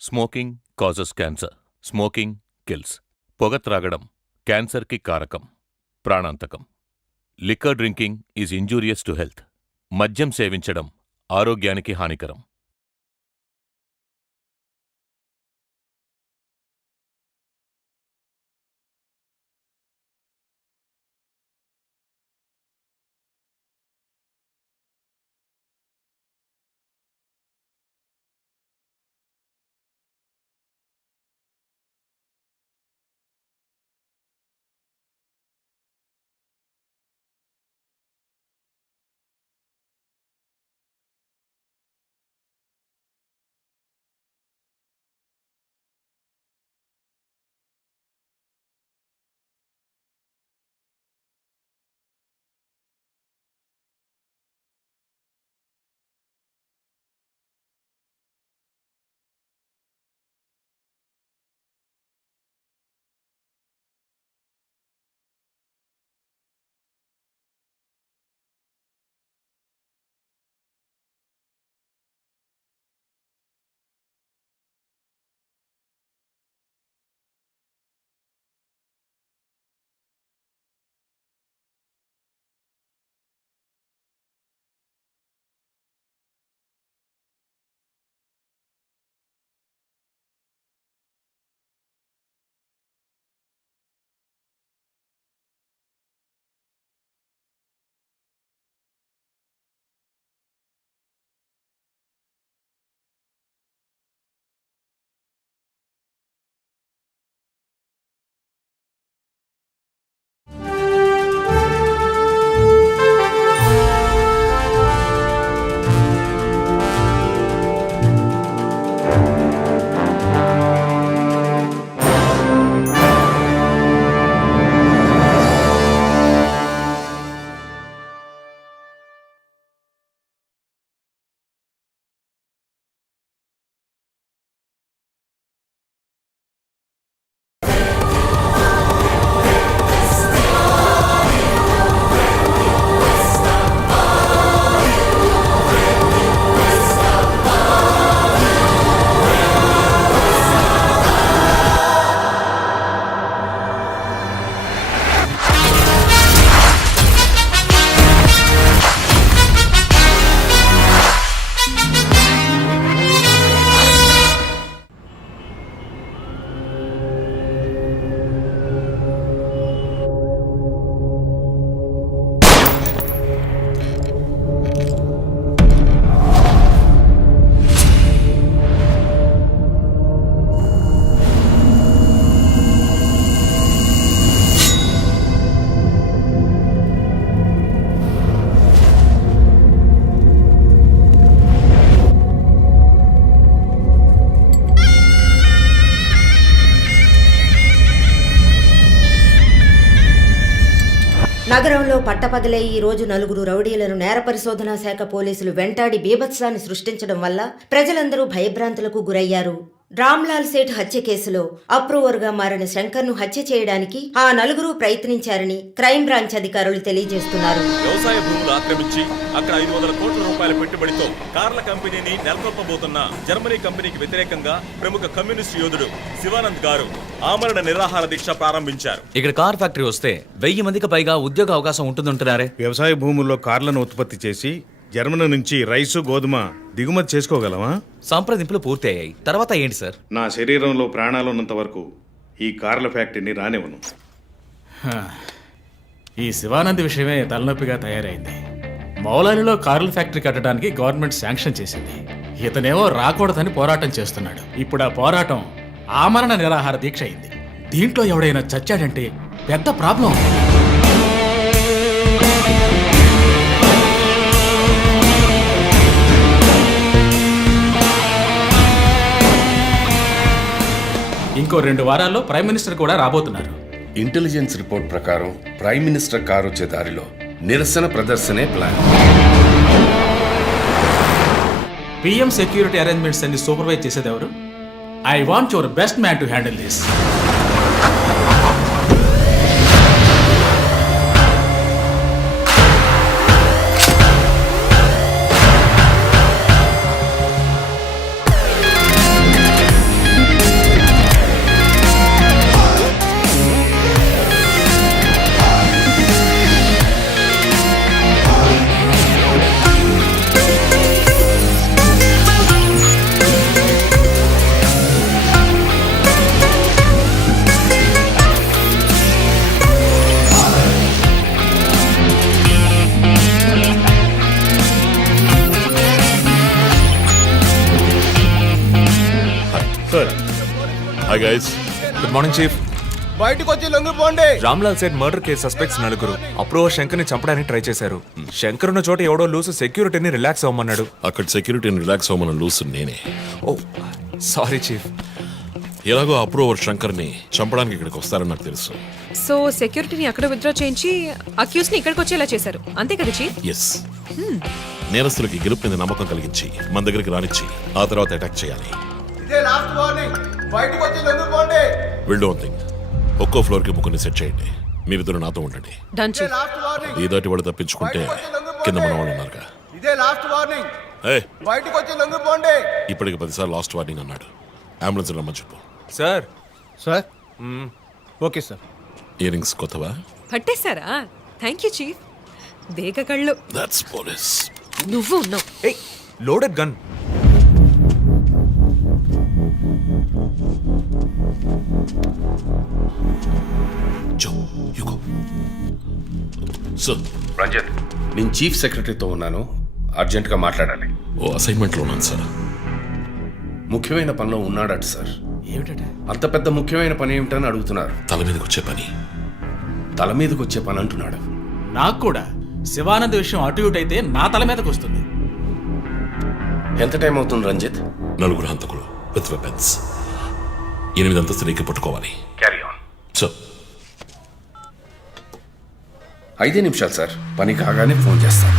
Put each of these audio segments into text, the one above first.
Smoking causes cancer. Smoking kills. పొగ త్రాగడం క్యాన్సర్కి కారకం, ప్రాణాంతకం. Liquor drinking is injurious to health. మద్యం సేవించడం ఆరోగ్యానికి హానికరం. నగరంలో పట్టపగలే ఈ రోజు నలుగురు రౌడీలను నేర పరిశోధనా శాఖ పోలీసులు వెంటాడి బీభత్సాన్ని సృష్టించడం వల్ల ప్రజలందరూ భయభ్రాంతులకు గురయ్యారు. రామ్లాల్ సేఠ్ హత్య కేసులో అప్రూవర్గా మారిన శంకర్ను హత్య చేయడానికి ఆ నలుగురు ప్రయత్నించారని క్రైమ్ బ్రాంచ్ అధికారులు తెలియజేస్తున్నారు. వ్యవసాయ భూములు ఆక్రమించి అక్కడ 500 కోట్ల రూపాయల పెట్టుబడితో కార్ల కంపెనీని నెలకొల్పబోతున్న జర్మనీ కంపెనీకి వ్యతిరేకంగా ప్రముఖ కమ్యూనిస్ట్ యోధుడు శివానంద్ గారు ఆమరణ నిరాహార దీక్ష ప్రారంభించారు. ఇక్కడ కార్ ఫ్యాక్టరీ వస్తే 1000 మందికి పైగా ఉద్యోగ అవకాశం ఉంటుందంటున్నారే. వ్యవసాయ భూముల్లో కార్లను ఉత్పత్తి చేసి జర్మనీ నుంచి రైసు గోధుమ దిగుమతి చేసుకోగలమా? సంప్రదింపులు పూర్తయ్యాయి. తర్వాత ఏంటి సార్? నా శరీరంలో ప్రాణాలున్నంత వరకు ఈ కార్ల ఫ్యాక్టరీని రానివ్వను. ఈ శివానంద్ విషయమే తలనొప్పిగా తయారైంది. మౌలాలిలో కార్ల ఫ్యాక్టరీ కట్టడానికి గవర్నమెంట్ శాంక్షన్ చేసింది. ఇతనేమో రాకూడదని పోరాటం చేస్తున్నాడు. ఇప్పుడు ఆ పోరాటం ఆమరణ నిరాహార దీక్ష అయింది. దీంట్లో ఎవడైనా చచ్చాడంటే పెద్ద ప్రాబ్లం. ఇంకో 2 వారాల్లో ప్రైమ్ మినిస్టర్ కూడా రాబోతున్నారు. ఇంటెలిజెన్స్ రిపోర్ట్ ప్రకారం ప్రైమ్ మినిస్టర్ కారు వచ్చే దారిలో నిరసన ప్రదర్శనే ప్లాన్. పిఎం సెక్యూరిటీ అరేంజ్మెంట్స్ అన్ని సూపర్వైజ్ చేసేది ఎవరు? I want your best man to handle this. Hi guys. Good morning chief. బయటకు వచ్చి లొంగిపోండి. రామ్లాల్ సేట్ మర్డర్ కేసు సస్పెక్ట్స్ 4 అప్రూవర్ శంకర్ని చంపడానికి ట్రై చేశారు. శంకర్ ఉన్న చోట ఎవడో లూసు సెక్యూరిటీని రిలాక్స్ అవ్వమన్నాడు. అక్కడ సెక్యూరిటీని రిలాక్స్ అవ్వమని లూసు నేనే. ఓ సారీ చీఫ్. ఎలాగో అప్రూవర్ శంకర్ని చంపడానికి ఇక్కడికి వస్తారని నాకు తెలుసు. సో సెక్యూరిటీని అక్కడ విత్డ్రా చేయించి అక్యూస్ ని ఇక్కడికి వచ్చేలా చేశారు అంతే కదా చీఫ్? ఎస్. నేరస్తులకి గెలుపు మీద నమ్మకం కలిగించి మన దగ్గరికి రానిచ్చి ఆ తర్వాత అటాక్ చేయాలి. ఇదే లాస్ట్ వార్నింగ్. బయటకు వచ్చి లొంగిపోండి. Will do one thing. ఒక్కో ఫ్లోర్కి ముగ్గురిని సెట్ చేయండి. మీరిద్దరు నాతో ఉండండి. Done chief. Last warning. ఈ దాటి వాడు తప్పించుకుంటే కింద మన వాళ్ళు ఉన్నారుగా. ఇదే లాస్ట్ వార్నింగ్. ఏ బయటకు వచ్చి లొంగిపోండి. ఇప్పటికి 10 సార్లు లాస్ట్ వార్నింగ్ అన్నాడు. అంబులెన్స్ రమ్మని చెప్పు. Sir sir okay sir. Ear rings కొత్తవా? పట్టేశారా? Thank you chief. దేగ కళ్ళు. That's police. నువ్వు ఉన్నావు. ఏయ్ లోడెడ్ గన్. జో యు గో. సార్. రంజిత్, నేను చీఫ్ సెక్రటరీతో ఉన్నాను. అర్జెంటుగా మాట్లాడాలి. ఓ అసైన్మెంట్లో ఉన్నాను సార్. ముఖ్యమైన పనిలో ఉన్నాడట సార్. ఏమిటట? అంత పెద్ద ముఖ్యమైన పని ఏమిటని అడుగుతున్నారు. తల మీదకి వచ్చే పని. తల మీదకి వచ్చే పని అంటున్నాడు. నాకు కూడా శివానంద్ విషయం అటు ఇటు అయితే నా తల మీదకి వస్తుంది. ఎంత టైం అవుతుంది రంజిత్? 4 హంతకులు విత్ వెపన్స్. 8 అంతస్తులు ఎక్కి పట్టుకోవాలి. Carry on. సార్. 5 నిమిషాలు సార్. పని కాగానే ఫోన్ చేస్తాను.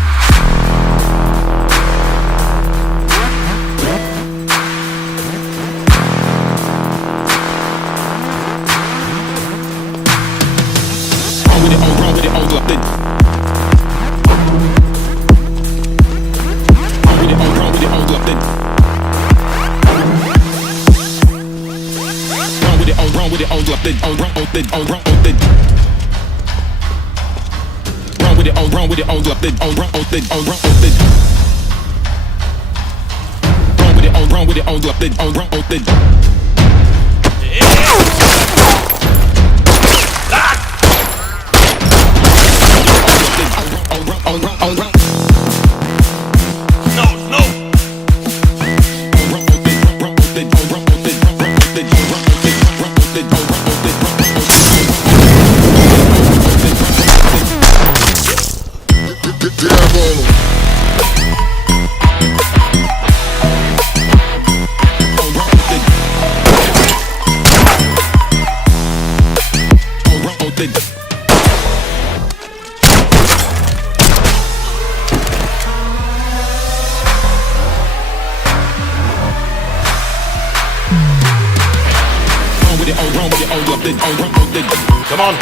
Come on.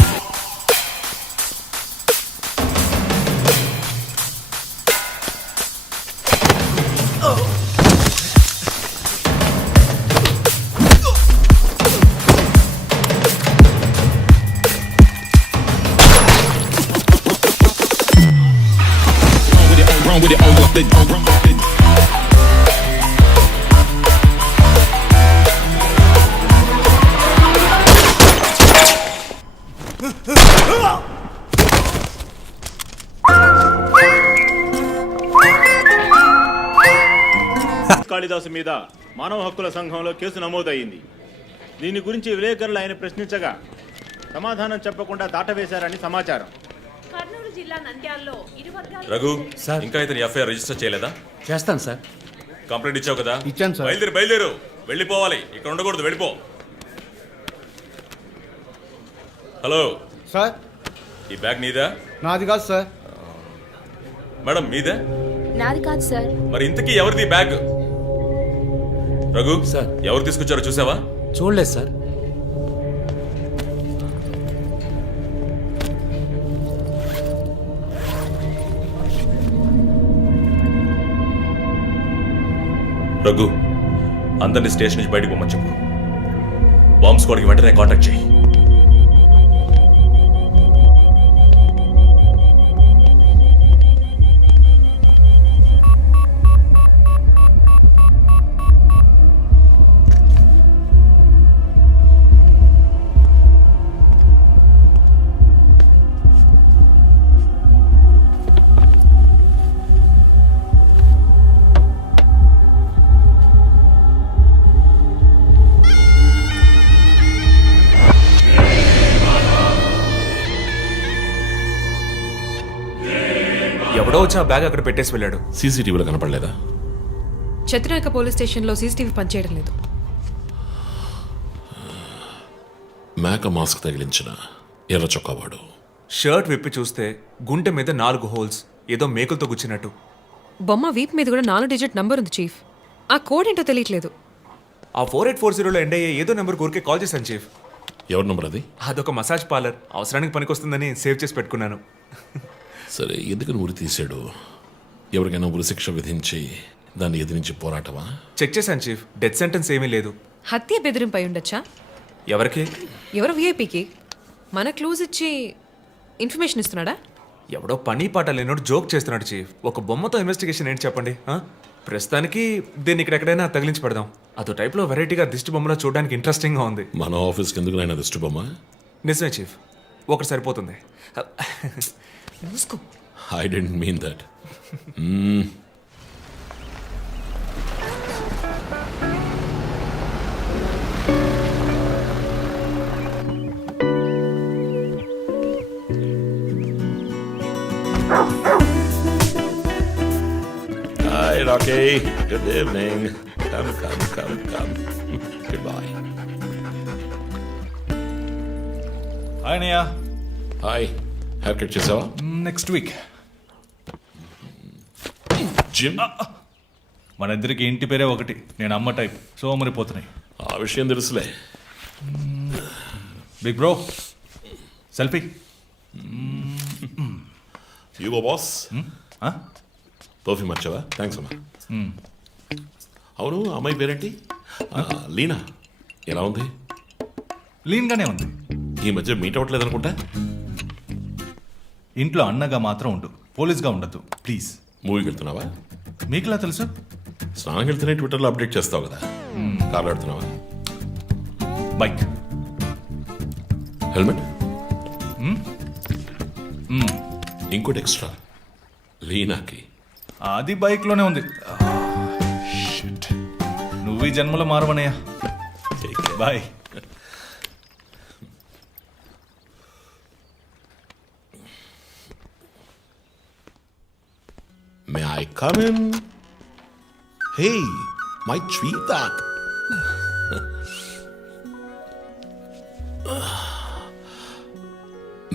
కాళిదాసు మీద మానవ హక్కుల సంఘంలో కేసు నమోదయ్యింది. దీని గురించి విలేకరులు ఆయన ప్రశ్నించగా సమాధానం చెప్పకుండా దాటవేశారని సమాచారం. కర్నూలు జిల్లా నంద్యాలలో రఘు సార్, ఇంకా ఇతని ఎఫ్ఐఆర్ రిజిస్టర్ చేయలేదా? చేస్తాను సార్. కంప్లైంట్ ఇచ్చావు కదా? ఇచ్చాను సార్. బయలుదేరు. వెళ్ళిపోవాలి. ఇక్కడ ఉండకూడదు. వెళ్ళిపో. Hello sir. ఈ బ్యాగ్ నీదా? నాది కాదు సార్. మేడం మీదే? నాది కాదు సార్. మరి ఇంతకీ ఎవరిది బ్యాగ్? రఘు సార్. ఎవరు తీసుకొచ్చారో చూసావా? చూడలేదు సార్. రఘు, అందరినీ స్టేషన్ నుంచి బయటకు పోమని చెప్పు. బాంబ్ స్క్వాడ్కి వెంటనే కాంటాక్ట్ చేయి. ఎవడో వచ్చి ఆ బ్యాగ్ అక్కడ పెట్టేసి వెళ్ళాడు. సీసీటీవీలో కనపడలేదా? చత్రనాయక పోలీస్ స్టేషన్లో సీసీటీవీ పనిచేయడం లేదు. మేక మాస్క్ తగిలించిన ఎర్ర చొక్కావాడు. షర్ట్ విప్పి చూస్తే గుంటె మీద 4 హోల్స్, ఏదో మేకులతో గుచ్చినట్టు. బొమ్మ వీప్ మీద కూడా 4 డిజిట్ నంబర్ ఉంది చీఫ్. ఆ కోడ్ ఏంటో తెలియట్లేదు. ఆ 4840లో ఎండ్ అయ్యే ఏదో నెంబర్ ఊరికే కాల్ చేశాను చీఫ్. ఎవరి నంబర్ అది? అదొక మసాజ్ పార్లర్, అవసరానికి పనికొస్తుందని సేవ్ చేసి పెట్టుకున్నాను. సరే, ఎందుకని ఉరి తీశాడు? ఎవరికైనా ఉరి శిక్ష విధించి దాన్ని ఎదిరించి పోరాటమా? చెక్ చేశాను చీఫ్, డెత్ సెంటెన్స్ ఏమీ లేదు. హత్య బెదిరింపై ఉండొచ్చా? ఎవరికి? ఎవరు విఐపీకి మన క్లూజ్ ఇచ్చి ఇన్ఫర్మేషన్ ఇస్తున్నాడా? ఎవడో పని పాట లేనోడు జోక్ చేస్తున్నాడు చీఫ్. ఒక బొమ్మతో ఇన్వెస్టిగేషన్ ఏంటి చెప్పండి? ప్రస్తుతానికి దీన్ని ఇక్కడ ఎక్కడైనా తగిలించి పెడదాం. అదో టైప్లో వెరైటీగా దిష్టి బొమ్మలో చూడడానికి ఇంట్రెస్టింగ్గా ఉంది. మన ఆఫీస్కి ఎందుకు నాయన దిష్టి బొమ్మ? నిజమే చీఫ్, ఒకటి సరిపోతుంది. మూసుకో. I didn't mean that. Hi, Rocky. Good evening. Come. Goodbye. Hi అన్నయ్య. హాయ్. హెయిర్ కట్ చేసావా? Next week. జిమ్? మన ఇద్దరికి ఇంటి పేరే ఒకటి. నేను అమ్మ టైప్, సోమరిపోతున్నాయి. ఆ విషయం తెలుసులే. Big bro, selfie. You go boss. Perfume వచ్చావా? థ్యాంక్స్ అమ్మా. అవును, అమ్మాయి పేరేంటి? లీనా. ఎలా ఉంది? లీన్గానే ఉంది. ఈ మధ్య మీట్ అవ్వట్లేదు అనుకుంటా. ఇంట్లో అన్నగా మాత్రం ఉండు, పోలీస్గా ఉండద్దు ప్లీజ్. మూవీకి వెళ్తున్నావా? మీకులా తెలుసు? స్నానం వెళ్తేనే ట్విట్టర్లో అప్డేట్ చేస్తావు కదా. కార్లో వెళ్తున్నావా? బైక్. హెల్మెట్? ఇంకోటి ఎక్స్ట్రా లీనాకి. అది బైక్లోనే ఉంది. నువ్వు ఈ జన్మలో మారవనయ్యా. Bye. May I come in? Hey, my sweetheart.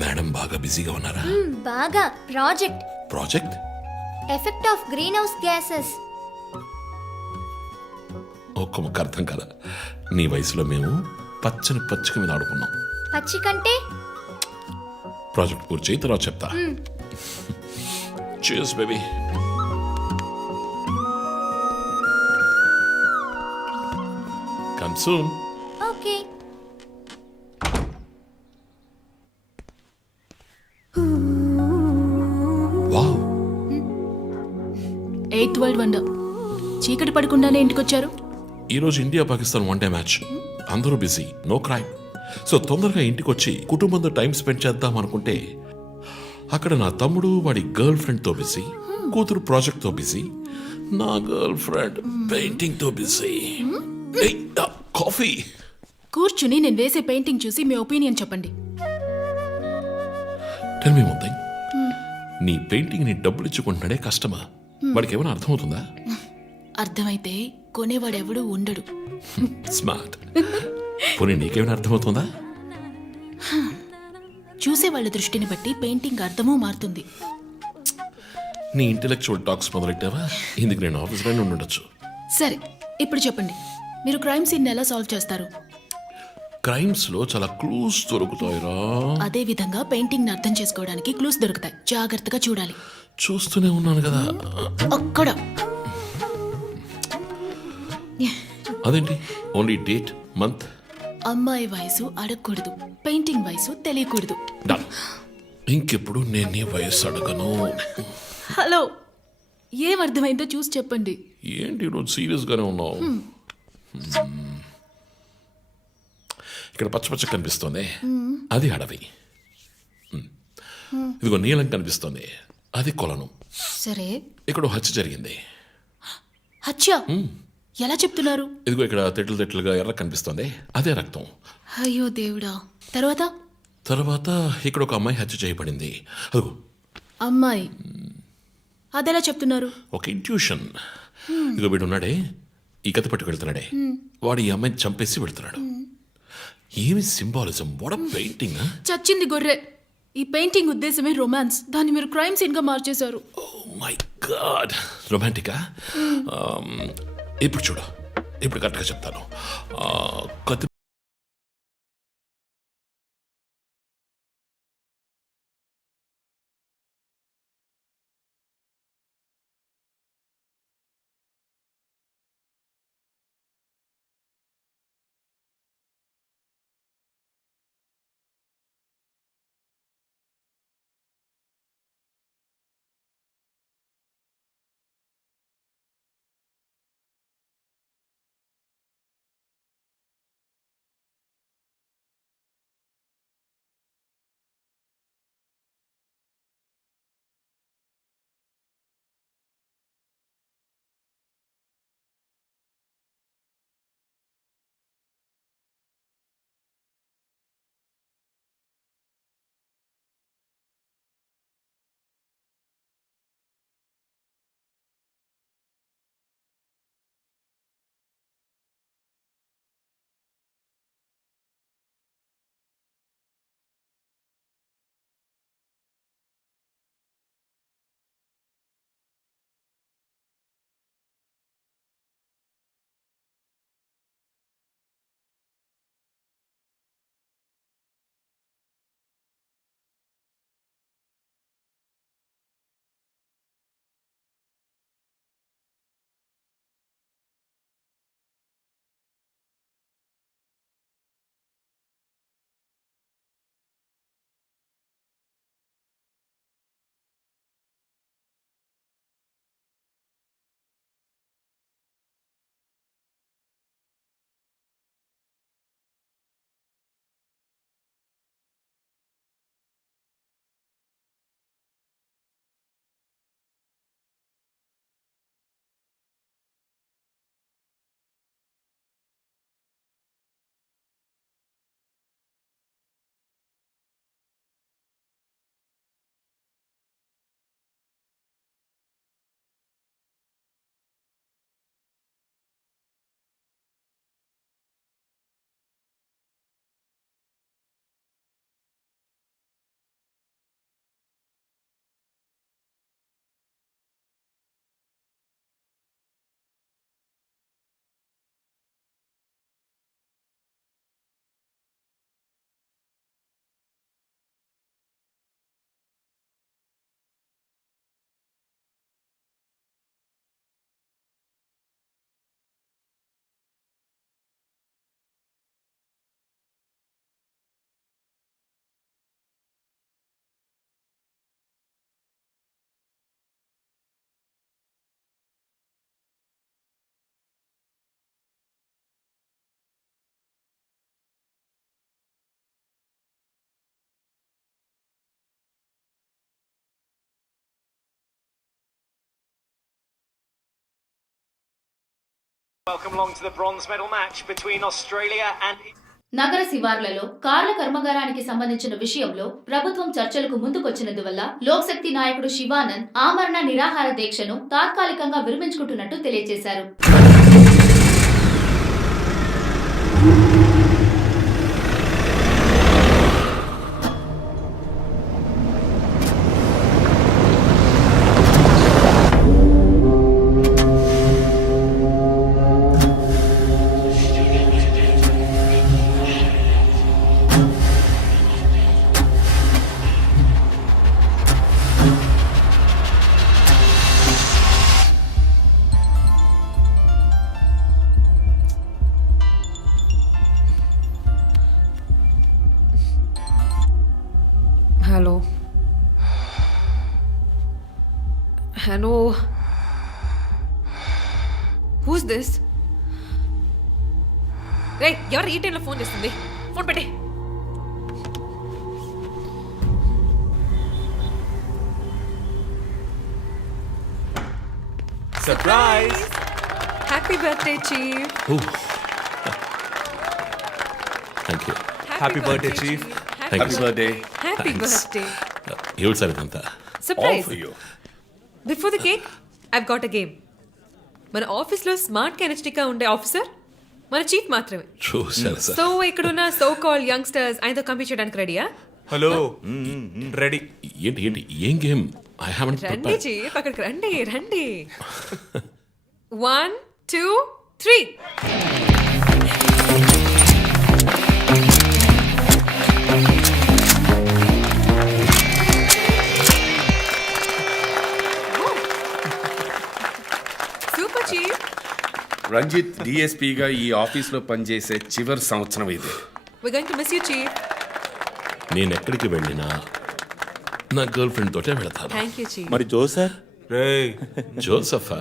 Madam బాగా బిజీగా ఉన్నారా? బాగా. Project? Effect of greenhouse gases. ఒక్క ముక్క అర్థం కదా. నీ వయసులో మేము పచ్చని పచ్చిక మీద ఆడుకున్నాం. పచ్చి కంటే? ప్రాజెక్ట్ పూర్తి చేయి, తర్వాత చెప్తా. Cheers, baby. Come soon. Okay. Wow. 8th world wonder. చీకటి పడకుండానే ఇంటికొచ్చారు. ఈరోజు ఇండియా పాకిస్తాన్ వన్డే మ్యాచ్. అందరూ బిజీ, నో క్రైమ్. సో తొందరగా ఇంటికి వచ్చి కుటుంబంతో టైం స్పెండ్ చేద్దాం అనుకుంటే అక్కడ నా తమ్ముడు వాడి గర్ల్ ఫ్రెండ్తో బిజీ, కూతురు ప్రాజెక్ట్తో బిజీ, నా గర్ల్ ఫ్రెండ్ పెయింటింగ్తో బిజీ. కాఫీ. కూర్చుని నేను వేసే పెయింటింగ్ చూసి మీ ఒపీనియన్ చెప్పండి. Tell me one thing. నీ పెయింటింగ్ ని డబ్బులు ఇచ్చుకుంటున్నాడే కష్టమా? వాడికి ఏమైనా అర్థమవుతుందా? అర్థమైతే కొనేవాడెవడూ ఉండడు. స్మార్ట్. పోనీ నీకేమైనా అర్థమవుతుందా? చూసే వాళ్ళ దృష్టిని బట్టి పెయింటింగ్ అర్థమూ మారుతుంది. నీ ఇంటెలెక్చువల్ టాక్స్ మొదలెట్టావా? ఇందుకు నేను ఆఫీస్లోనే ఉండొచ్చు. సరే, ఇప్పుడు చెప్పండి, మీరు క్రైమ్ సీన్ ఎలా సాల్వ్ చేస్తారు? క్రైమ్స్ లో చాలా క్లూస్ దొరుకుతాయిరా. అదే విధంగా పెయింటింగ్ అర్థం చేసుకోవడానికి క్లూస్ దొరుకుతాయి. జాగ్రత్తగా చూడాలి. చూస్తూనే ఉన్నాను కదా. అక్కడ అదేంటి? Only date, month. అమ్మాయి వయసు అడగకూడదు, పెయింటింగ్ వయసు తెలియకూడదు. డన్. ఇంకెప్పుడు నేను నీ వయసు అడగను. హలో, ఏం అర్థమైందో చూసి చెప్పండి. ఏంటి ఈరోజు సీరియస్ గానే ఉన్నావు? ఇక్కడ పచ్చ పచ్చ కనిపిస్తోంది, అది అడవి. ఇదిగో నీలం కనిపిస్తోంది, అది కొలను. సరే, ఇక్కడ హత్య జరిగింది. హత్య? ఎలా చెప్తున్నారు? ఇదిగో ఇక్కడ తెట్లు తెట్లుగా ఎర్ర కనిపిస్తోంది, అదే రక్తం. అయ్యో దేవుడా. తర్వాత? తర్వాత ఇక్కడ ఒక అమ్మాయి హత్య చేయబడింది. అదిగో అమ్మాయి అదెలా చెప్తున్నారు? ఒక ఇంట్యూషన్. ఇదిగో వీడు ఉన్నాడే, ఈ కథ పట్టుకు వెళ్తున్నాడే, వాడు ఈ అమ్మాయిని చంపేసి వెళ్తున్నాడు. ఏమి సింబాలిజం, వాట్ అ పెయింటింగ్. చచ్చింది గొర్రె. ఈ పెయింటింగ్ ఉద్దేశమే రొమాన్స్. దాన్ని మీరు క్రైమ్ సీన్ గా మార్చేశారు. ఓ మై గాడ్, రొమాంటికా? ఇప్పుడు చూడు, ఇప్పుడు కరెక్ట్గా చెప్తాను. కత్తి Welcome along to the bronze medal match between Australia and నగర శివార్లలో కార్ల కర్మాగారానికి సంబంధించిన విషయంలో ప్రభుత్వం చర్చలకు ముందుకొచ్చినందువల్ల లోక్శక్తి నాయకుడు శివానంద్ ఆమరణ నిరాహార దీక్షను తాత్కాలికంగా విరమించుకుంటున్నట్టు తెలియజేశారు. Hello. Who's this? Hey, ఎవరు ఈ టైంలో ఫోన్ చేస్తుంది? ఫోన్ పెట్టే. Surprise! Happy birthday chief. Thank you. Happy birthday chief. Happy birthday. Happy birthday. ఏమిటి సార్ ఇదంతా? Surprise. Before the cake I've got a game. మన ఆఫీస్లో స్మార్ట్ ఎనర్జెటిక్గా ఉండే ఆఫీసర్ మన చీఫ్ మాత్రమే. చూసారు సార్ సో ఇక్కడున్న సో కాల్ యంగ్స్టర్స్ ఆయనతో కంపీట్ చేయడానికి రెడీయా? Hello ready. ఏంటి ఏంటి ఏం గేమ్? ఐ హావెంట్ రండి చీఫ్, అక్కడికి రండి రండి. 1 2 3. Super chief. రంజిత్ డిఎస్పీగా ఈ ఆఫీస్లో పనిచేసే చివరి సంవత్సరం ఇది. We're going to miss you, chief. నేను ఎక్కడికి వెళ్ళినా నా గర్ల్ ఫ్రెండ్ తోటే వెళతాను. Thank you, chief. మరి జోసర్ రేయ్ జోసఫా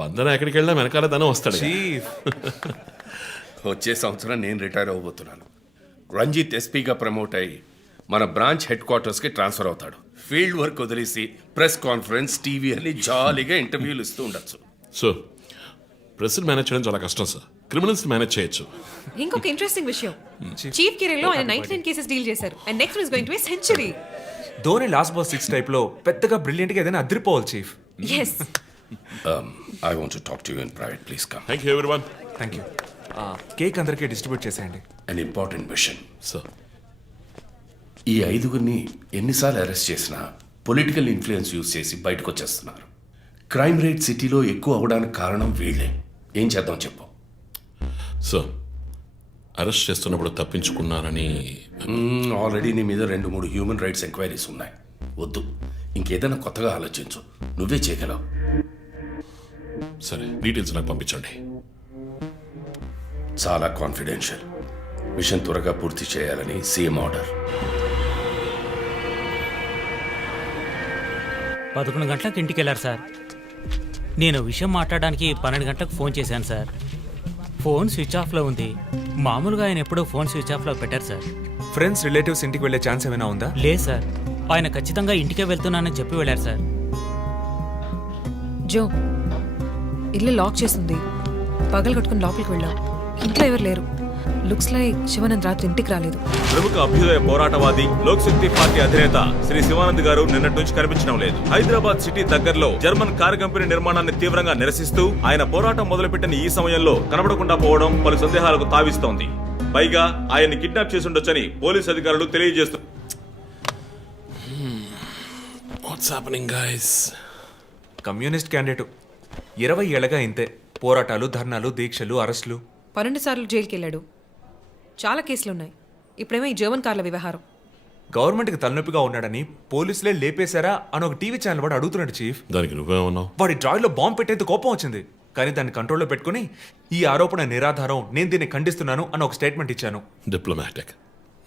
వందన ఎక్కడికి వెళ్ళినా వెనకాల ధనం వస్తాడు. చీఫ్. వచ్చే సంవత్సరం నేను రిటైర్ అవ్వబోతున్నాను. రంజిత్ ఎస్పీగా ప్రమోట్ అయ్యి మన బ్రాంచ్ హెడ్ క్వార్టర్స్కి ట్రాన్స్ఫర్ అవుతాడు. ఫీల్డ్ వర్క్ వదిలేసి ప్రెస్ కాన్ఫరెన్స్, టీవీ అని జాలీగా ఇంటర్వ్యూలు ఇస్తూ ఉండొచ్చు. సో ప్రెస్ని మేనేజ్ చేయడం చాలా కష్టం సార్. క్రిమినల్స్ మేనేజ్ చేయొచ్చు. ఇంకొక ఇంట్రెస్టింగ్ విషయం, చీఫ్ కెరీర్ లో ఆయన 99 కేసెస్ డీల్ చేశారు and next is going to be century. Dhoni last బాస్ 6 టైప్ లో పెద్దగా బ్రిలియంట్ గా ఏదైనా అదిరిపోవాలి chief. yes. I want to talk to you in private, please come. Thank you everyone. Thank you. Cake అందరికీ డిస్ట్రిబ్యూట్ చేసేయండి. An important machine. Sir ఈ 5గురిని ఎన్నిసార్లు అరెస్ట్ చేసినా పొలిటికల్ ఇన్ఫ్లుయెన్స్ యూజ్ చేసి బయటకు వచ్చేస్తున్నారు. క్రైమ్ రేట్ సిటీలో ఎక్కువ అవడానికి కారణం వీళ్ళే. ఏం చేద్దాం చెప్పు. సార్ అరెస్ట్ చేస్తున్నప్పుడు తప్పించుకున్నారని ఆల్రెడీ నీ మీద 2-3 హ్యూమన్ రైట్స్ ఎంక్వైరీస్ ఉన్నాయి. వద్దు, ఇంకేదైనా కొత్తగా ఆలోచించు. నువ్వే చేయగలవు. సరే డీటెయిల్స్ నాకు పంపించండి. చాలా కాన్ఫిడెన్షియల్. మిషన్ త్వరగా పూర్తి చేయాలని సీఎం ఆర్డర్. 11 గంటలకు ఇంటికి వెళ్ళారు సార్. నేను విషయం మాట్లాడడానికి 12 గంటలకు ఫోన్ చేశాను సార్. ఫోన్ స్విచ్ ఆఫ్లో ఉంది. మామూలుగా ఆయన ఎప్పుడూ ఫోన్ స్విచ్ ఆఫ్లో పెట్టారు సార్. ఫ్రెండ్స్ రిలేటివ్స్ ఇంటికి వెళ్ళే ఛాన్స్ ఏమైనా ఉందా? లేదు సార్, ఆయన ఖచ్చితంగా ఇంటికే వెళ్తున్నానని చెప్పి వెళ్ళారు సార్. జో, ఇల్లు లాక్ చేసింది. పగలు కట్టుకుని లోపలికి వెళ్ళాం. ఇంట్లో ఎవరు లేరు. లుక్స్ లైక్ శివానంద్ రాత్రి ఇంటికి రాలేదు. ప్రముఖ అభ్యుదయ పోరాటవాది లోక్ శక్తి పార్టీ అధినేత శ్రీ శివానంద్ గారు నిన్నటి నుంచి కనిపించడం లేదు. హైదరాబాద్ సిటీ దగ్గరలో జర్మన్ కారు కంపెనీ నిర్మాణాన్ని తీవ్రంగా నిరసిస్తూ ఆయన పోరాటం మొదలుపెట్టిన ఈ సమయంలో కనబడకుండా పోవడం పలు సందేహాలకు తావిస్తోంది. పైగా ఆయన్ని కిడ్నాప్ చేసి ఉండొచ్చని పోలీసు అధికారులు తెలియజేస్తున్నారు. What's happening guys? Communist candidate 20 ఏళ్లగా ఇంతే. పోరాటాలు, ధర్నాలు, దీక్షలు, అరెస్టులు. 12 సార్లు జైలుకి వెళ్ళాడు. చాలా కేసులు ఉన్నాయి. ఇప్పుడేమో ఈ జర్మన్ కార్ల వ్యవహారం. గవర్నమెంట్కి తలనొప్పిగా ఉన్నాడని పోలీసులే లేపేశారా అని ఒక టీవీ ఛానల్ వాడు అడుగుతున్నాడు చీఫ్. దానికి నువ్వేమన్నావు? వాడి డ్రాయిలో బాంబు పెట్టేందుకు కోపం వచ్చింది, కానీ దాన్ని కంట్రోల్లో పెట్టుకుని ఈ ఆరోపణ నిరాధారం, నేను దీన్ని ఖండిస్తున్నాను అని ఒక స్టేట్మెంట్ ఇచ్చాను. డిప్లొమాటిక్.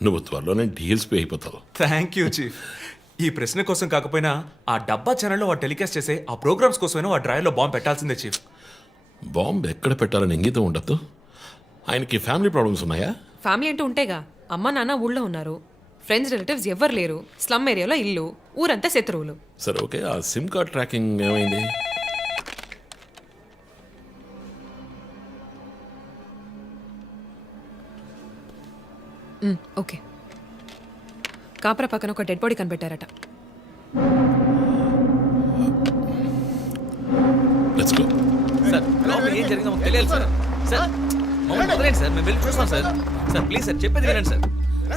నువ్వు త్వరలోనే డీఎల్స్పీ అయిపోతావు. Thank you chief. ఈ ప్రశ్న కోసం కాకపోయినా ఆ డబ్బా ఛానల్లో వాడు టెలికాస్ట్ చేసే ఆ ప్రోగ్రామ్స్ కోసమైనా వాడి డ్రాయిలో బాంబు పెట్టాల్సిందే చీఫ్. బాంబు ఎక్కడ పెట్టాలని ఇంగితం ఉండద్దు. ఆయనకి ఫ్యామిలీ ప్రాబ్లమ్స్ ఉన్నాయా? ఫ్యామిలీ అంటూ ఉంటేగా. అమ్మ నాన్న ఊళ్ళో ఉన్నారు. ఫ్రెండ్స్ రిలేటివ్స్ ఎవ్వరు లేరు. స్లమ్ ఏరియాలో ఇల్లు, ఊరంతా శత్రువులు. సరే ఓకే, ఆ సిమ్ కార్డ్ ట్రాకింగ్ ఏమైంది? ఓకే. కాపరా పక్కన ఒక డెడ్ బాడీ కనిపెట్టారట. Let's go. సార్ లోపల ఏం జరిగిందో మాకు తెలియాలి సార్. సార్ మమ్మల్ని వదిలేండి సార్, మేము వెళ్ళి చూస్తాం సార్. సార్ ప్లీజ్ సార్, చెప్పేది వినండి సార్.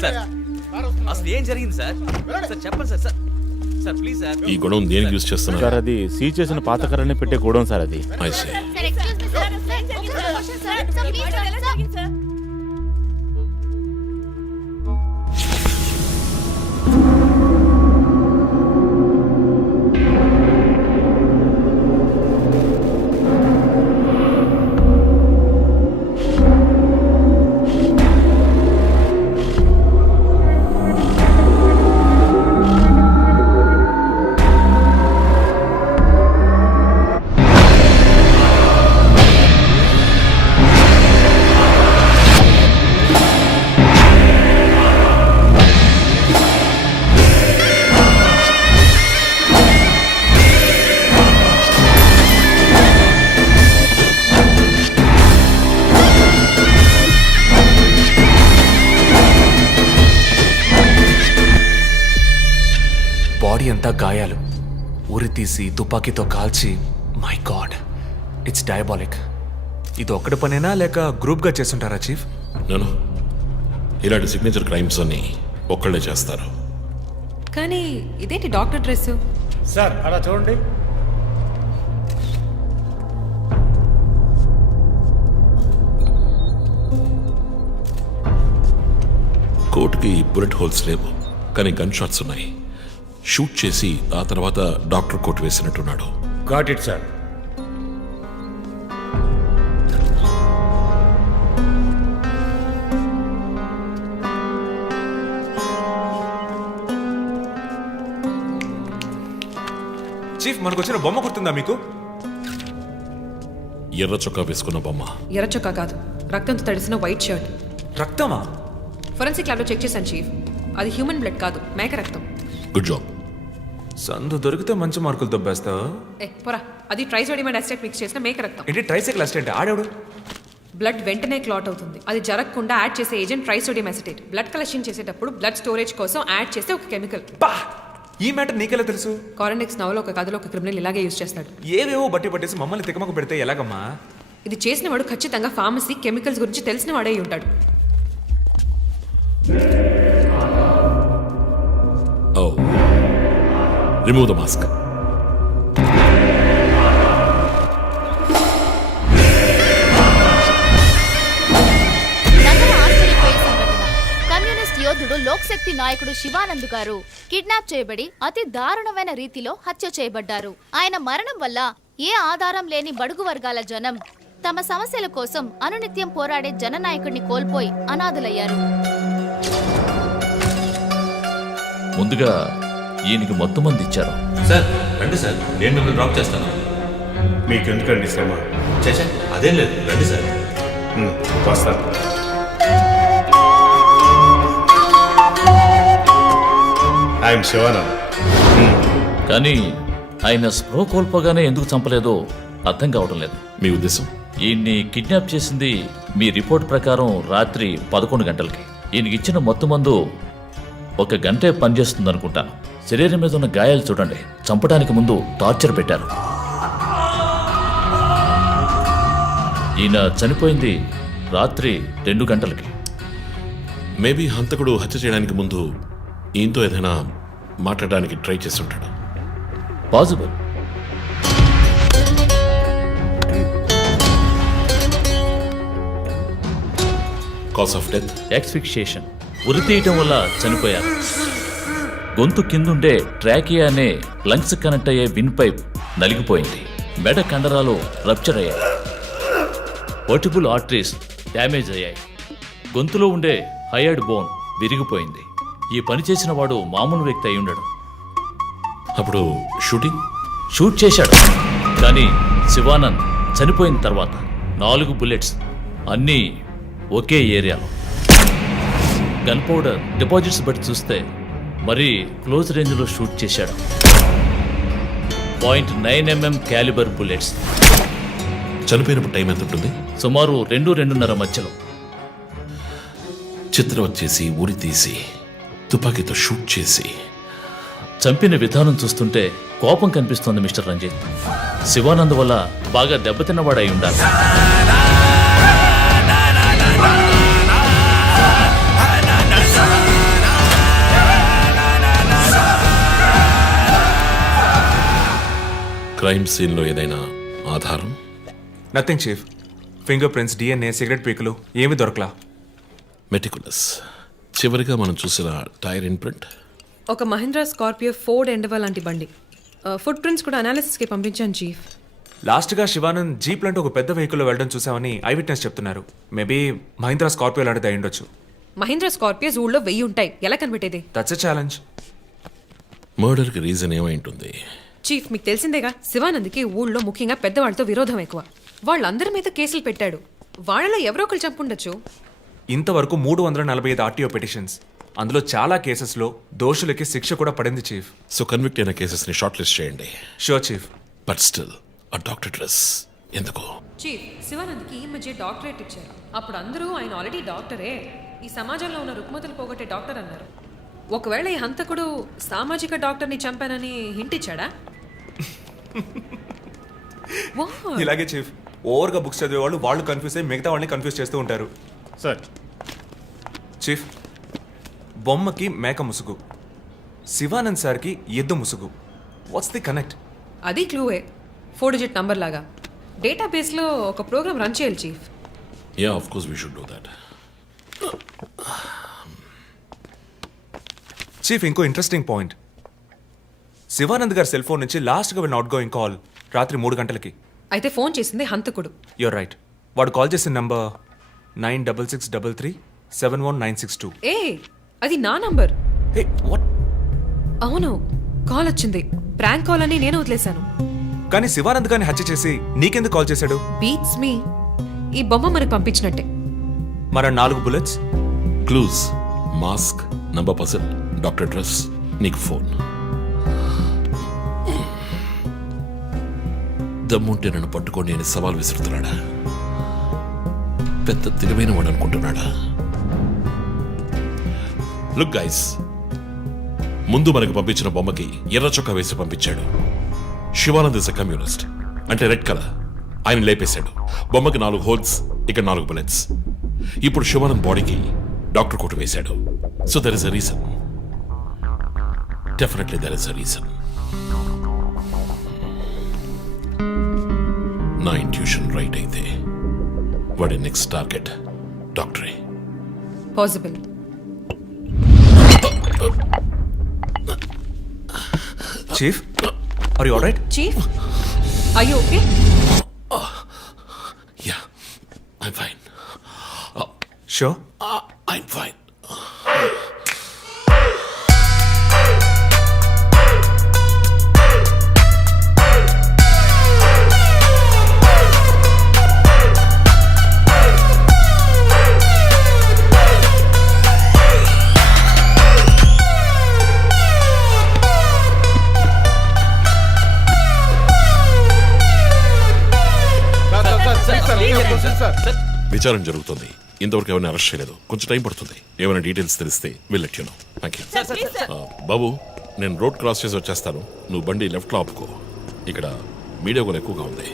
సార్ అసలు ఏం జరిగింది సార్? సార్ చెప్పండి sir. Sir sir please sir. ఈ గొడవ దేనికి యూజ్ చేస్తున్నారు? సార్ అది సీజ్ చేసిన పాత కర్రని పెట్టే గోడౌన్ సార్ అది. I see. బాడీ అంతా గాయాలు, ఉరి తీసి తుపాకీతో కాల్చి, మై గాడ్, ఇట్స్ డయాబాలిక్. ఇది ఒక్కడి పనేనా లేక గ్రూప్గా చేస్తుంటారా చీఫ్? నేను ఇలాంటి సిగ్నేచర్ క్రైమ్స్ అన్ని ఒక్కళ్ళే చేస్తారు. కానీ ఇదేంటి డాక్టర్ డ్రెస్? సార్ అలా చూడండి. కోట్కి బుల్లెట్ హోల్స్ లేవు, కానీ గన్ షాట్స్ ఉన్నాయి. షూట్ చేసి ఆ తర్వాత డాక్టర్ కోట్ వేసినట్టున్నాడు. Got it sir. చీఫ్, మనకు వచ్చిన బొమ్మ గుర్తుందా మీకు? ఎర్ర చొక్కా వేసుకున్న బొమ్మ. ఎర్ర చొక్కా కాదు, రక్తంతో తడిసిన వైట్ షర్ట్. రక్తమా? ఫోరెన్సిక్ ల్యాబ్లో చెక్ చేశాను చీఫ్, అది హ్యూమన్ బ్లడ్ కాదు, మేక రక్తం. Good job. సందు దొరికితే మంచి మార్కులు దొబ్బేస్తావా? పోరా, అది ట్రైసోడియం అసిటేట్ మిక్స్ చేసిన మేక రక్తం. ఏంటి ట్రైసైకిల్ అసిస్టెంట్? ఆడాడు. బ్లడ్ వెంటనే క్లాట్ అవుతుంది. అది జరగకుండా యాడ్ చేసే agent trisodium acetate. Blood collection చేసేటప్పుడు బ్లడ్ స్టోరేజ్ కోసం యాడ్ చేసే ఒక కెమికల్. ఈ మ్యాటర్ నీకెలా తెలుసు? కారెండెక్స్ నవలో ఒక కథలో ఒక క్రిమినల్ ఇలాగే యూజ్ చేస్తాడు. ఏవేవో బట్టి పట్టేసి మమ్మల్ని తికమక పెడితే ఎలాగమ్మా? ఇది చేసిన వాడు ఖచ్చితంగా ఫార్మసీ కెమికల్స్ గురించి తెలిసిన వాడే అయి ఉంటాడు. Oh. Remove the mask. నగర ఆశ్చర్యపోయే సంఘటన. కమ్యూనిస్ట్ యోధుడు లోక్శక్తి నాయకుడు శివానంద్ గారు కిడ్నాప్ చేయబడి అతి దారుణమైన రీతిలో హత్య చేయబడ్డారు. ఆయన మరణం వల్ల ఏ ఆధారం లేని బడుగు వర్గాల జనం తమ సమస్యల కోసం అనునిత్యం పోరాడే జననాయకుడిని కోల్పోయి అనాథులయ్యారు. ముందుగా ఈయనకి మొత్తం మంది ఇచ్చారు. సార్ రండి సార్, నేను మిమ్మల్ని డ్రాప్ చేస్తాను. మీకెందుకండి శ్రమ? చేసా అదేం లేదు, రండి సార్. వస్తాను. ఐఎమ్ శివానంద్. కానీ ఆయన స్ప్రో కోల్పోగానే ఎందుకు చంపలేదో అర్థం కావడం లేదు. మీ ఉద్దేశం? ఈయన్ని కిడ్నాప్ చేసింది మీ రిపోర్ట్ ప్రకారం రాత్రి 11 గంటలకి. ఈయనకి ఇచ్చిన మొత్తం మందు 1 గంటే పనిచేస్తుంది అనుకుంటాను. శరీరం మీద ఉన్న గాయాలు చూడండి, చంపడానికి ముందు టార్చర్ పెట్టారు. ఈయన చనిపోయింది రాత్రి 2 గంటలకి. మేబీ హంతకుడు హత్య చేయడానికి ముందు ఈయనతో ఏదైనా మాట్లాడడానికి ట్రై చేస్తుంటాడు. Possible. Cause of death? Asphyxiation, ఉరి తీయటం వల్ల చనిపోయారు. గొంతు కిందుండే ట్రాకియా అనే లంగ్స్ కనెక్ట్ అయ్యే విన్ పైప్ నలిగిపోయింది. మెడ కండరాలు రప్చర్ అయ్యాయి. వర్టిబుల్ ఆర్టరీస్ డ్యామేజ్ అయ్యాయి. గొంతులో ఉండే హయర్డ్ బోన్ విరిగిపోయింది. ఈ పని చేసిన వాడు మామూలు వ్యక్తి అయి ఉండడు. అప్పుడు షూట్ చేశాడు. కానీ శివానంద్ చనిపోయిన తర్వాత 4 బుల్లెట్స్, అన్నీ ఒకే ఏరియాలో. గన్ పౌడర్ డిపాజిట్స్ బట్టి చూస్తే మరీ క్లోజ్ రేంజ్లో షూట్ చేశాడు. 0.9 mm క్యాలిబర్ బుల్లెట్స్. చనిపోయినప్పుడు టైం ఎంత ఉంటుంది? సుమారు 2-2:30 మధ్యలో. చిత్రం వచ్చేసి ఉరి తీసి తుపాకీతో షూట్ చేసి చంపిన విధానం చూస్తుంటే కోపం కనిపిస్తోంది మిస్టర్ రంజిత్. శివానంద్ వల్ల బాగా దెబ్బతిన్నవాడై ఉండాలి. క్రైమ్ సీన్లో ఏదైనా ఆధారం? Nothing chief. Fingerprints, DNA, cigarette పీకులు ఏమీ దొరకలా. మెటికులస్. చివరిగా మనం చూసిన టైర్ ఇన్ప్రింట్? ఒక మహీంద్రా స్కార్పియో ఫోర్డ్ ఎండవా లాంటి బండి. ఫుట్ ప్రింట్స్ కూడా అనాలిసిస్కి పంపించాను చీఫ్. లాస్ట్గా శివానంద్ జీప్ లాంటి ఒక పెద్ద వెహికల్లో వెళ్ళడం చూసామని ఐ విట్నెస్ చెప్తున్నారు. మేబీ మహీంద్రా స్కార్పియో లాంటిది అయి ఉండొచ్చు. మహీంద్రా స్కార్పియోస్ ఊళ్ళో 1000 ఉంటాయి, ఎలా కనిపెట్టేది? That's a challenge. మర్డర్కి రీజన్ ఏమై ఉంటుంది? చీఫ్, మీకు తెలిసిందేగా, శివానంద్కి ఊళ్ళో ముఖ్యంగా పెద్దవాళ్ళతో విరోధం ఎక్కువ. వాళ్ళందరి మీద కేసులు పెట్టాడు. వాళ్ళలో ఎవరో ఒకరు చంపుండొచ్చు. ఇంతవరకు 345 RTO పిటిషన్స్. అందులో చాలా కేసెస్లో దోషులకి శిక్ష కూడా పడింది చీఫ్. సో కన్విక్ట్ అయిన కేసెస్ని షార్ట్ లిస్ట్ చేయండి. Sure chief. బట్ స్టిల్ ఆ డాక్టర్ డ్రెస్ ఎందుకు? చీఫ్, శివానంద్కి ఈ మధ్య డాక్టరేట్ ఇచ్చారు. అప్పుడు అందరూ ఆయన ఆల్రెడీ డాక్టరే, ఈ సమాజంలో ఉన్న రుగ్మతలు పోగొట్టే డాక్టర్ అన్నారు. ఒకవేళ ఈ హంతకుడు సామాజిక డాక్టర్ని చంపానని హింట్ ఇచ్చాడా? ఇలాగే చీఫ్ ఓవర్గా బుక్స్ చదివే వాళ్ళు కన్ఫ్యూజ్ అయ్యి మిగతా వాళ్ళని కన్ఫ్యూజ్ చేస్తూ ఉంటారు. సార్ చీఫ్, బొమ్మకి మేక ముసుగు, శివానంద్ సార్కి ఎద్దు ముసుగు. What's the connect? అది క్లూవే, 4 డిజిట్ నంబర్ లాగా. డేటాబేస్లో ఒక ప్రోగ్రామ్ రన్ చేయాలి chief. Yeah of course we should do that. Chief, ఇంకో ఇంట్రెస్టింగ్ పాయింట్. శివానంద్ గారి సెల్ ఫోన్ నుంచి లాస్ట్గా వెళ్ళిన అవుట్ గోయింగ్ కాల్ రాత్రి 3 గంటలకి. అయితే ఫోన్ చేసింది హంతకుడు. You're right. వాడు కాల్ చేసిన నంబర్ 9663371962. ఏ అది నా నంబర్. Hey what? అవును, కాల్ వచ్చింది. ప్రాంక్ కాల్ అని నేను వదిలేశాను. కానీ శివానంద్ గారిని హత్య చేసి నీకెందుకు కాల్ చేశాడు? బీట్స్ మీ. ఈ బొమ్మ మనకు పంపించినట్టే. మన 4 bullets, clues, mask, number person, doctor dress, నీకు ఫోన్. దమ్ముంటే నన్ను పట్టుకొని నేను సవాల్ విసురుతున్నాడా? పెద్ద తెలివైన వాడు అనుకుంటున్నాడా? లుక్ గైస్, ముందు మనకు పంపించిన బొమ్మకి ఎర్ర చొక్కా వేసి పంపించాడు. శివానంద్ ఇస్ ఎ కమ్యూనిస్ట్, అంటే రెడ్ కలర్. ఆయన లేపేశాడు. బొమ్మకి 4 హోల్స్, ఇక్కడ 4 బుల్లెట్స్. ఇప్పుడు శివానంద్ బాడీకి డాక్టర్ కోట్ వేశాడు. So there is a reason. Definitely there is a reason. నా ఇంట్యూషన్ రైట్ అయితే వాడి నెక్స్ట్ టార్గెట్ డాక్టరే. Possible. Chief, are you alright? Chief, are you okay? Ya, I'm fine. Sure? I'm fine. విచారణ జరుగుతుంది. ఇంతవరకు ఎవరిని arrest చేయలేదు. కొంచెం టైం పడుతుంది. ఏమైనా డీటెయిల్స్ తెలిస్తే will let you know. Thank you. బాబు, నేను రోడ్ క్రాస్ చేసి వచ్చేస్తాను. నువ్వు బండి లెఫ్ట్లో ఆపుకో. ఇక్కడ మీడియా కూడా ఎక్కువగా ఉంది.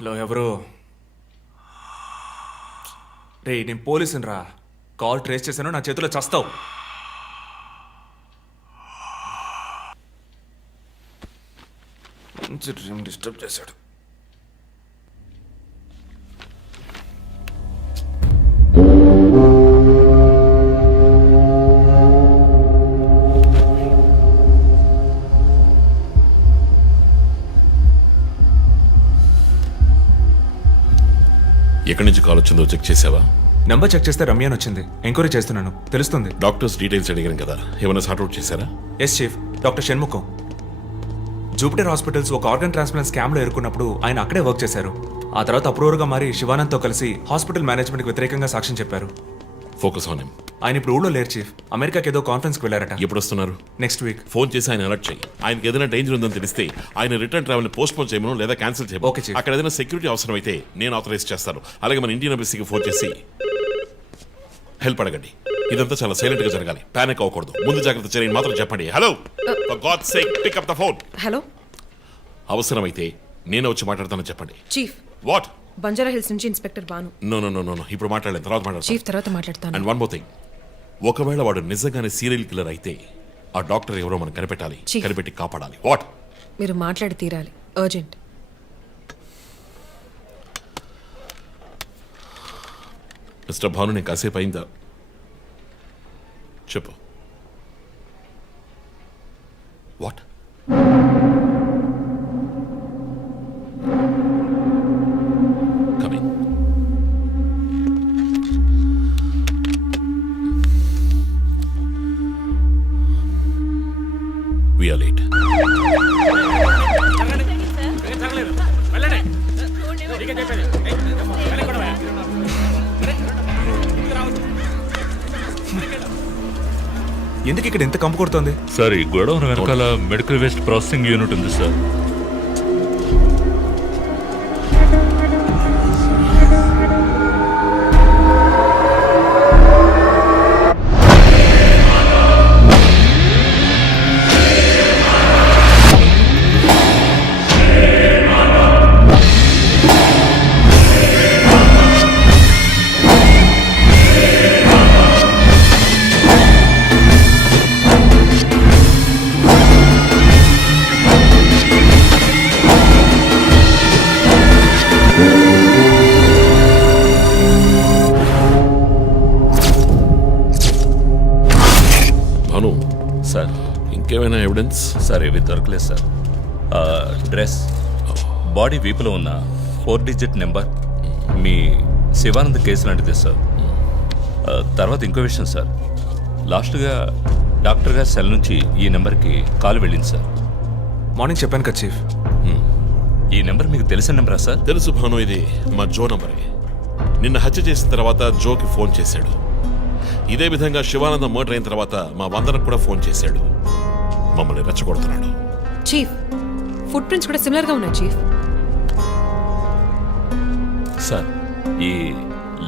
హలో, ఎవరు? రే, నేను పోలీసుని రా. కాల్ ట్రేస్ చేశాను, నా చేతిలో చస్తావు. మంచి డ్రీమ్ డిస్టర్బ్ చేశాడు. ఎక్కడి నుంచి కాల్ వచ్చిందో చెక్ చేసావా? నెంబర్ చెక్ చేస్తే రమ్య అని వచ్చింది. ఎంక్వైరీ చేస్తున్నాను, తెలుస్తుంది. డాక్టర్స్ డీటెయిల్స్ అడిగాను కదా, ఏమైనా సార్ట్అవుట్ చేశారా? Yes chief, doctor Shanmugam. Jupiter hospitals ఒక ఆర్గన్ ట్రాన్స్ప్లాంట్ స్కామ్లో ఎరుకున్నప్పుడు ఆయన అక్కడే వర్క్ చేశారు. ఆ తర్వాత అప్రూవర్గా మారి శివానంద్తో కలిసి హాస్పిటల్ మేనేజ్మెంట్కి వ్యతిరేకంగా సాక్ష్యం చెప్పారు. Focus on him. ఆయన ఇప్పుడు ఊళ్ళో లేరు చీఫ్. అమెరికాకి ఏదో కాన్ఫరెన్స్కి వెళ్ళారట. ఎప్పుడు వస్తున్నారు? Next week. ఫోన్ చేసి ఆయన అలర్ట్ చేయి. ఆయనకి ఏదైనా డేంజర్ ఉందని తెలిస్తే ఆయన రిటర్న్ ట్రావెల్ పోస్ట్ పోన్ చేయమను లేదా క్యాన్సిల్ చేయమను. Okay chief. అక్కడ ఏదైనా సెక్యూరిటీ అవసరం అయితే నేను ఆథరైజ్ చేస్తాను. అలాగే మన ఇండియన్ ఎంబసీకి ఫోన్ చేసి హెల్ప్ అడగండి. ఇదంతా చాలా సైలెంట్ గా జరగాలి. పానిక్ అవ్వకూడదు. ముందు జాగ్రత్త చర్యని మాత్రం చెప్పండి. Hello, for God's sake pick up the phone. Hello అవసరమైతే నేనే వచ్చి మాట్లాడతానని చెప్పండి. Chief, what? బంజారా హిల్స్ నుంచి ఇన్స్పెక్టర్ బాను. నో, ఇప్పుడు మాట్లాడలేదు, తర్వాత మాట్లాడతాను. చీఫ్ తర్వాత మాట్లాడతాను. అండ్ వన్ మోర్ థింగ్, ఒకవేళ వాడు నిజంగానే సీరియల్ కిల్లర్ అయితే ఆ డాక్టర్ ఎవరో మనం కనిపెట్టాలి, Chief. కనిపెట్టి కాపాడాలి. వాట్? మీరు మాట్లాడి తీరాలి, అర్జెంట్. మిస్టర్ భాను, నేను కాసేపు అయిందా? చెప్పు. What? Coming. We are late. ఎందుకు ఇక్కడ ఎంత కంపు కొడుతోంది? సార్, ఈ గొడవ వెనకాల మెడికల్ వేస్ట్ ప్రాసెసింగ్ యూనిట్ ఉంది సార్. భాను సార్, ఇంకేమైనా ఎవిడెన్స్? సార్, ఏవి దొరకలేదు సార్. డ్రెస్, బాడీ వీపులో ఉన్న 4 డిజిట్ నెంబర్ మీ శివానంద్ కేసు లాంటిది సార్. తర్వాత ఇంకో విషయం సార్, లాస్ట్గా డాక్టర్ గారి సెల్ నుంచి ఈ నెంబర్కి కాల్ వెళ్ళింది సార్. మార్నింగ్ చెప్పాను కదా చీఫ్. ఈ నెంబర్ మీకు తెలిసిన నెంబరా సార్? తెలుసు భాను, ఇది మా జో నంబరే. నిన్న హత్య చేసిన తర్వాత జోకి ఫోన్ చేశాడు. ఇదే విధంగా శివానంద మర్డర్ అయిన తర్వాత మా వందనకు కూడా ఫోన్ చేశాడు. మమ్మల్ని రెచ్చగొడుతున్నాడు. చీఫ్, ఫుట్ ప్రింట్స్ కూడా సిమిలర్ గా ఉన్నాయి చీఫ్. సార్, ఈ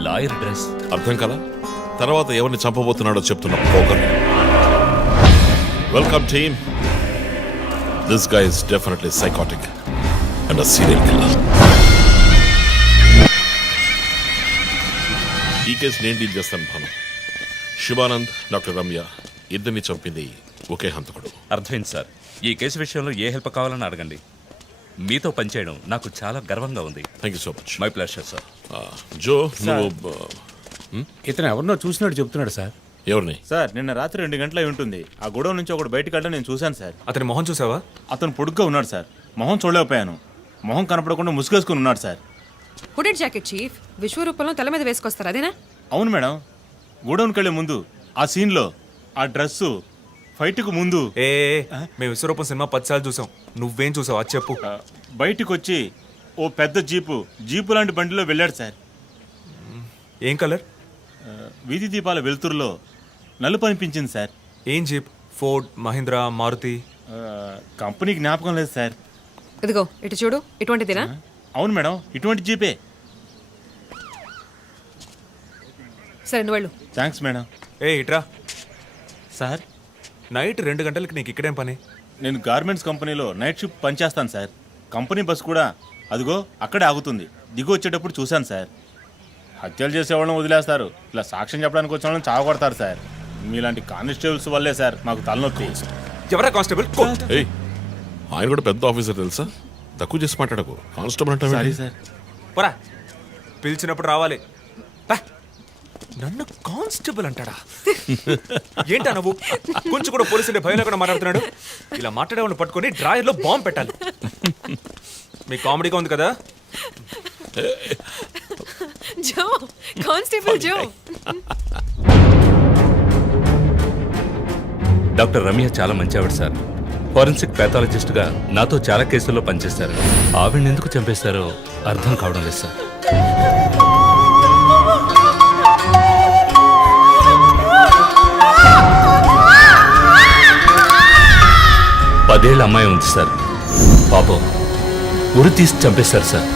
లాయర్ డ్రెస్ అర్థం కదా? తర్వాత ఎవరిని చంపబోతున్నాడో చెప్తున్న పోగర్. Welcome team. This guy is definitely psychotic and serial killer. ఈ కేసు నేను డీల్ చేస్తాను భాను. శివానంద్, డాక్టర్ రమ్య ఇద్దరిని చంపింది ఒకే హంతకుడు. అర్థమైంది సార్. ఈ కేసు విషయంలో ఏ హెల్ప్ కావాలని అడగండి. మీతో పనిచేయడం నాకు చాలా గర్వంగా ఉంది. Thank you so much. My pleasure sir. Joe, నువ్వు ఇతను ఎవరినో చూసినట్టు చెప్తున్నాడు సార్. ఎవరిని? సార్, నిన్న రాత్రి 2 గంటల ఉంటుంది. ఆ గొడవ నుంచి ఒకటి బయటకు వెళ్ళడం నేను చూశాను సార్. అతని మొహం చూసావా? అతను పొడుగ్గా ఉన్నాడు సార్. మొహం చూడలేకపోయాను. మొహం కనపడకుండా ముసుగేసుకుని ఉన్నాడు సార్. హుడెడ్ జాకెట్ చీఫ్, విశ్వరూపంలో తల మీద వేసుకొస్తారు అదేనా? అవును మేడం. గోడౌన్కి వెళ్ళే ముందు ఆ సీన్లో ఆ డ్రెస్సు ఫైట్కు ముందు మేము విశ్వరూపం సినిమా 10 సార్లు చూసాం. నువ్వేం చూసావు అది చెప్పు. బయటికి వచ్చి ఓ పెద్ద జీపు లాంటి బండిలో వెళ్ళాడు సార్. ఏం కలర్? వీధి దీపాల వెలుతురులో నలుపు అనిపించింది సార్. ఏం jeep? Ford, Mahindra, Maruti? Company జ్ఞాపకం లేదు సార్. ఇదిగో ఇటు చూడు, ఇటువంటిదేనా? అవును మేడం, ఇటువంటి జీపే. సరే నువ్వు వెళ్ళు. Thanks madam. ఇట్రా సార్. నైట్ 2 గంటలకి నీకు ఇక్కడేం పని? నేను గార్మెంట్స్ కంపెనీలో నైట్ షిఫ్ట్ పనిచేస్తాను సార్. కంపెనీ బస్ కూడా అదిగో అక్కడే ఆగుతుంది. దిగు వచ్చేటప్పుడు చూశాను సార్. హత్యలు చేసేవాళ్ళని వదిలేస్తారు, ఇలా సాక్ష్యం చెప్పడానికి వచ్చిన వాళ్ళని చావగొడతారు సార్. మీలాంటి కానిస్టేబుల్స్ వల్లే సార్ మాకు తలనొప్పి. ఎవరా కానిస్టేబుల్? ఆయన కూడా పెద్ద ఆఫీసర్ తెలుసా? తక్కువ చేసి మాట్లాడకు. కానిస్టేబుల్ అంటే సారీ సార్. పోరా, పిలిచినప్పుడు రావాలి. నన్ను కానిస్టేబుల్ అంటాడా? ఏంటా నువ్వు? కొంచెం కూడా పోలీసులు భయం లేకుండా మాట్లాడుతున్నాడు. ఇలా మాట్లాడేవాళ్ళని పట్టుకొని డ్రాయర్లో బాంబు పెట్టాలి. మీ కామెడీగా ఉంది కదా? జో, కానిస్టేబుల్ జో. డాక్టర్ రమ్య చాలా మంచి ఆవిడ సార్. ఫోరెన్సిక్ ప్యాథాలజిస్ట్గా నాతో చాలా కేసుల్లో పనిచేశారు. ఆవిడని ఎందుకు చంపేశారో అర్థం కావడం లేదు సార్. పదేళ్ల అమ్మాయి ఉంది సార్. పాపం ఉరి తీసి చంపేశారు సార్.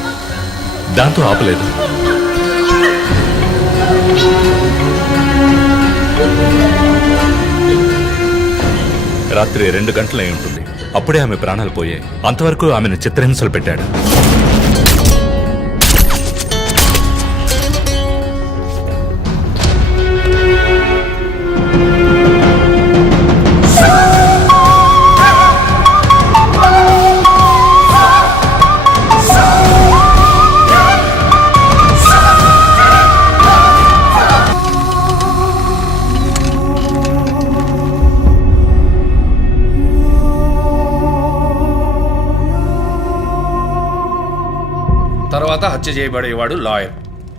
దాంతో ఆపలేదు. రాత్రి 2 గంటలై ఉంటుంది. అప్పుడే ఆమె ప్రాణాలు పోయాయి. అంతవరకు ఆమెను చిత్రహింసలు పెట్టాడు. తర్వాత హత్య చేయబడేవాడు లాయర్.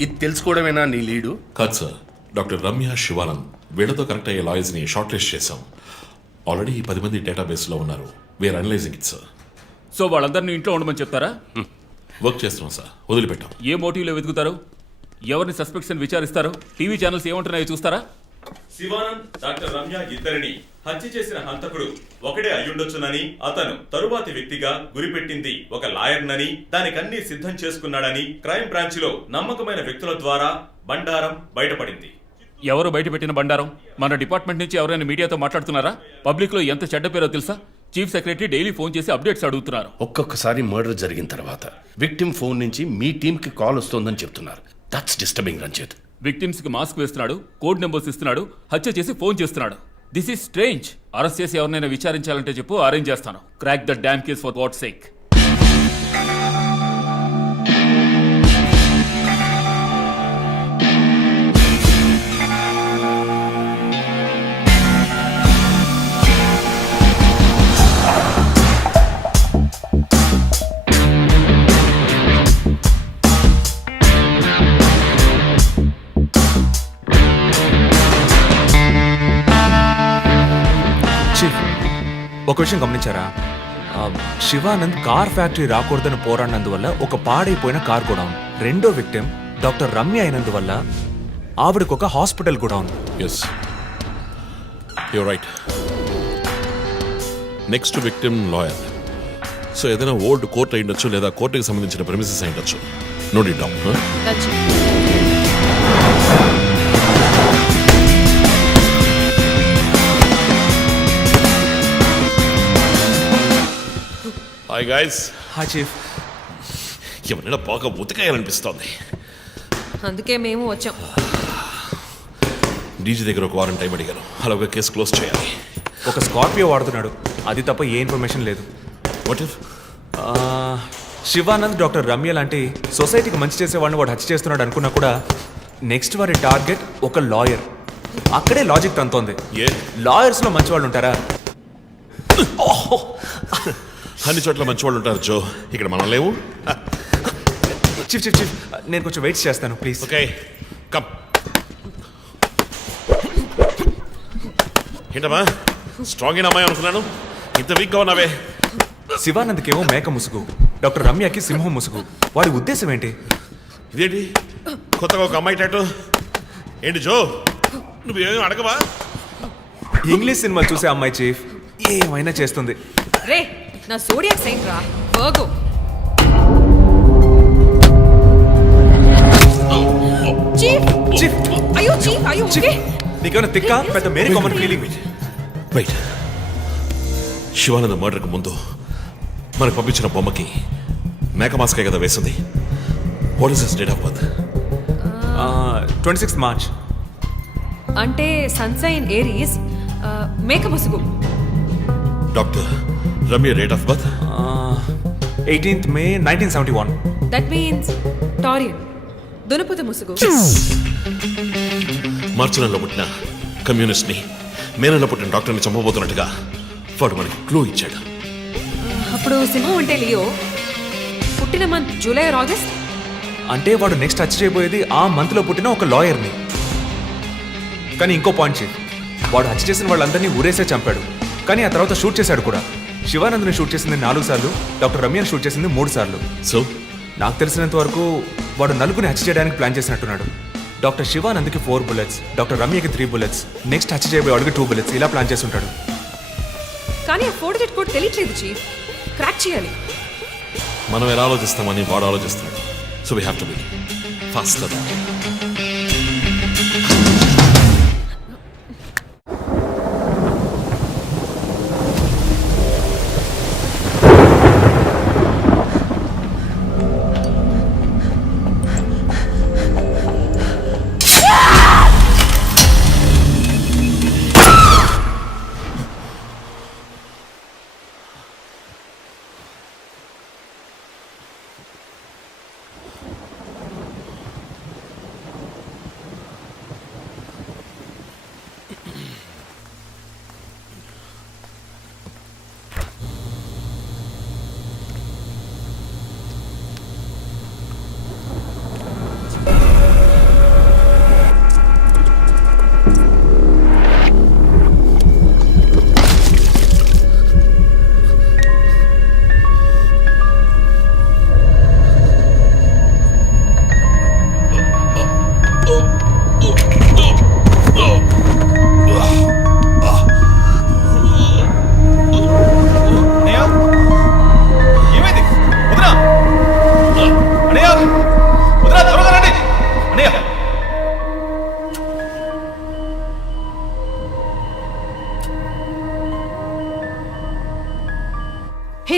ఇది తెలుసుకోవడమేనా నీ లీడు? కాదు సార్, డాక్టర్ రమ్య, శివానంద్ వీళ్ళతో కనెక్ట్ అయ్యే లాయర్స్ని షార్ట్ లిస్ట్ చేశాం. ఆల్రెడీ 10 మంది డేటాబేస్లో ఉన్నారు. We are analysing it sir. So వాళ్ళందరినీ ఇంట్లో ఉండమని చెప్తారా? వర్క్ చేస్తున్నాం సార్, వదిలిపెట్టాం. ఏ మోటివ్లో వెతుకుతారు? ఎవరిని సస్పెక్ట్స్ అని విచారిస్తారు? టీవీ ఛానల్స్ ఏమంటున్నాయో చూస్తారా? శివానంద్, డాక్టర్ రమ్య ఇద్దరిని హత్య చేసిన హంతకుడు ఒకడే అయ్యుండొచ్చునని, అతను తరువాతి వ్యక్తిగా గురిపెట్టింది ఒక లాయర్నని, దానికన్నీ సిద్ధం చేసుకున్నాడని క్రైమ్ బ్రాంచ్ లో నమ్మకమైన వ్యక్తుల ద్వారా బండారం బయటపడింది. ఎవరు బయటపెట్టిన బండారం? మన డిపార్ట్మెంట్ నుంచి ఎవరైనా మీడియాతో మాట్లాడుతున్నారా? పబ్లిక్ లో ఎంత చెడ్డ పేరో తెలుసా? చీఫ్ సెక్రటరీ డైలీ ఫోన్ చేసి అప్డేట్స్ అడుగుతున్నారు. ఒక్కొక్కసారి మర్డర్ జరిగిన తర్వాత విక్టిమ్ ఫోన్ నుంచి మీ టీమ్ కి కాల్ వస్తోందని చెప్తున్నారు. That's disturbing Ranjith. విక్టిమ్స్ కి మాస్క్ వేస్తున్నాడు, కోడ్ నెంబర్స్ ఇస్తున్నాడు, హత్య చేసి ఫోన్ చేస్తున్నాడు. This is strange. అరెస్ట్ చేసి ఎవరినైనా విచారించాలంటే చెప్పు, అరేంజ్ చేస్తాను. Crack the damn case for God's sake. Chief, ఒక విషయం గమనించారా? శివానంద్ కార్ ఫ్యాక్టరీ రాకూడదని పోరాడినందువల్ల ఒక పాడైపోయిన కార్ కూడా ఉంది. రెండో విక్టిమ్ డాక్టర్ రమ్య అయినందువల్ల ఆవిడకు ఒక హాస్పిటల్ కూడా ఉంది. Yes, you're right. Next victim lawyer. So ఏదైనా ఓల్డ్ కోర్ట్ అయి ఉండొచ్చు, లేదా కోర్టుకి సంబంధించిన ప్రెమిసెస్ అయి ఉండొచ్చు. Note it down. Hi guys. Hi chief. ఎవరైనా బాగా ఉతకాయాలనిపిస్తోంది. అందుకే మేము వచ్చాం. డీజీ దగ్గర ఒక వారం టైం అడిగాను. అలాగే కేసు క్లోజ్ చేయాలి. ఒక స్కార్పియో వాడుతున్నాడు, అది తప్ప ఏ ఇన్ఫర్మేషన్ లేదు. What if Shivanand doctor Ramya లాంటి సొసైటీకి మంచి చేసేవాడిని వాడు హత్య చేస్తున్నాడు అనుకున్నా కూడా నెక్స్ట్ వారి టార్గెట్ ఒక లాయర్. అక్కడే లాజిక్ తంతోంది. లాయర్స్లో మంచి వాళ్ళు ఉంటారా? అన్ని చోట్ల మంచి వాళ్ళు ఉంటారు జో, ఇక్కడ మనం లేవు. చీఫ్ చీఫ్ చీఫ్, నేను కొంచెం వెయిట్ చేస్తాను ప్లీజ్. Okay, come. ఏంటమ్మా స్ట్రాంగ్ అయిన అమ్మాయి అనుకున్నాను, ఇంత వీక్గా ఉన్నావే. శివానంద్కేమో మేక ముసుగు, డాక్టర్ రమ్యకి సింహం ముసుగు. వాడి ఉద్దేశం ఏంటి? ఇదేంటి కొత్తగా ఒక అమ్మాయి టాటూ? ఏంటి జో, నువ్వేమీ అడగవా? ఇంగ్లీష్ సినిమా చూసే అమ్మాయి చీఫ్, ఏమైనా చేస్తుంది. రే, నా సోడియాక్ సైన్ రా వర్గో. చీఫ్ చీఫ్, అయ్యో చీఫ్, అయ్యో ఓకే. నీకేమైనా తిక్క పెద్ద మేరీ కామన్ ఫీలింగ్. రైట్. శివానంద మర్డర్కి ముందు మనకు పంపించిన బొమ్మకి మేక మాస్కే కదా వేసింది. What is his date of birth? 26 March. అంటే సన్సైన్ ఏరీస్, మేక ముసుగు. Doctor Ramya date of birth 18th May 1971. That means Taurean, దునపుత ముసుగు. మార్చి నెలలో పుట్టిన కమ్యూనిస్ట్ని మే నెలలో పుట్టిన డాక్టర్ని చంపబోతున్నట్టుగా వాడు మనకి క్లూ ఇచ్చాడు. అప్పుడు సింహం అంటే లియో, పుట్టిన మంత్ జూలై ఆర్ ఆగస్ట్. అంటే వాడు నెక్స్ట్ టచ్ చేయబోయేది ఆ మంత్లో పుట్టిన ఒక లాయర్ని. కానీ ఇంకో పాయింట్ చీఫ్, వాడు హత్య చేసిన వాళ్ళందరినీ ఊరేసే చంపాడు, కానీ ఆ తర్వాత షూట్ చేశాడు కూడా. శివానంద్ని షూట్ చేసింది 4 సార్లు, డాక్టర్ రమ్యని షూట్ చేసింది 3 సార్లు. సో నాకు తెలిసినంత వరకు వాడు నలుగురిని హత్య చేయడానికి ప్లాన్ చేసినట్టున్నాడు. డాక్టర్ శివానంద్కి 4 bullets, డాక్టర్ రమ్యకి 3 bullets, నెక్స్ట్ హత్య చేయబోయే వాడికి 2 bullets, ఇలా ప్లాన్ చేసి ఉంటాడు. కానీ ఆ 4 digit కోడ్ తెలియట్లేదు చీఫ్, క్రాక్ చేయాలి. మనం ఎలా ఆలోచిస్తామని వాడు ఆలోచిస్తున్నాడు. So we have to be faster.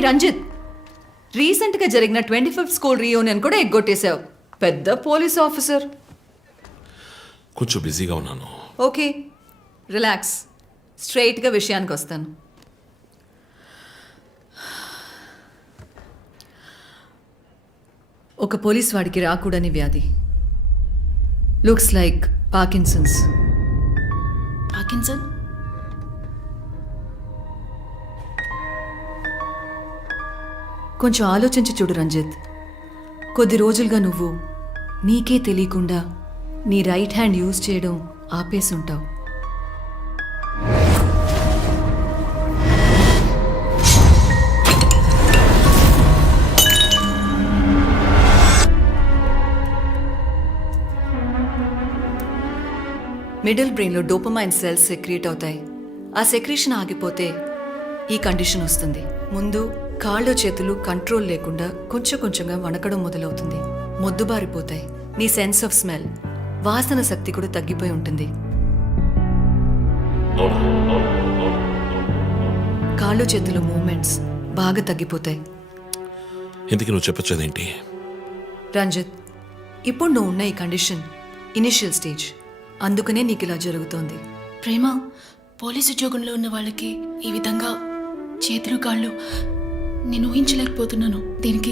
Ranjith, రీసెంట్గా జరిగిన 25th స్కూల్ రీయూనియన్ కూడా ఎగ్గొట్టేశావు. పెద్ద పోలీస్ ఆఫీసర్. కొంచెం బిజీగా ఉన్నాను. Okay, relax. స్ట్రైట్గా విషయానికి వస్తాను. ఒక పోలీస్ వాడికి రాకూడని వ్యాధి. Looks like Parkinson's. పార్కిన్సన్? కొంచెం ఆలోచించి చూడు రంజిత్. కొద్ది రోజులుగా నువ్వు నీకే తెలియకుండా నీ రైట్ హ్యాండ్ యూజ్ చేయడం ఆపేసి ఉంటావు. మిడిల్ బ్రెయిన్లో డోపమైన్ సెల్స్ సెక్రియేట్ అవుతాయి. ఆ సెక్రీషన్ ఆగిపోతే ఈ కండిషన్ వస్తుంది. ముందు కాళ్ళు చేతులు కంట్రోల్ లేకుండా కొంచెం కొంచెంగా వణకడం మొదలవుతుంది. మొద్దుబారిపోతాయి. నీ సెన్స్ ఆఫ్ స్మెల్, వాసన శక్తి కూడా తగ్గిపోయి ఉంటుంది. కాళ్ళు చేతుల మూమెంట్స్ బాగా తగ్గిపోతాయి. ఎందుకు నువ్వు చెప్పొచ్చేదేంటి? రంజిత్, ఇప్పుడు నువ్వు ఉన్న ఈ కండిషన్ ఇనిషియల్ స్టేజ్. అందుకనే నీకు ఇలా జరుగుతోంది. ప్రేమ, పోలీసు ఉద్యోగంలో ఉన్న వాళ్ళకి ఈ విధంగా చేతులు కాళ్ళు నేను ఊహించలేకపోతున్నాను. దీనికి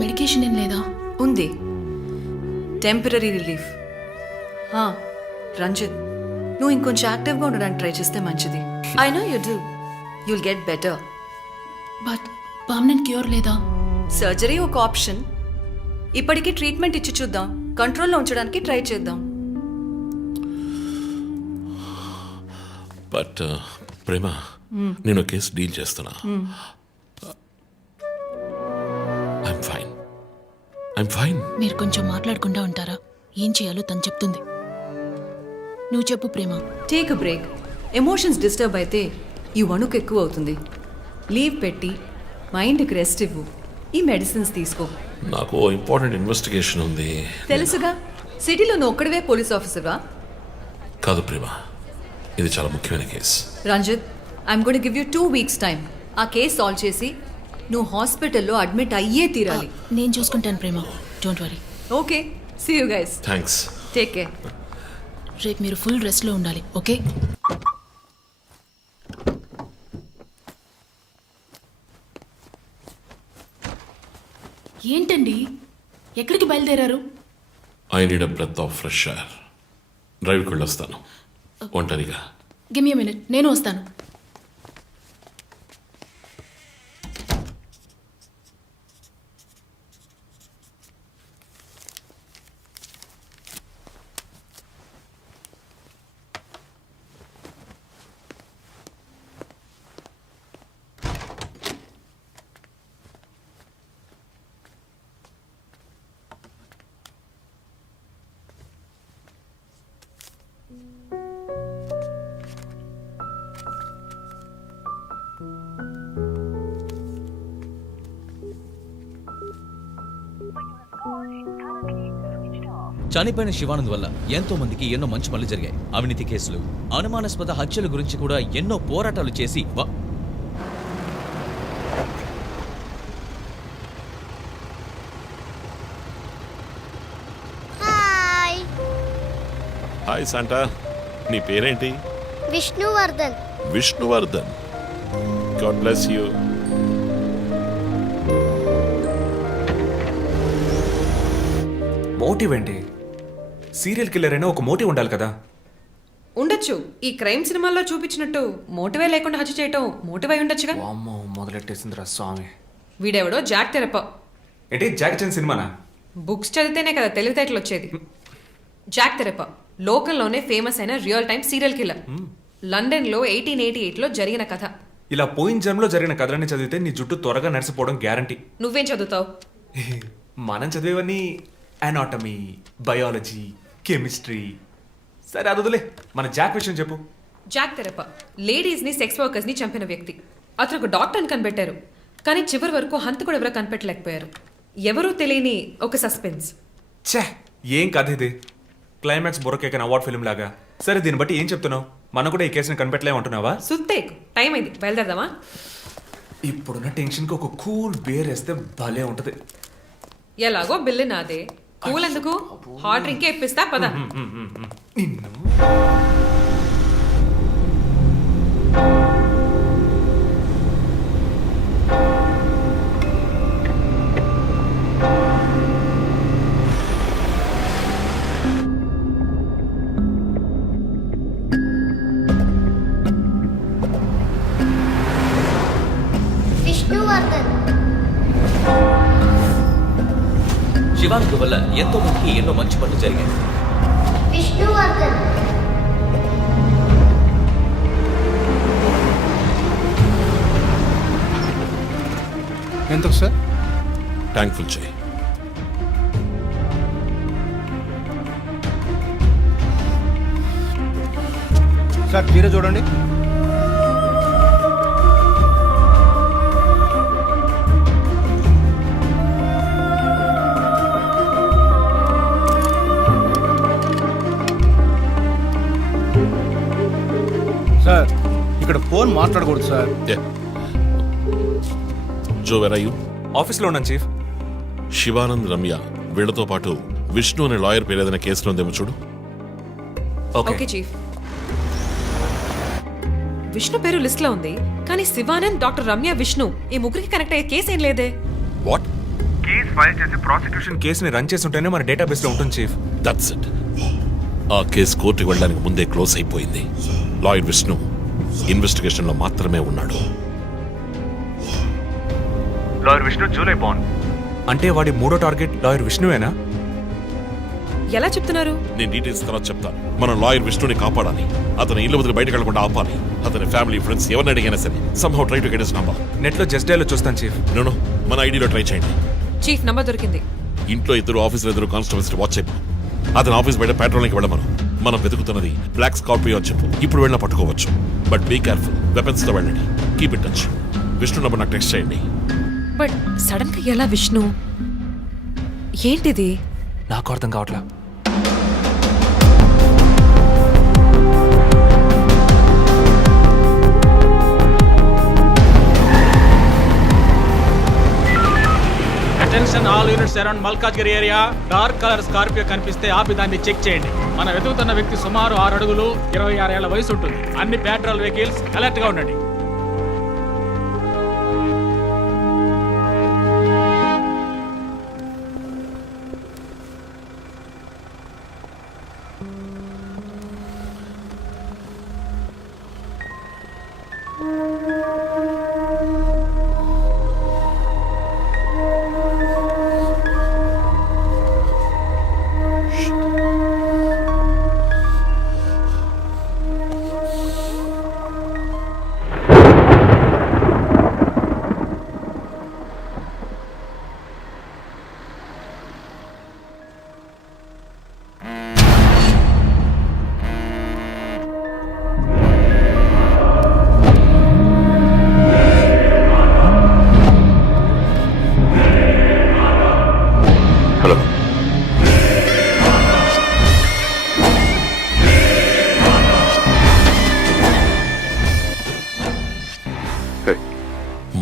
మెడికేషన్ ఏం లేదా? ఉంది, టెంపరీ రిలీఫ్. రంజిత్, నువ్వు ఇంకొంచెం యాక్టివ్గా ఉండడానికి ట్రై చేస్తే మంచిది. I know you do. You'll get better. But permanent cure లేదా? సర్జరీ ఒక ఆప్షన్. ఇప్పటికీ ట్రీట్మెంట్ ఇచ్చి చూద్దాం. కంట్రోల్లో ఉంచడానికి ట్రై చేద్దాం. బట్ ప్రేమ, నేను కేసు డీల్ చేస్తున్నా. I'm fine. మీరు కొంచెం మాట్లాడకుండా ఉంటారా? ఏం చేయాలో తను చెప్తుంది. నువ్వు చెప్పు Prema. Take a break. Emotions disturb అయితే ఈ వణుకు ఎక్కువ అవుతుంది. లీవ్ పెట్టి మైండ్కి రెస్ట్ ఇవ్వు. ఈ మెడిసిన్స్ తీసుకో. నాకు ఇంపార్టెంట్ ఇన్వెస్టిగేషన్ ఉంది. తెలుసుగా, సిటీలో నువ్వు ఒక్కడివే పోలీస్ ఆఫీసర్వా? కాదు ప్రేమ, ఇది చాలా ముఖ్యమైన case. Ranjith, I'm going to give you 2 weeks time. ఆ కేసు సాల్వ్ చేసి నువ్వు హాస్పిటల్లో అడ్మిట్ అయ్యే తీరాలి. నేను చూసుకుంటాను Prema, don't worry. Okay, see you guys. Thanks. Take care. రేపు మీరు ఫుల్ రెస్ట్లో ఉండాలి, ఓకే? ఏంటండి, ఎక్కడికి బయలుదేరారు? I need a breath of fresh air. డ్రైవ్కి వెళ్ళొస్తాను ఒంటరిగా. గివ్ మీ ఎ మినిట్, నేను వస్తాను. చనిపోయిన శివానంద్ వల్ల ఎంతో మందికి ఎన్నో మంచి పనులు జరిగాయి. అవినీతి కేసులు, అనుమానాస్పద హత్యల గురించి కూడా ఎన్నో పోరాటాలు చేసి హాయ్ శాంటా, నీ పేరేంటి? Vishnuvardhan. Vishnuvardhan. God bless you. Motive ఏంటి? సీరియల్ కిల్లర్ అయినా ఒక మోటివ్ ఉండాలి కదా. ఉండొచ్చు. ఈ క్రైమ్ సినిమాల్లో చూపించినట్టు మోటివే లేకుండా హత్య చేయటం మోటివ్ అయి ఉండొచ్చుగా. అమ్మో, మొదలెట్టేసిందిరా స్వామి. వీడెవడో జాక్ తెరప. ఏంటి, జాక్ చాన్ సినిమానా? బుక్స్ చదివితేనే కదా తెలివితేటలు వచ్చేది. జాక్ తెరప లోకంలోనే ఫేమస్ అయిన రియల్ టైమ్ సీరియల్ కిల్లర్. లండన్లో 1888లో జరిగిన కథ. ఇలా పోయిన జన్మలో జరిగిన కథలన్నీ చదివితే నీ జుట్టు త్వరగా నడిచిపోవడం గ్యారంటీ. నువ్వేం చదువుతావు? మనం చదివేవన్నీ అనాటమీ, బయాలజీ, కెమిస్ట్రీ. సరే అదులే, మన జాక్ విషయం చెప్పు. జాక్ తెరప లేడీస్ని, సెక్స్ వర్కర్స్ని చంపిన వ్యక్తి. అతను ఒక డాక్టర్ని కనిపెట్టారు, కానీ చివరి వరకు హంతకుడు ఎవరో కనిపెట్టలేకపోయారు. ఎవరూ తెలియని ఒక సస్పెన్స్. ఛే, ఏం కథ ఇది? క్లైమాక్స్ బుర్రకేకన్ అవార్డ్ ఫిల్మ్ లాగా. సరే, దీన్ని బట్టి ఏం చెప్తున్నావు? మనం కూడా ఈ కేసుని కనిపెట్టలేమంటున్నావా? సుత్తేకు టైం అయింది, బయలుదేరదామా? ఇప్పుడున్న టెన్షన్కి ఒక కూల్ బేర్ వేస్తే భలే ఉంటది. ఎలాగో బిల్లు నాదే, కూల్ ఎందుకు, హాట్ డ్రింకే ఇప్పిస్తా పద. నిన్ను విష్ణువర్ధన్. శివానంద్ వల్ల ఎంతో మందికి ఎన్నో మంచి పనులు జరిగాయి. విష్ణువర్ధన్. ఎంతకు సార్? ట్యాంక్ ఫుల్ చేయి. సార్ తీరే చూడండి. సార్ ఇక్కడ ఫోన్ మాట్లాడకూడదు సార్. జో వెర్ ఆర్ యు? ఆఫీస్లో ఉన్నాను చీఫ్. శివానంద్, రమ్య వీళ్లతో పాటు విష్ణు అనే లాయర్ పేరు ఏదైనా కేసులో ఉందేమో చూడు. Okay chief. విష్ణు పేరు లిస్ట్ లో ఉంది, కానీ శివానంద్, డాక్టర్ రమ్య, విష్ణు ఈ ముగ్గురికి కనెక్ట్ అయ్యే కేసు ఏం లేదే. వాట్? కేసు ఫైల్ చేసి ప్రాసిక్యూషన్ కేసుని రన్ చేసి ఉంటేనే మన డేటాబేస్ లో ఉంటుంది చీఫ్. That's it. ఆ కేసు కోర్టుకి వెళ్ళడానికి ముందే క్లోజ్ అయిపోయింది. లాయర్ విష్ణు ఇన్వెస్టిగేషన్ లో మాత్రమే ఉన్నాడు. లాయర్ విష్ణు జూలై బాండ్ అంటే వాడి మూడో టార్గెట్ లాయర్ విష్ణువేనా? ఎలా చెప్తున్నారు? నేను డీటెయిల్స్ తర్వాత చెప్తాను. మనం లాయర్ విష్ణుని కాపాడాలి. అతని ఇల్లు వదిలి బయటకు వెళ్లకుండా ఆపాలి. అతని ఫ్యామిలీ, ఫ్రెండ్స్ ఎవరిని అడిగినా సరే somehow try to get his number. Net లో జస్ట్ డైల్ చూస్తాను చీఫ్. నో మన ఐడిలో ట్రై చేయండి. చీఫ్ నంబర్ దొరికింది. ఇంట్లో ఇద్దరు, ఆఫీసులో ఇద్దరు కానిస్టేబుల్స్ వాచ్ చెప్పు. అతని ఆఫీస్ బయట పెట్రోలింగ్కి వెళ్ళమను. మనం వెతుకుతున్నది బ్లాక్ స్కార్పియో అని చెప్పు. ఇప్పుడు వెళ్ళినా పట్టుకోవచ్చు. బట్ బీ కేర్ఫుల్, వెపన్స్ తో వెళ్ళండి. Keep in touch. Vishnu number నాకు టెక్స్ట్ చేయండి. బట్ సడన్ గా ఎలా విష్ణు? ఏంటిది? నాకు అర్థం కావట్లా. Attention all units around Malkajgiri area. Dark colour Scorpio కనిపిస్తే ఆపి దాన్ని చెక్ చేయండి. మనం వెతుకుతున్న వ్యక్తి సుమారు 6 అడుగులు 26 ఏళ్ల వయసు ఉంటుంది. అన్ని పెట్రోల్ వెహికల్స్ అలర్ట్ గా ఉండండి.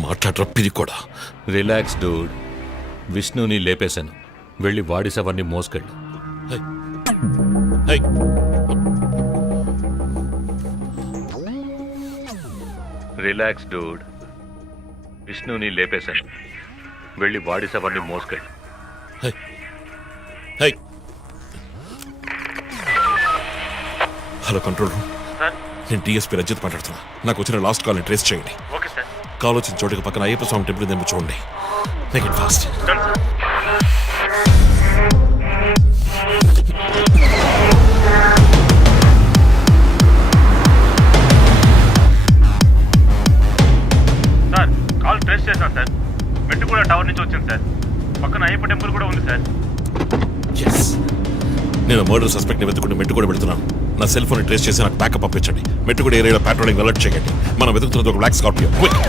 మాట్లాడరప్పిది కూడా. Relax dude. విష్ణుని లేపేశాను. వెళ్ళి వాడి శవాన్ని మోసుకెళ్ళు. Relax dude. విష్ణుని లేపేశాను. వెళ్ళి వాడి శవాన్ని మోసుకెళ్ళు. Hello control room. నేను టీఎస్పీ రజిత్ మాట్లాడుతున్నా. నాకు వచ్చిన లాస్ట్ కాల్ని ట్రేస్ చేయండి. కాల్ వచ్చిన చోటుకి పక్కన అయ్యప్ప స్వామి టెంపుల్ ఉందేమో చూడండి. Make it fast. Sir call trace చేశాను సార్. మెట్టు కూడా టవర్ నుంచి వచ్చింది సార్. పక్కన అయ్యప్ప టెంపుల్ కూడా ఉంది సార్. నేను మర్డర్ సస్పెక్ట్ ని వెతుకుంటూ మెట్టు కూడా వెళ్తున్నాను. నా సెల్ ఫోన్ ట్రేస్ చేసి నాకు బ్యాకప్ పంపించండి. మెట్టు కూడా ఏరియాలో పెట్రోలింగ్ అలర్ట్ చేయండి. మనం వెతుకుతున్నది ఒక black Scorpio. Quick.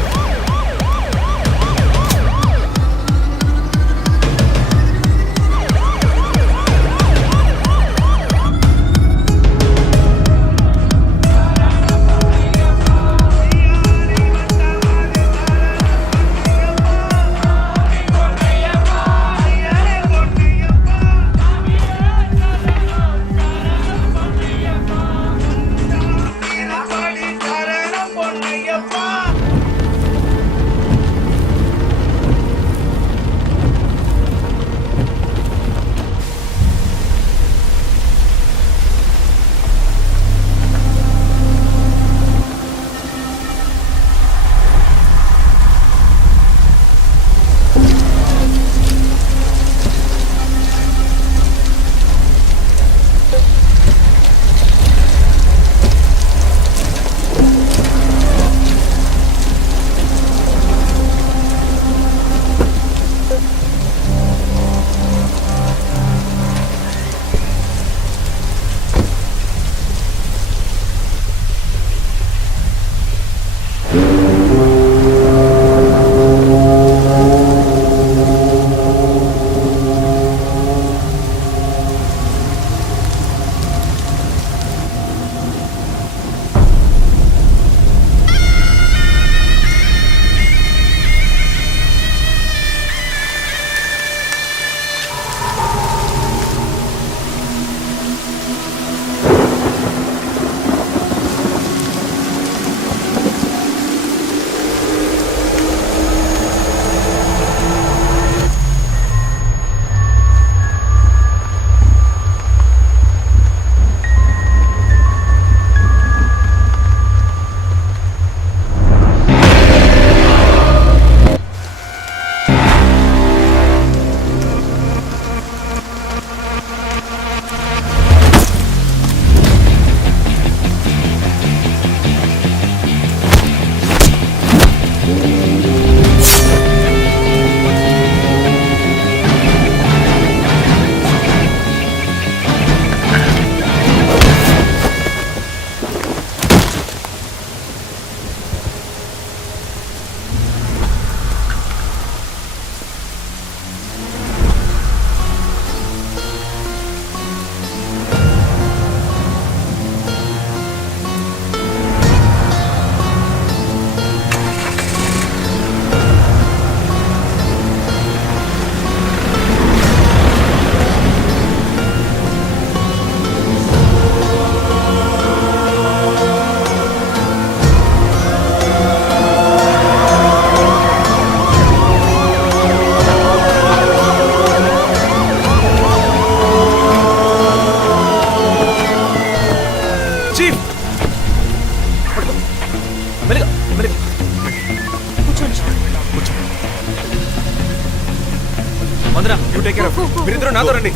Take care of. మీరిద్దరూ నాతో రండి.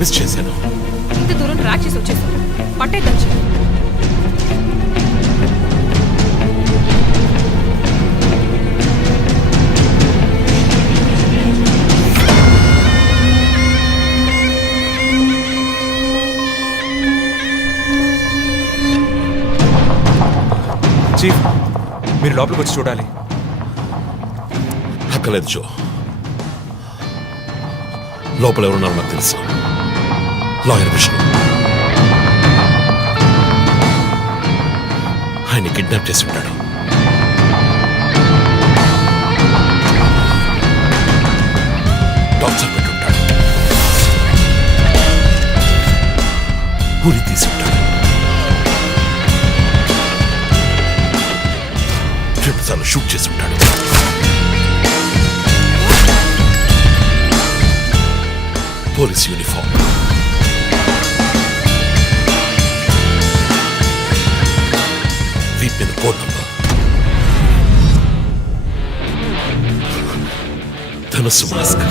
మిస్ చేశాను. ఇంత దూరం ట్రాక్ చేసి వచ్చేసాం. పట్టేద్దాం. చీఫ్, మీరు లోపలికి వచ్చి చూడాలి. అక్కలేదు జో. లోపల ఎవరున్నారో నాకు తెలుసు. లాయర్ విష్ణు. ఆయన్ని కిడ్నాప్ చేసి ఉంటాడు. టార్చర్ పెట్టుంటాడు. ఉరి తీసి ఉంటాడు. 2 సార్లు షూట్ చేసి ఉంటాడు. పోలీస్ యూనిఫామ్, వీప్ మీద కోడ్ నంబర్, ధనుసు మాస్క్.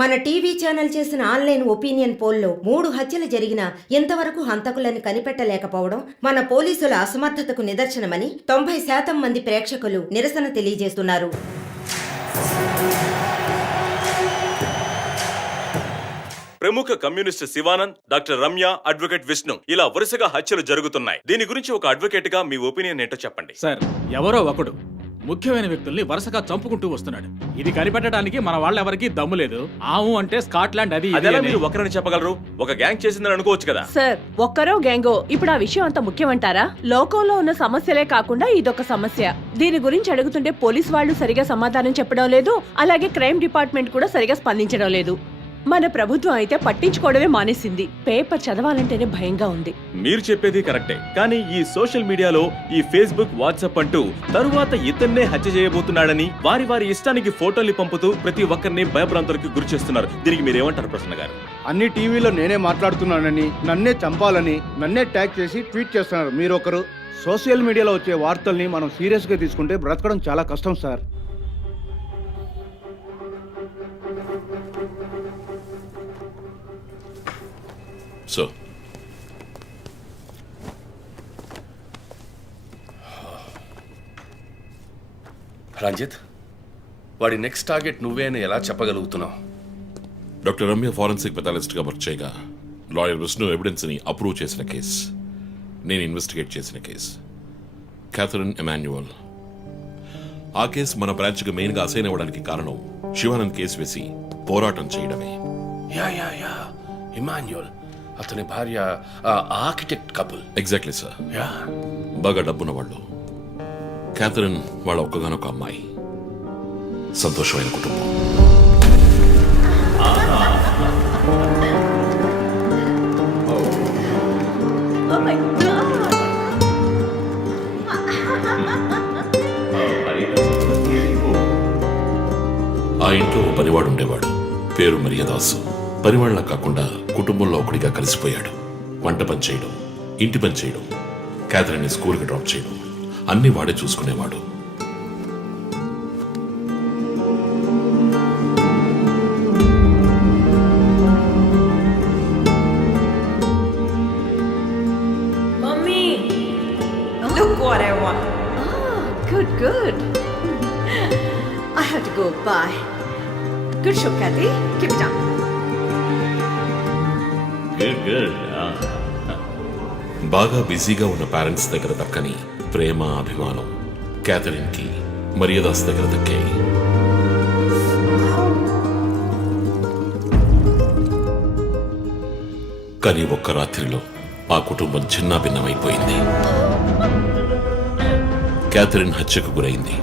మన టీవీ ఛానల్ చేసిన ఆన్లైన్ ఒపీనియన్ పోల్లో 3 హత్యలు జరిగినా ఇంతవరకు హంతకులను కనిపెట్టలేకపోవడం మన పోలీసుల అసమర్థతకు నిదర్శనమని 90% మంది ప్రేక్షకులు నిరసన తెలియజేస్తున్నారు. ప్రముఖ communist Shivanand, doctor Ramya, advocate Vishnu ఇలా వరుసగా హత్యలు జరుగుతున్నాయి. దీని గురించి ఒక అడ్వకేట్ గా మీ ఒపీనియన్ ఏంటో చెప్పండి. సార్, ఎవరో ఒకడు ముఖ్యమైన వ్యక్తుల్ని వరుసగా చంపుకుంటూ వస్తున్నాడు. ఇది కనిపెట్టడానికి మన వాళ్ళెవరికీ దమ్ము లేదు. ఆవు అంటే స్కాట్లాండ్ అది అదేలా మీరు ఒకరని చెప్పగలరు? ఒక గ్యాంగ్ చేసిందని అనుకోవచ్చు కదా. సార్, ఒక్కరో గ్యాంగో ఇప్పుడు ఆ విషయం అంత ముఖ్యమంటారా? లోకంలో ఉన్న సమస్యలే కాకుండా ఇదొక సమస్య. దీని గురించి అడుగుతుంటే పోలీస్ వాళ్ళు సరిగా సమాధానం చెప్పడం లేదు. అలాగే క్రైమ్ డిపార్ట్మెంట్ కూడా సరిగా స్పందించడం లేదు. మన ప్రభుత్వం అయితే పట్టించుకోవడమే మానేసింది. పేపర్ చదవాలంటేనే భయంగా ఉంది. మీరు చెప్పేది కరెక్టే, కానీ ఈ సోషల్ మీడియాలో ఈ ఫేస్బుక్, వాట్సాప్ అంటూ తరువాత ఇతన్నే హత్య చేయబోతున్నాడని వారి వారి ఇష్టానికి ఫోటోలు పంపుతూ ప్రతి ఒక్కరిని భయభ్రాంతులకు గురి చేస్తున్నారు. దీనికి మీరేమంటారు ప్రసన్న గారు? అన్ని టీవీలో నేనే మాట్లాడుతున్నానని, నన్నే చంపాలని, నన్నే ట్యాగ్ చేసి ట్వీట్ చేస్తున్నారు మీరొకరు. సోషల్ మీడియాలో వచ్చే వార్తల్ని మనం సీరియస్ గా తీసుకుంటే బ్రతకడం చాలా కష్టం సార్. సో రంజిత్, వాడి నెక్స్ట్ టార్గెట్ నువ్వే అని ఎలా చెప్పగలుగుతున్నావు? డాక్టర్ రమ్య ఫారెన్సిక్ పెథాలజిస్ట్గా వర్క్ చేయగా లాయర్ విష్ణు ఎవిడెన్స్ని అప్రూవ్ చేసిన కేస్, నేను ఇన్వెస్టిగేట్ చేసిన కేస్, క్యాథరిన్ ఎమాన్యువల్. ఆ కేసు మన బ్రాంచ్కి మెయిన్గా అసైన్ అవ్వడానికి కారణం శివానంద్ కేసు వేసి పోరాటం చేయడమే. యా యా యా ఇమాన్యుయల్, అతని భార్య ఆర్కిటెక్ట్ కపుల్. Exactly sir. బాగా డబ్బున్న వాళ్ళు. క్యాథరిన్ వాళ్ళ ఒక్కగానొక అమ్మాయి. సంతోషమైన కుటుంబం. ఆ ఇంట్లో పనివాడు ఉండేవాడు, పేరు మరియదాసు. పనివాళ్ళ కాకుండా కుటుంబంలో ఒకడిగా కలిసిపోయాడు. వంట పని చేయడం, ఇంటి పని చేయడం, క్యాథరిన్ని స్కూల్కి డ్రాప్ చేయడం అన్నీ వాడే చూసుకునేవాడు. Mummy, look what I want. Oh, good, good. I have to go. Bye. Good show, Kathy. Keep it up. Good. బాగా బిజీగా ఉన్న పేరెంట్స్ దగ్గర దక్కని ప్రేమ అభిమానం క్యాథరిన్కి మరియదాస్ దగ్గర దక్కాయి. కానీ ఒక్క రాత్రిలో ఆ కుటుంబం చిన్నాభిన్నమైపోయింది. క్యాథరిన్ హత్యకు గురైంది.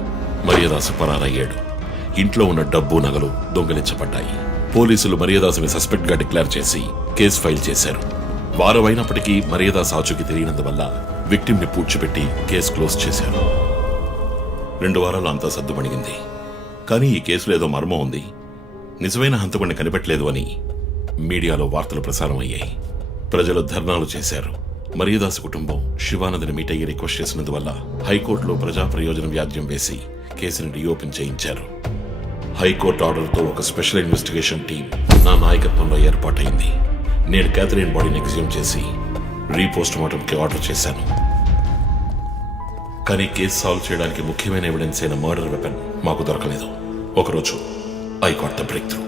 మరియదాసు పరారయ్యాడు. ఇంట్లో ఉన్న డబ్బు నగలు దొంగిలించబడ్డాయి. పోలీసులు మరియదాసుని సస్పెక్ట్ గా డిక్లేర్ చేసి కేసు ఫైల్ చేశారు. వారం అయినప్పటికీ మరియదాస్ ఆచూకీ తెలియనందువల్ల విక్టిమ్ ని పూడ్చిపెట్టి కేసు క్లోజ్ చేశారు. 2 వారాలు అంతా సద్దుమణిగింది. కానీ ఈ కేసులో ఏదో మర్మం ఉంది, నిజమైన హంతకుడిని కనిపెట్టలేదు అని మీడియాలో వార్తలు ప్రసారం అయ్యాయి. ప్రజలు ధర్నాలు చేశారు. మరియదాసు కుటుంబం శివానందని మీట్ అయ్యి రిక్వెస్ట్ చేసినందువల్ల హైకోర్టులో ప్రజా ప్రయోజన వ్యాజ్యం వేసి కేసుని రీఓపెన్ చేయించారు. హైకోర్టు ఆర్డర్తో ఒక స్పెషల్ ఇన్వెస్టిగేషన్ టీం నా నాయకత్వంలో ఏర్పాటైంది. నేను క్యాథరిన్ బాడీని ఎగ్జ్యూమ్ చేసి రీపోస్ట్ మార్టంకి ఆర్డర్ చేశాను. కానీ కేసు సాల్వ్ చేయడానికి ముఖ్యమైన ఎవిడెన్స్ అయిన మర్డర్ వెపన్ మాకు దొరకలేదు. ఒకరోజు I got the breakthrough.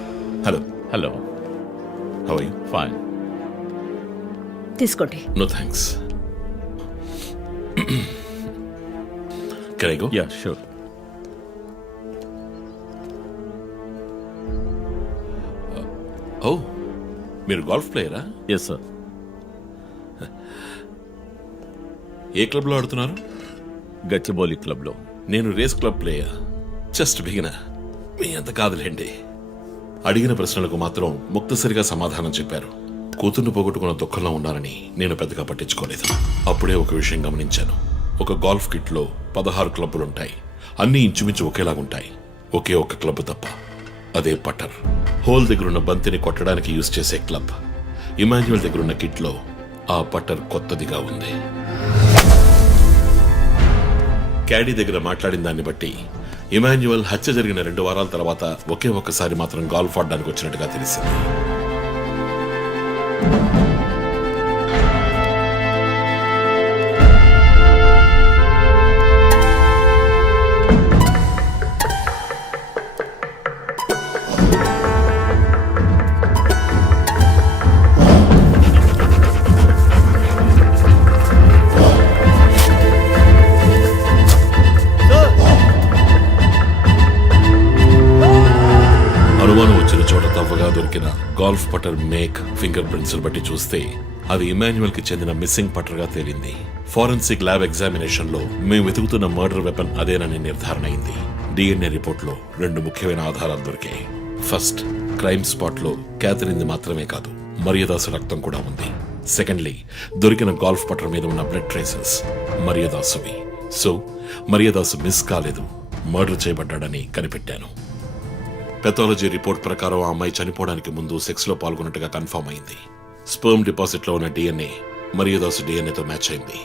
Hello hello how are you? Fine. తీసుకోండి. No thanks. Can I go? Ya sure. Oh, మీరు గోల్ఫ్ ప్లేయరా? Yes sir. ఏ క్లబ్లో ఆడుతున్నారు? గచ్చిబౌలి క్లబ్లో. నేను race club player. Just beginner. మీ అంత కాదులేండి. అడిగిన ప్రశ్నలకు మాత్రం ముక్తసరిగా సమాధానం చెప్పారు. కూతుర్ని పోగొట్టుకున్న దుఃఖంలో ఉన్నారని నేను పెద్దగా పట్టించుకోలేదు. అప్పుడే ఒక విషయం గమనించాను. ఒక గోల్ఫ్ కిట్లో 16 క్లబ్బులుంటాయి. అన్నీ ఇంచుమించు ఒకేలాగుంటాయి. ఒకే ఒక్క క్లబ్ తప్ప. అదే పట్టర్. హోల్ దగ్గరున్న బంతిని కొట్టడానికి యూజ్ చేసే క్లబ్. ఇమాన్యువల్ దగ్గరున్న కిట్లో ఆ పట్టర్ కొత్తదిగా ఉంది. క్యాడీ దగ్గర మాట్లాడిన దాన్ని బట్టి ఇమాన్యువల్ హత్య జరిగిన 2 వారాల తర్వాత ఒకే ఒక్కసారి మాత్రం గోల్ఫ్ ఆడడానికి వచ్చినట్టుగా తెలిసింది. అనుమానం వచ్చిన చోట తవ్వగా దొరికిన గోల్ఫ్ పట్టర్ మేక్ ఫింగర్ ప్రింట్స్ బట్టి చూస్తే అది ఇమాన్యువల్ కి చెందిన మిస్సింగ్ పట్టర్ గా తేలింది. ఫోరెన్సిక్ ల్యాబ్ ఎగ్జామినేషన్ లో మేము వెతుకుతున్న మర్డర్ వెపన్ అదేనని నిర్ధారణ అయింది. డిఎన్ఏ రిపోర్ట్ లో 2 ముఖ్యమైన ఆధారాలు దొరికాయి. ఫస్ట్, క్రైమ్ స్పాట్ లో క్యాథరిన్ మాత్రమే కాదు మరియదాసు రక్తం కూడా ఉంది. సెకండ్లీ, దొరికిన గోల్ఫ్ పట్టర్ మీద ఉన్న బ్లడ్ ట్రేసెస్ మరియదాసువి. సో మరియదాసు మిస్ కాలేదు, మర్డర్ చేయబడ్డాడని కనిపెట్టాను. పెథాలజీ రిపోర్ట్ ప్రకారం ఆ అమ్మాయి చనిపోవడానికి ముందు సెక్స్ లో పాల్గొన్నట్టుగా కన్ఫర్మ్ అయింది. స్పర్మ్ డిపాజిట్ లో ఉన్న డిఎన్ఏ మరియదాసు డిఎన్ఏతో మ్యాచ్ అయింది.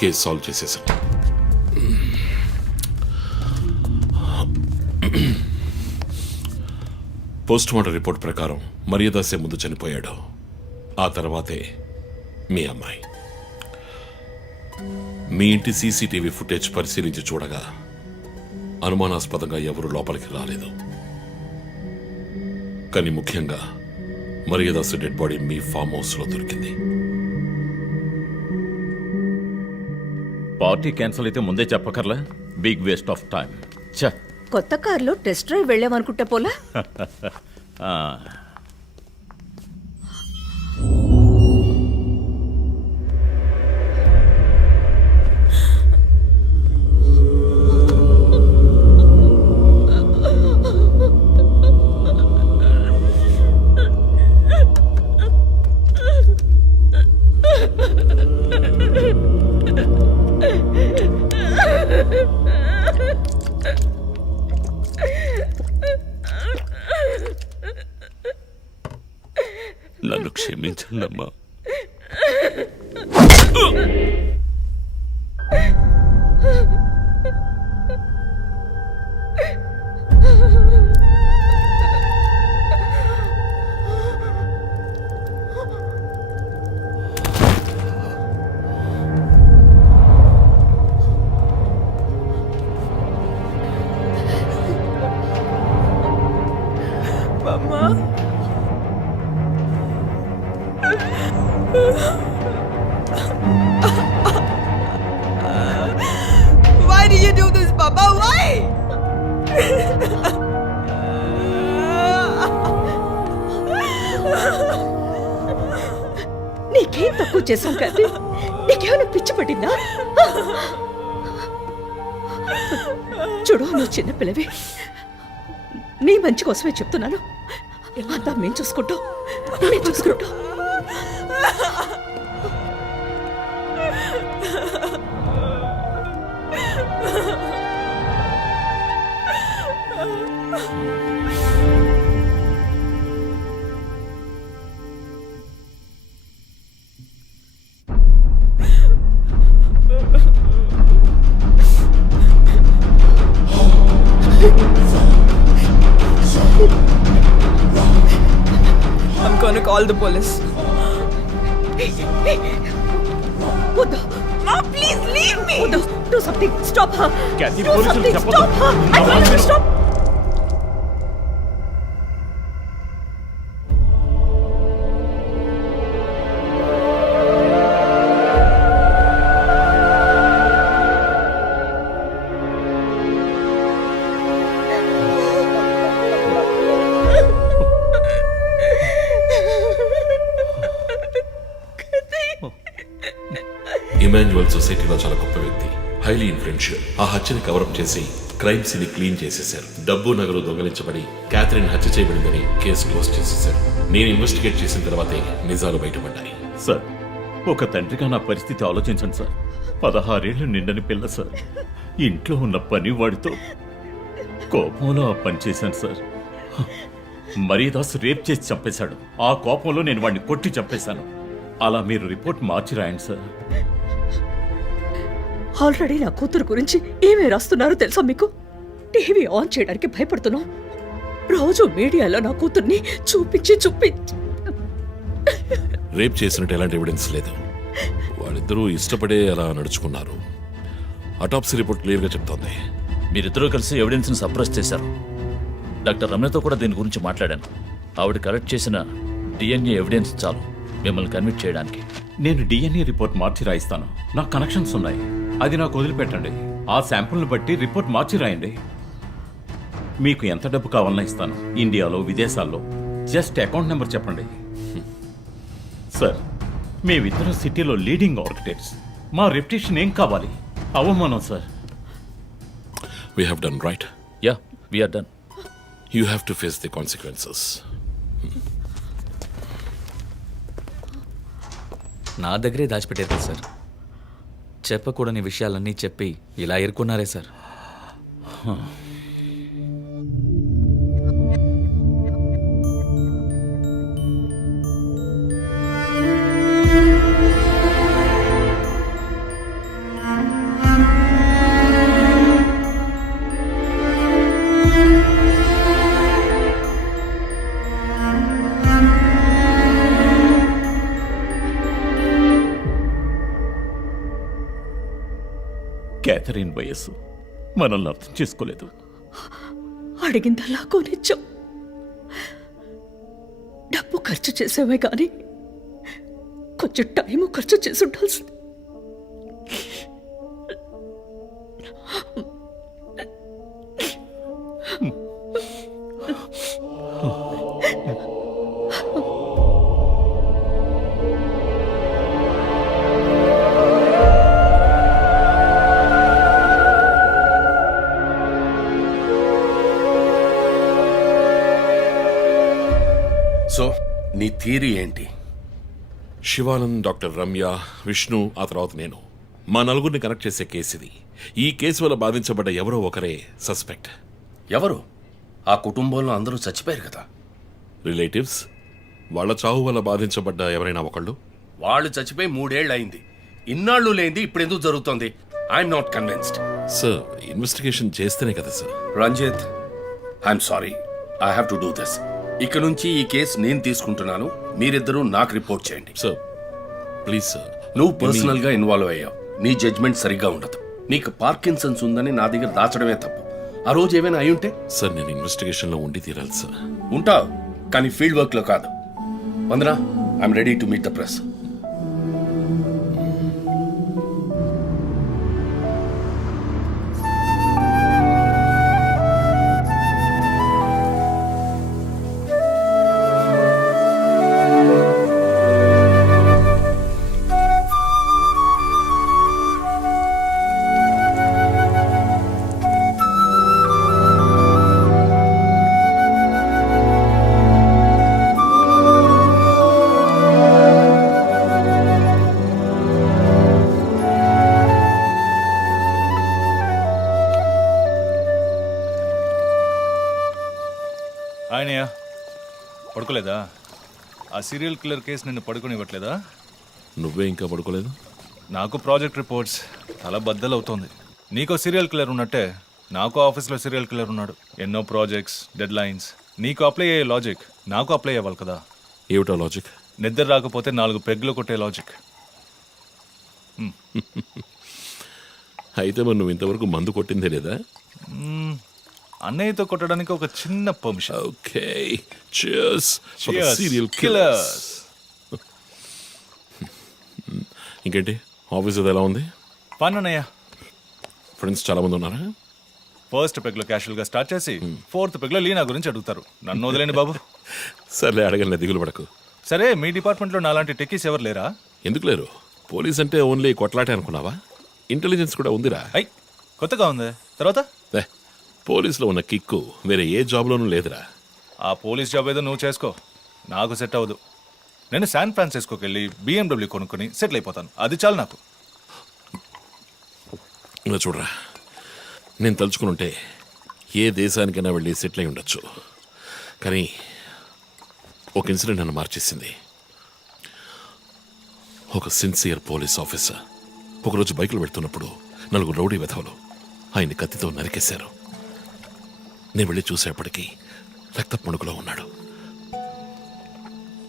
కేసు సాల్వ్ చేసేసాం. పోస్ట్ మార్టం రిపోర్ట్ ప్రకారం మరియదాసే ముందు చనిపోయాడు. ఆ తర్వాతే మీ అమ్మాయి. మీ ఇంటి సీసీటీవీ ఫుటేజ్ పరిశీలించి చూడగా అనుమానాస్పదంగా ఎవరు లోపలికి రాలేదు. కానీ ముఖ్యంగా మరియదాసు డెడ్ బాడీ మీ ఫామ్ హౌస్ లో దొరికింది. పార్టీ క్యాన్సిల్ అయితే ముందే చెప్పకర్లా? Big waste of time. కొత్త కారులో టెస్ట్ డ్రైవ్ వెళ్ళామనుకుంటా పోలా. నన్ను క్షమించండమ్మా. అమ్మా బాబా వై నీకేం తక్కువ చేశాం కానీ నీకేమైనా పిచ్చి పట్టిందా? చూడు, నువ్వు చిన్నపిల్లవి, నీ మంచి కోసమే చెప్తున్నాను. అంతా మేము చూసుకుంటాం. I'm gonna call the police. వద్దు. Mom, please leave me. వద్దు. Do something. Stop her. Kathy, Do పోలీసులు something. చెప్పొద్దు. Stop her. I want you to stop. Emmanuel సొసైటీలో చాలా గొప్ప వ్యక్తి, హైలీ ఇన్ఫ్లుయెన్షియల్. ఆ హత్యని కవరప్ చేసి క్రైమ్ సీన్ క్లీన్ చేసేశారు. డబ్బు నగలు దొంగలించబడి క్యాథరిన్ హత్య చేయబడిందని కేసు క్లోజ్ చేసేశారు. నేను ఇన్వెస్టిగేట్ చేసిన తర్వాతే నిజాలు బయటపడ్డాయి. సార్, ఒక తండ్రిగా నా పరిస్థితి ఆలోచించండి సార్. 16 ఏళ్ళు నిండని పిల్ల సార్. ఇంట్లో ఉన్న పని వాడితో కోపంలో ఆ పని చేశాను సార్. మరీదాస్ రేప్ చేసి చంపేశాడు. ఆ కోపంలో నేను వాడిని కొట్టి చంపేశాను. అలా మీరు రిపోర్ట్ మార్చి రాయండి సార్. ఆల్రెడీ నా కూతురు గురించి ఏమేమి రాస్తున్నారో తెలుసా మీకు? టీవీ ఆన్ చేయడానికి భయపడుతున్నాం. రోజు మీడియాలో నా కూతుర్ని చూపించి రేప్ చేసినట్టు ఎలాంటి ఎవిడెన్స్ లేదు. వాళ్ళిద్దరూ ఇష్టపడే అలా నడుచుకున్నారు. అటాప్సీ రిపోర్ట్ క్లియర్గా చెప్తోంది. మీరిద్దరూ కలిసి ఎవిడెన్స్ని సప్రెస్ చేశారు. డాక్టర్ రమణతో కూడా దీని గురించి మాట్లాడాను. ఆవిడ కలెక్ట్ చేసిన డిఎన్ఏ ఎవిడెన్స్ చాలు మిమ్మల్ని కన్విక్ట్ చేయడానికి. నేను డిఎన్ఏ రిపోర్ట్ మార్చి రాయిస్తాను. నాకు కనెక్షన్స్ ఉన్నాయి. అది నాకు వదిలిపెట్టండి. ఆ శాంపుల్ని బట్టి రిపోర్ట్ మార్చి రాయండి. మీకు ఎంత డబ్బు కావాలన్నా ఇస్తాను. ఇండియాలో, విదేశాల్లో. జస్ట్ అకౌంట్ నెంబర్ చెప్పండి. సార్, మేమిద్దరం సిటీలో లీడింగ్ ఆర్కిటెక్ట్స్. మా రెప్యుటేషన్ ఏం కావాలి? అవమానం sir. We have done right. Yeah, we are done. You have to face the consequences. నా దగ్గరే దాచిపెట్టారు కదా సార్. చెప్పకూడని విషయాలన్నీ చెప్పి ఇలా ఇరుక్కున్నారే సార్. క్యాథరిన్ వయస్సు మనల్ని అర్థం చేసుకోలేదు. అడిగిందల్లా కొనిచ్చాం. డబ్బు ఖర్చు చేసేవే కానీ కొంచెం టైము ఖర్చు చేసి ఉండాల్సింది. సో నీ థియరీ ఏంటి? శివానంద్, డాక్టర్ రమ్య, విష్ణు, ఆ తర్వాత నేను, మా నలుగురిని కనెక్ట్ చేసే కేసు ఇది. ఈ కేసు వల్ల బాధించబడ్డ ఎవరో ఒకరే సస్పెక్ట్. ఎవరు? ఆ కుటుంబంలో అందరూ చచ్చిపోయారు కదా. రిలేటివ్స్. వాళ్ళ చావు వల్ల బాధించబడ్డ ఎవరైనా ఒకళ్ళు. వాళ్ళు చచ్చిపోయి 3 ఏళ్ళు అయింది. ఇన్నాళ్ళు లేనిది ఇప్పుడు ఎందుకు జరుగుతోంది? I'm not convinced. Sir, investigation చేస్తేనే కదా sir. Ranjith, I'm sorry, I have to do this. ఇక నుంచి ఈ కేసు నేను తీసుకుంటున్నాను. మీరిద్దరూ నాకు రిపోర్ట్ చేయండి. Sir please sir. నువ్వు పర్సనల్ గా ఇన్వాల్వ్ అయ్యావు. నీ జడ్జ్మెంట్ సరిగ్గా ఉండదు. నీకు పార్కిన్సన్స్ ఉందని నా దగ్గర దాచడమే తప్పు. ఆ రోజు ఏమైనా అయి ఉంటే? సార్, నేను ఇన్వెస్టిగేషన్ లో ఉండి తీరాలి సార్. ఉంటావు, కానీ ఫీల్డ్ వర్క్ లో కాదు. Vandana, I'm ready to meet the press. Fine అయ్యా. పడుకోలేదా? ఆ సీరియల్ కిల్లర్ కేసు నిన్ను పడుకోనివ్వట్లేదా? నువ్వే ఇంకా పడుకోలేదు? నాకు ప్రాజెక్ట్ రిపోర్ట్స్ తల బద్దలవుతోంది. నీకో సీరియల్ కిల్లర్ ఉన్నట్టే నాకు ఆఫీస్లో సీరియల్ కిల్లర్ ఉన్నాడు. ఎన్నో ప్రాజెక్ట్స్, డెడ్ లైన్స్. నీకు అప్లై అయ్యే లాజిక్ నాకు అప్లై అవ్వాలి కదా. ఏమిటో లాజిక్? నిద్ర రాకపోతే 4 పెగ్గులు కొట్టే లాజిక్. అయితే మరి నువ్వు ఇంతవరకు మందు కొట్టిందే లేదా? అన్నయ్యతో కొట్టడానికి ఒక చిన్న permission. Okay, cheers for the Cheers, serial killers. killers. ఇంకేంటి ఆఫీస్ అది ఎలా ఉంది? ఫన్ అన్నయ్య. ఫ్రెండ్స్ చాలా మంది ఉన్నారా? ఫస్ట్ పెగ్లో క్యాషువల్గా స్టార్ట్ చేసి 4th పెగ్లో లీనా గురించి అడుగుతారు. నన్ను వదిలేండి బాబు. సర్లే, అడగలే, దిగులు పడకు. సరే, మీ డిపార్ట్మెంట్లో నాలాంటి టెక్కీస్ ఎవరు లేరా? ఎందుకు లేరు? పోలీస్ అంటే ఓన్లీ కొట్లాటే అనుకున్నావా? ఇంటెలిజెన్స్ కూడా ఉందిరా. అయ్, కొత్తగా ఉంది. తర్వాత పోలీసులో ఉన్న కిక్కు వేరే ఏ జాబ్లోనూ లేదురా. ఆ పోలీస్ జాబ్ ఏదో నువ్వు చేసుకో, నాకు సెట్ అవ్వదు. నేను శాన్ ఫ్రాన్సిస్కోకి వెళ్ళి BMW కొనుక్కొని సెటిల్ అయిపోతాను. అది చాలు నాకు. ఇలా చూడరా, నేను తలుచుకుని ఉంటే ఏ దేశానికైనా వెళ్ళి సెటిల్ అయి ఉండొచ్చు. కానీ ఒక ఇన్సిడెంట్ నన్ను మార్చేసింది. ఒక సిన్సియర్ పోలీస్ ఆఫీసర్ ఒకరోజు బైకులు పెడుతున్నప్పుడు 4 రౌడీ వెధవలు ఆయన్ని కత్తితో నరికేశారు. నేను వెళ్ళి చూసేప్పటికీ రక్త పణుకులో ఉన్నాడు.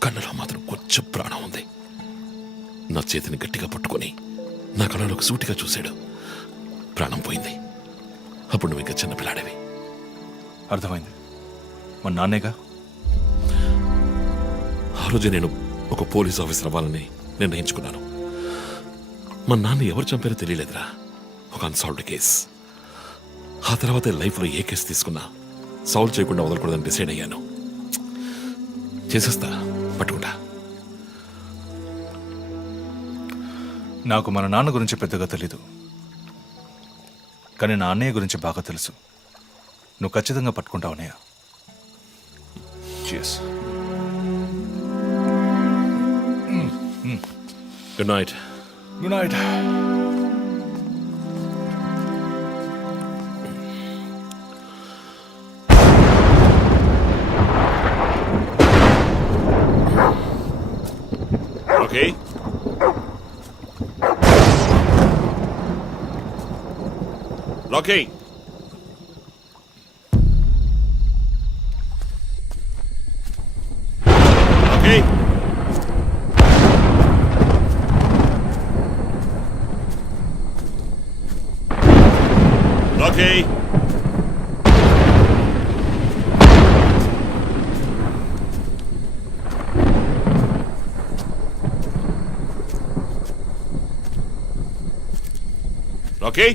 కళ్ళలో మాత్రం కొంచెం ప్రాణం ఉంది. నా చేతిని గట్టిగా పట్టుకొని నా కళ్ళలోకి సూటిగా చూశాడు. ప్రాణం పోయింది. అప్పుడు నువ్వు ఇంకా చిన్నపిల్లాడేవి. అర్థమైంది. మా నాన్నేగా. ఆ రోజు నేను ఒక పోలీస్ ఆఫీసర్ అవ్వాలని నిర్ణయించుకున్నాను. మా నాన్న ఎవరు చంపారో తెలియలేదురా. ఒక అన్సాల్వ్డ్ కేస్. ఆ తర్వాత లైఫ్లో ఏ కేసు తీసుకున్నా సాల్వ్ చేయకుండా వదలకూడదని డిసైడ్ అయ్యాను. చేసేస్తా, పట్టుకుంటా. నాకు మన నాన్న గురించి పెద్దగా తెలీదు, కానీ నా అన్నయ్య గురించి బాగా తెలుసు. నువ్వు ఖచ్చితంగా పట్టుకుంటావు అన్నయ్య. Cheers. Good night. Good night. Okay, locking. Okay, okay. Okay,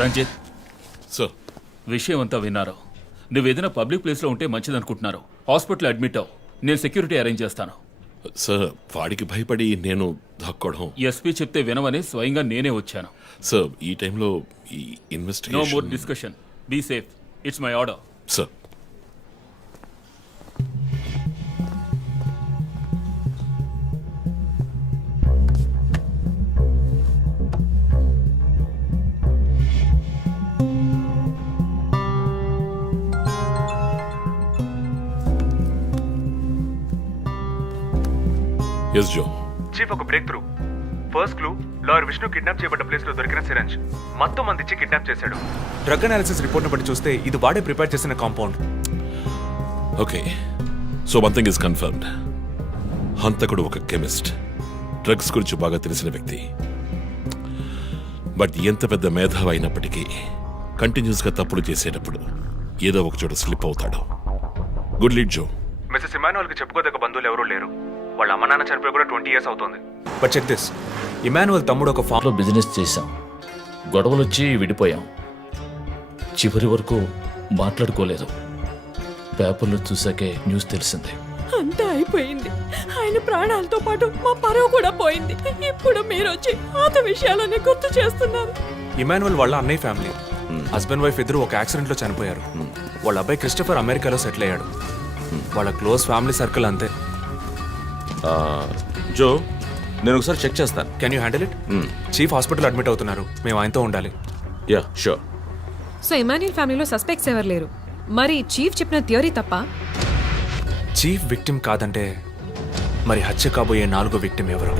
Ranjith, sir, విషయం అంతా విన్నారు. నువ్వేదైనా పబ్లిక్ ప్లేస్లో ఉంటే మంచిదనుకుంటున్నారు. హాస్పిటల్ అడ్మిట్ అవ్వు. నేను సెక్యూరిటీ అరేంజ్ చేస్తాను. సార్ వాడికి భయపడి నేను దాక్కోవడం. ఎస్పీ చెప్తే వినవని స్వయంగా నేనే వచ్చాను. సార్ ఈ టైంలో ఈ no more investigation. Discussion. Be safe. It's my order. Sir yes Joe. Chief, ఒక breakthrough. First clue, lawyer Vishnu kidnap చేయబడ్డ ప్లేస్ లో దొరికిన సిరంజ్ మొత్తం మంది ఇచ్చి కిడ్నాప్ చేశాడు. డ్రగ్ అనాలిసిస్ రిపోర్ట్ బట్టి చూస్తే ఇది వాడే ప్రిపేర్ చేసిన compound. Okay, so one thing is confirmed. హంతకుడు ఒక కెమిస్ట్, డ్రగ్స్ గురించి బాగా తెలిసిన వ్యక్తి. బట్ ఎంత పెద్ద మేధావి అయినప్పటికీ కంటిన్యూస్గా తప్పులు చేసేటప్పుడు ఏదో ఒక చోట స్లిప్ అవుతాడు. గుడ్ లీడ్ జో. మిస్సెస్ ఇమానువల్ కి చెప్పుకోదగ్గ బంధువులు ఎవరూ లేరు. వాళ్ళ అమ్మ నాన్న చనిపోయి కూడా 20 years అవుతోంది. బట్ చెక్ దిస్, ఇమానువల్ తమ్ముడు ఒక ఫామ్లో బిజినెస్ చేశాం. గొడవలు వచ్చి విడిపోయాం. చివరి వరకు మాట్లాడుకోలేదు. పేపర్లో చూసాకే న్యూస్ తెలిసింది. అంతా అయిపోయింది. ఆయన ప్రాణాలతో పాటు మా పరువు కూడా పోయింది. ఇప్పుడు మీరు వచ్చి పాత విషయాలని గుర్తు చేస్తున్నారు. ఇమానువల్ వాళ్ళ అన్నయ్య ఫ్యామిలీ, హస్బెండ్ వైఫ్ ఇద్దరు ఒక యాక్సిడెంట్ లో చనిపోయారు. వాళ్ళ అబ్బాయి క్రిస్టఫర్ అమెరికాలో సెటిల్ అయ్యాడు. వాళ్ళ క్లోజ్ ఫ్యామిలీ సర్కిల్ అంతే. జో, నేను ఒకసారి చెక్ చేస్తాను. Can you handle it? Chief hospital admit అవుతున్నారు, మేము ఆయనతో ఉండాలి. Yeah sure. సో ఇమాన్యుయల్ ఫ్యామిలీలో సస్పెక్ట్స్ ఎవరు లేరు. మరి చీఫ్ చెప్పిన థియరీ తప్ప? చీఫ్ విక్టిమ్ కాదంటే మరి హత్య కాబోయే 4వ విక్టిమ్ ఎవరు?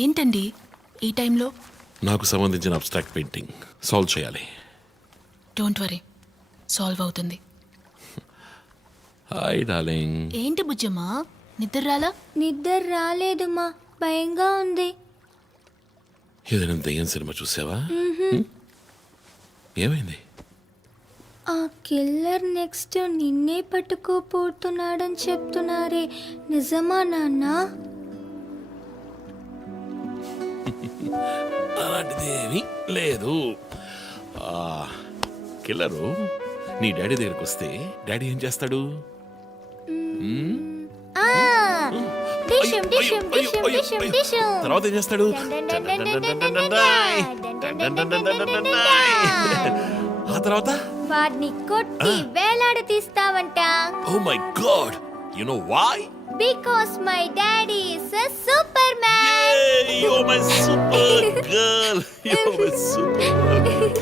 ఏంటండి ఈ టైంలో? నాకు సంబంధించిన అబ్స్ట్రాక్ట్ పెయింటింగ్ సాల్వ్ చేయాలి. డోంట్ వరీ, సాల్వ్ అవుతుంది. Hi darling. ఏంటి బుజ్జమ్మా, నిద్ర రాలా? నిద్ర రాలేదుమా, భయంగా ఉంది. ఏదైనా దెయ్యం సినిమా చూసావా? ఏమైంది? ఆ కిల్లర్ నెక్స్ట్ నిన్నే పట్టుకోపోతున్నాడని చెప్తున్నారే, నిజమా నాన్న? అలాంటిదేమీ లేదు. కిల్లరు నీ డాడీ దగ్గరకు వస్తే డాడీ ఏం చేస్తాడు? తర్వాత ఏం చేస్తాడు? ఆ తర్వాత వాడిని కొట్టి వేలాడ తీస్తావంట. Oh my god, you know why? Because my daddy is a Superman. Yay, you're my super girl. You're my super girl.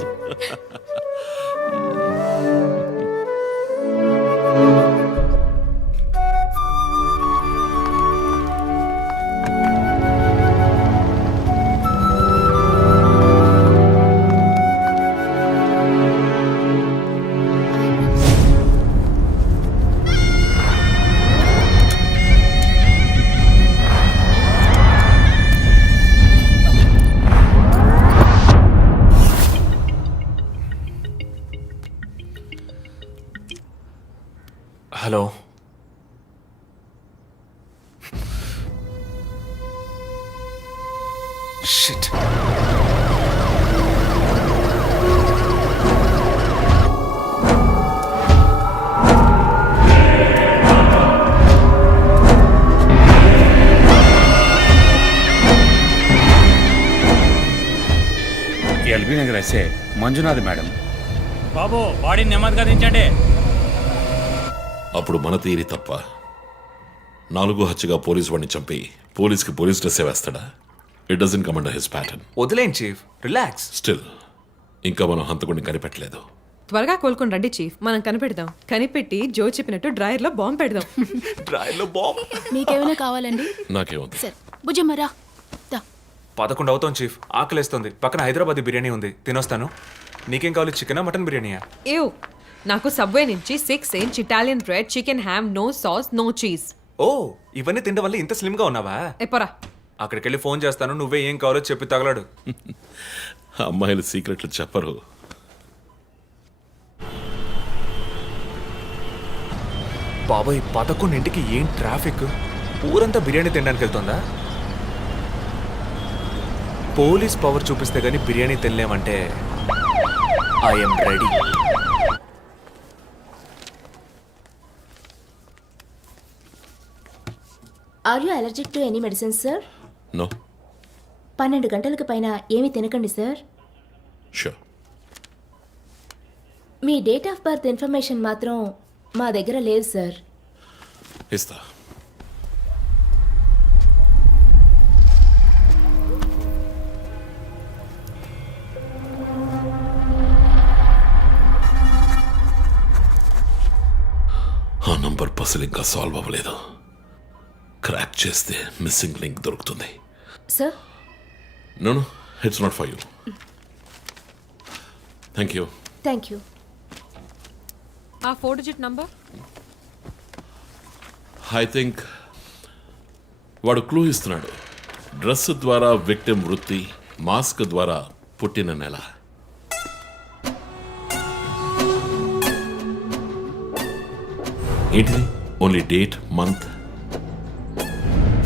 Hello, shit. LB Nagar SA Manjunath madam. బాబు, బాడీని నెమ్మదిగా దించండి. అప్పుడు మన తీరి తప్ప 4వ హత్యగా పోలీసు వాడిని చంపి పోలీస్కి పోలీస్ డ్రెస్ వేస్తాడా? It doesn't come under his pattern. వదిలేం చీఫ్, రిలాక్స్. స్టిల్ ఇంకా మనం హంతకుడిని కనిపెట్టలేదు. త్వరగా కోలుకొని రండి చీఫ్, మనం కనిపెడదాం. కనిపెట్టి జో చెప్పినట్టు డ్రాయర్లో బాంబు పెడదాం. డ్రాయర్లో బాంబ్? మీకేమైనా కావాలండి? నాకేముంది? సరే బుజ్జమ్మరా. 11 అవుతాం చీఫ్, ఆకలేస్తుంది. పక్కన హైదరాబాద్ బిర్యానీ ఉంది, తినొస్తాను. నీకేం కావాలి, చికెనా మటన్ బిర్యానీయా? ఏవ్, నాకు సబ్వే నుంచి 6 inch Italian bread, chicken ham, no sauce, no cheese. Oh, ఇవన్నీ తినడం వల్ల ఇంత స్లిమ్ గా ఉన్నావా? ఎప్పరా, అక్కడికి వెళ్ళి ఫోన్ చేస్తాను, నువ్వే ఏం కావాలో చెప్పి తగలాడు. అమ్మాయిలు సీక్రెట్లు చెప్పరు. బాబాయ్, 11ంటికి ఏం ట్రాఫిక్! ఊరంతా బిర్యానీ తినడానికి వెళ్తుందా? పోలీస్ పవర్ చూపిస్తే గానీ బిర్యానీ తినలేమంటే I'm ready. Are you allergic to any medicines sir? No. 12 గంటలకు పైన ఏమీ తినకండి సార్. షూర్. మీ డేట్ ఆఫ్ బర్త్ ఇన్ఫర్మేషన్ మాత్రం మా దగ్గర లేదు సార్. ఇస్తా. ఆ నంబర్ పసిల్ ఇంకా సాల్వ్ అవ్వలేదు. క్రాక్ చేస్తే మిస్సింగ్ లింక్ దొరుకుతుంది. Sir? No no, it's not for you. Thank you. Thank you. ఆ 4 డిజిట్ నంబర్? ఐ థింక్ వాడు క్లూ ఇస్తున్నాడు. డ్రెస్ ద్వారా విక్టిమ్ వృత్తి, మాస్క్ ద్వారా పుట్టిన నెల. ఏంటిది? Only date, month.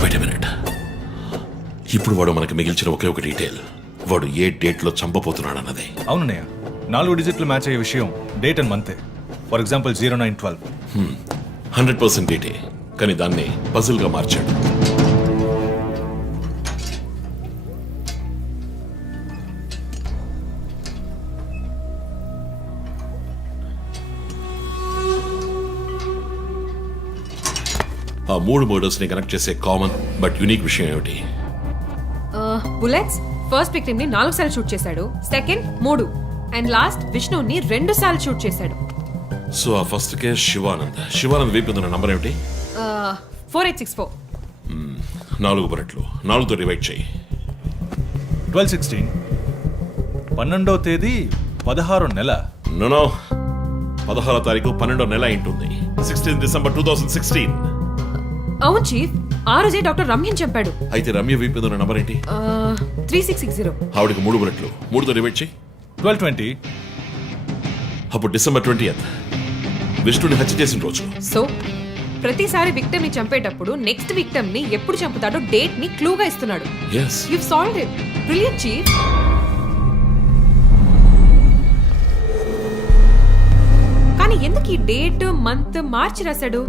Wait a minute. ఇప్పుడు వాడు మనకి మిగిల్చిన ఒకే ఒక డీటెయిల్, వాడు ఏ డేట్లో చంపబోతున్నాడు అన్నది. అవునన్నయ్య, 4 డిజిట్లు మ్యాచ్ అయ్యే విషయం డేట్ అండ్ మంతే. For example 0912. 100% డేటే, కానీ దాన్ని పజిల్గా మార్చాడు. ఆ 3 మర్డర్స్ ని కనెక్ట్ చేసే కామన్ బట్ యూనిక్ విషయం ఏమిటి? బుల్లెట్స్ ఫస్ట్ విక్టిమ్ ని 4 సార్లు షూట్ చేశాడు, సెకండ్ 3, అండ్ లాస్ట్ విష్ణుని 2 సార్లు షూట్ చేశాడు. సో ఆ ఫస్ట్ కేస్ శివానంద్ వీపు ఉన్న నంబర్ ఏమిటి? 4864. 4 బుల్లెట్లు, 4తో డివైడ్ చేయి. 12/16. 12వ తేదీ 16వ నెల. నో 16వ తారీఖు 12వ నెల ఉంటుంది. 16 డిసెంబర్ 2016. అవును చీఫ్, ఆ రోజే డాక్టర్ రమ్యని చంపాడు. అయితే రమ్య వీపు ఉన్న నంబర్ ఏంటి? 3660. ఆవిడకి 3 బుల్లెట్లు, 3తో డివైడ్ చేయి. 12/20. అప్పుడు డిసెంబర్ 20th విష్ణుని హత్య చేసిన రోజు. సో ప్రతిసారి విక్టిమ్ ని చంపేటప్పుడు నెక్స్ట్ విక్టిమ్ ని ఎప్పుడు చంపుతాడో డేట్ ని క్లూగా ఇస్తున్నాడు. yes you've solved it. brilliant chief. కానీ ఎందుకు ఈ డేట్ మంత్ మార్చి రాశాడు?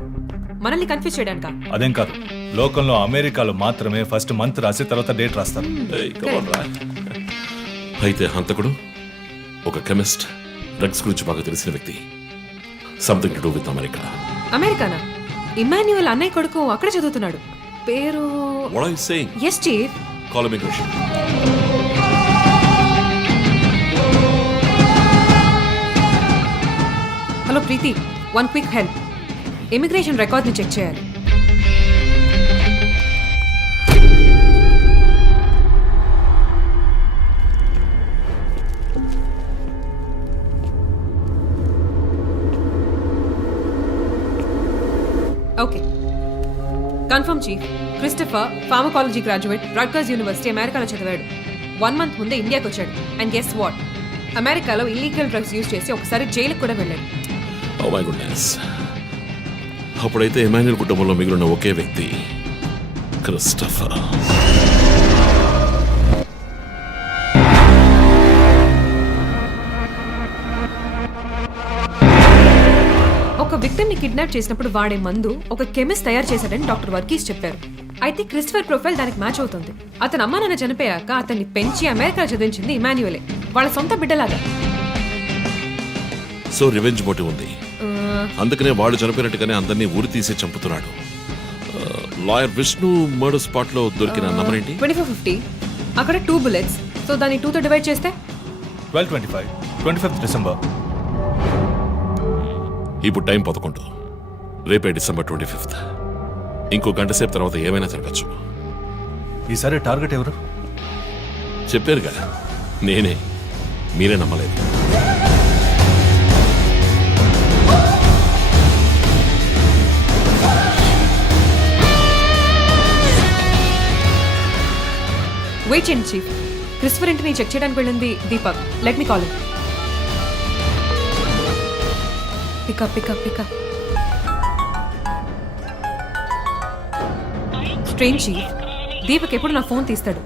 మనల్ని కన్ఫ్యూజ్ చేయడానికా? అదేం కాదు, లోకంలో అమెరికాలో మాత్రమే ఫస్ట్ మంత్ రాసి తర్వాత డేట్ రాస్తారు. అయితే హంతకుడు ఒక కెమిస్ట్, డ్రగ్స్ గురించి బాగా తెలిసిన వ్యక్తి. Something to do with America. అమెరికానా? ఇమాన్యుయల్ అన్నయ్య కొడుకు అక్కడ చదువుతున్నాడు. పేరు? What are you saying? yes chief. Call immigration. Hello Preethi, one quick help. Immigration record ని చెక్ చేయాలి. Okay, confirm chief. Christopher pharmacology graduate, Rutgers university, అమెరికాలో చదివాడు. 1 month ముందే ఇండియాకి వచ్చాడు. అండ్ గెస్ వాట్, అమెరికాలో ఇల్లీగల్ డ్రగ్స్ యూజ్ చేసి ఒకసారి జైలుకి కూడా వెళ్ళాడు. Oh my goodness. అప్పుడైతే ఎమాన్యుయల్ కుటుంబంలో మిగిలిన ఒకే వ్యక్తి క్రిస్టఫర్. ఒక విక్టిమ్ ని కిడ్నాప్ చేసినప్పుడు వాడే మందు ఒక కెమిస్ట్ తయారు చేశాడని డాక్టర్ వర్గీస్ చెప్పారు. అయితే క్రిస్టఫర్ ప్రొఫైల్ దానికి మ్యాచ్ అవుతుంది. అతను అమ్మా నాన్న చనిపోయాక అతన్ని పెంచి అమెరికా చదివించింది ఇమాన్యుయలే, వాళ్ళ సొంత బిడ్డలాగా. సో రివెంజ్ మోటివ్ ఉంది, అందుకనే వాడు చనిపోయినట్టుగానే అందరినీ ఊరి తీసి చంపుతున్నాడు. లాయర్ విష్ణు మర్డర్ స్పాట్ లో దొరికిన నంబర్ ఏంటి? 2450. అక్కడ 2 bullets. సో దాన్ని 2తో డివైడ్ చేస్తే 12/25. 25th December. ఇప్పుడు టైం 11. రేపే డిసెంబర్ 25th. ఇంకో గంట సేపు తర్వాత ఏమైనా జరగచ్చు. ఈసారి టార్గెట్ ఎవరు? చెప్పారుగా, నేనే. మీరే నమ్మలేదు. వెయిట్ చేయండి చీఫ్. క్రిస్టఫర్ ఇంటిని చెక్ చేయడానికి వెళ్ళింది Deepak. Let me call him. Pick up. Strange chief, Deepak ఎప్పుడు నా ఫోన్ తీస్తాడు.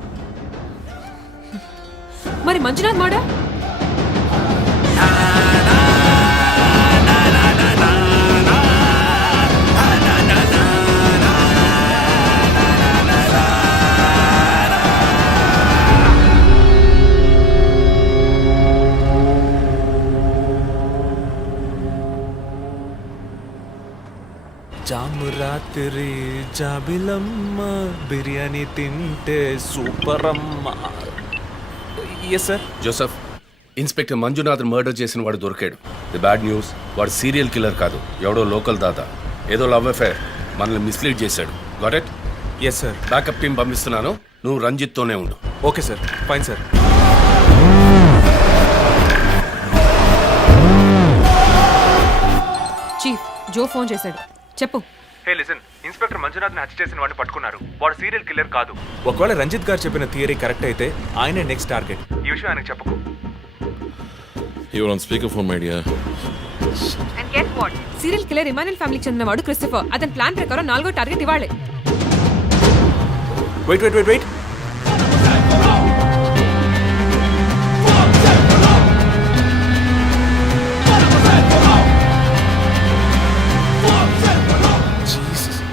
మరి మంజునాథ్ మర్డర్? జాము రాత్రి జాబిలమ్మ బిర్యానీ తింటే సూపర్ అమ్మ. Yes sir. Joseph, inspector Manjunath murder చేసిన వాడు దొరికాడు. ది బ్యాడ్ న్యూస్, వాడు సీరియల్ కిల్లర్ కాదు, ఎవడో లోకల్ దాదా. ఏదో లవ్ అఫేర్, మనల్ని మిస్లీడ్ చేశాడు. Got it? Yes sir. Backup team పంపిస్తున్నాను, నువ్వు రంజిత్తోనే ఉండు. Okay sir, fine sir. Chief, Joe phone చేశాడు, చెప్పు. హే లిసన్, ఇన్స్పెక్టర్ మంజునాథ్ని హత్య చేసిన వాడిని పట్టుకున్నారు. వాడు సీరియల్ కిల్లర్ కాదు. ఒకవేళ రంజిత్ గారు చెప్పిన థియరీ కరెక్ట్ అయితే ఆయనే నెక్స్ట్ టార్గెట్. ఈ విషయం ఆయనకు చెప్పకు. Your on speaker phone my dear. And get what? Serial killer Emmanuel ఫ్యామిలీకి చెందినవాడు క్రిస్టఫర్. అతని ప్లాన్ ప్రకారం 4వ టార్గెట్ ఇవాళే. Wait wait wait wait.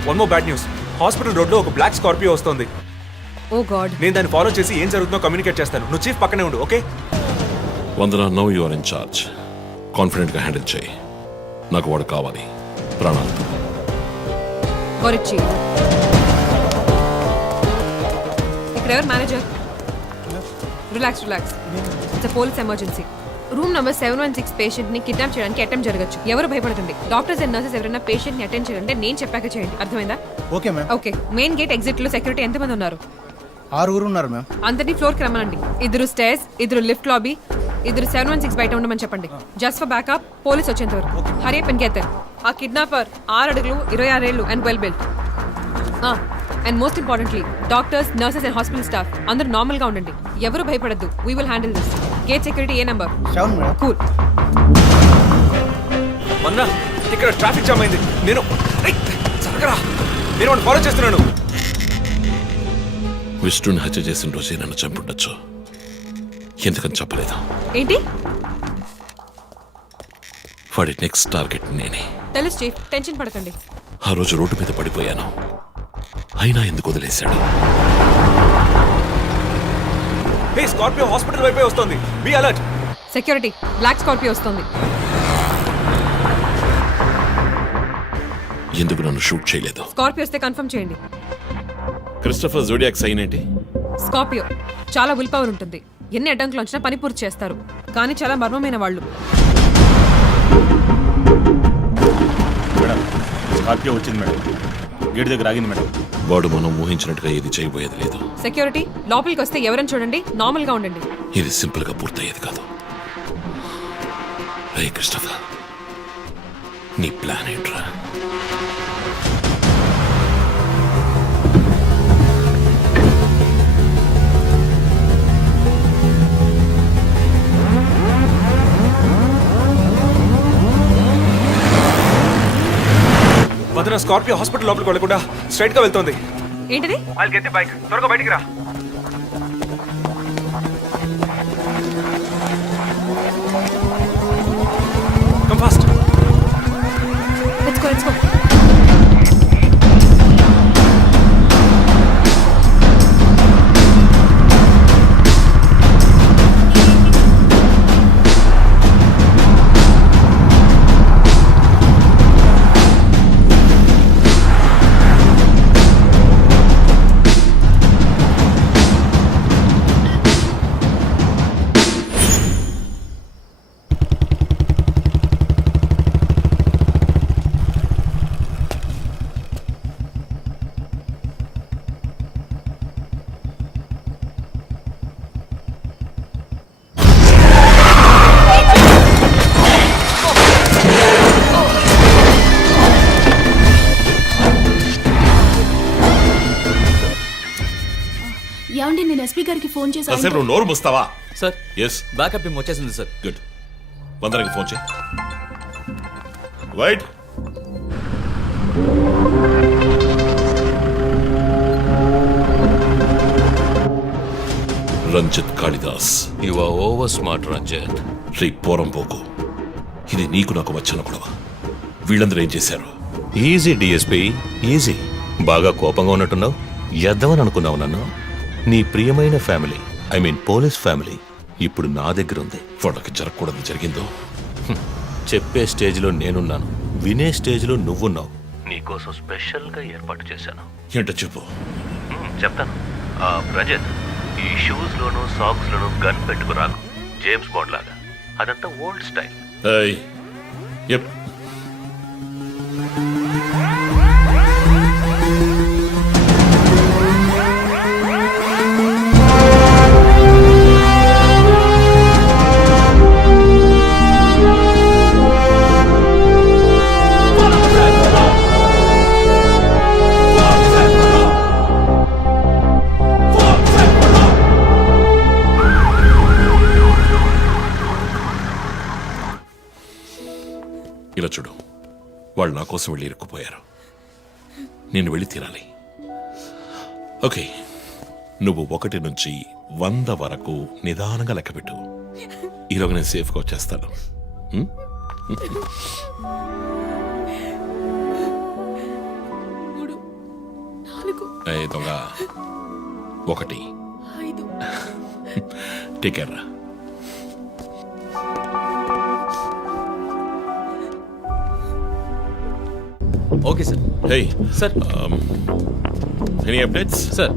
One more bad news. Hospital road లో ఒక బ్లాక్ స్కార్పియో వస్తుంది. Oh God. నేను దాన్ని ఫాలో చేసి ఏం జరుగుతుందో కమ్యూనికేట్ చేస్తాను. నువ్వు చీఫ్ పక్కనే ఉండు, okay? Vandana, now you are in charge. కాన్ఫిడెంట్గా హ్యాండిల్ చేయి. నాకు వాడు కావాలి, ప్రాణాలతో. Got chief. ఇక్కడ ఎవరు manager? Relax relax. It's police emergency. Room number 716 patient ని కిడ్నాప్ చేయడానికి అటెంప్ట్ జరగచ్చు. ఎవరు భయపడుతుంది. డాక్టర్స్ అండ్ నర్సెస్ ఎవరైనా పేషెంట్ ని అటెండ్ చేయాలంటే నేను చెప్పాక చేయండి, అర్థమైందా? Okay ma'am. Okay. Main gate exit లో సెక్యూరిటీ ఎంతమంది ఉన్నారు? 6 ఉన్నారు మ్యామ్. అందరినీ ఫ్లోర్ కి రమ్మనండి. 2 స్టేర్స్, 2 లిఫ్ట్ లాబీ, 2 716 బయట ఉండమని చెప్పండి. జస్ట్ ఫర్ బ్యాకప్, పోలీస్ వచ్చేంత వరకు. Hurry up and get there. ఆ కిడ్నాపర్ 6 అడుగులు 26 ఏళ్ళు and well built. And most importantly doctors, nurses and hospital staff అందరూ నార్మల్ గా ఉండండి. ఎవరు భయపడద్దు. We will handle this. Gate security ఏ నంబర్? 7 మేడం. కూల్. మన్నా, ఇక్కడ ట్రాఫిక్ జామ్ అయింది. నేను జరగరా, నేను వాడిని ఫాలో చేస్తున్నాను. విష్ణుని హత్య చేసిన రోజే నన్ను చంపుండొచ్చు. ఎందుకని చెప్పలేదు? ఏంటి? వాడి నెక్స్ట్ టార్గెట్ నేనే. తెలుసు చీఫ్, టెన్షన్ పడకండి. ఆ రోజు రోడ్డు మీద పడిపోయాను, అయినా ఎందుకు వదిలేశాడు? హే, స్కార్పియో హాస్పిటల్ వైపే వస్తుంది. Be alert. Security, black Scorpio వస్తుంది. ఎందుకు నన్ను షూట్ చేయలేదు? స్కార్పియో వస్తే కన్ఫర్మ్ చేయండి. క్రిస్టఫర్ జోడియాక్ సైన్ ఏంటి? స్కార్పియో చాలా విల్ పవర్ ఉంటుంది. ఎన్ని అడ్డంకులు వచ్చినా పని పూర్తి చేస్తారు. కానీ చాలా మర్మమైన వాళ్ళు. మేడం, స్కార్పియో వచ్చింది మేడం. గేట్ దగ్గర ఆగింది మేడం. వాడు మనం ఊహించినట్టుగా ఏది చేయబోయేది లేదు. సెక్యూరిటీ, లోపలికి వస్తే ఎవరని చూడండి, నార్మల్ గా ఉండండి. ఇది సింపుల్ గా పూర్తయ్యేది కాదు. రే క్రిస్టఫర్, నీ ప్లాన్ ఏంట్రా? వదన, స్కార్పియో హాస్పిటల్ లోపలికి వెళ్ళకుండా స్ట్రైట్ గా వెళ్తోంది. ఏంటిది? I'll get the bike. త్వరగా బయటికి రా. Come fast. Let's go, let's go. ఏమండి, నేను ఎస్పీ గారికి ఫోన్ చేశాను. కాసేపు నువ్వు నోరు మూస్తావా? సార్, ఎస్, బ్యాకప్ టీం వచ్చేసింది సార్. గుడ్. వందనకి ఫోన్ చేయి. Wait, Ranjith Kalidas. You are over smart Ranjith. రీ పోరంపోకు, ఇది నీకు నాకు వచ్చిన గొడవ. వీళ్ళందరూ ఏం చేశారు? Easy DSP, easy. బాగా కోపంగా ఉన్నట్టున్నావు. ఎద్దవని అనుకున్నావు నన్ను. నీ ప్రియమైన family, I mean police family ఇప్పుడు నా దగ్గర ఉంది. వాళ్ళకి జరగకూడదు జరిగిందో. చెప్పే స్టేజ్లో నేనున్నాను, వినే స్టేజ్లో నువ్వున్నావు. నీకోసం స్పెషల్గా ఏర్పాటు చేశాను. ఏంటో చెప్పు. చెప్తాను. రజత్, ఈ షూస్లోను సాక్స్లోను గన్ పెట్టుకురాకు, జేమ్స్ బాండ్ లాగా. అదంతా ఓల్డ్ స్టైల్. ఏయ్, ఎప్. ఇలా చూడు, వాళ్ళు నా కోసం వెళ్ళి ఇరుక్కుపోయారు. నేను వెళ్ళి తీరాలి. ఓకే, నువ్వు 1 నుంచి 100 వరకు నిదానంగా లెక్కపెట్టు. ఈలోగా నేను సేఫ్గా వచ్చేస్తాను. దొంగ 1 టేక్ కేర్ రా. Okay sir. Hey sir, any updates? Sir,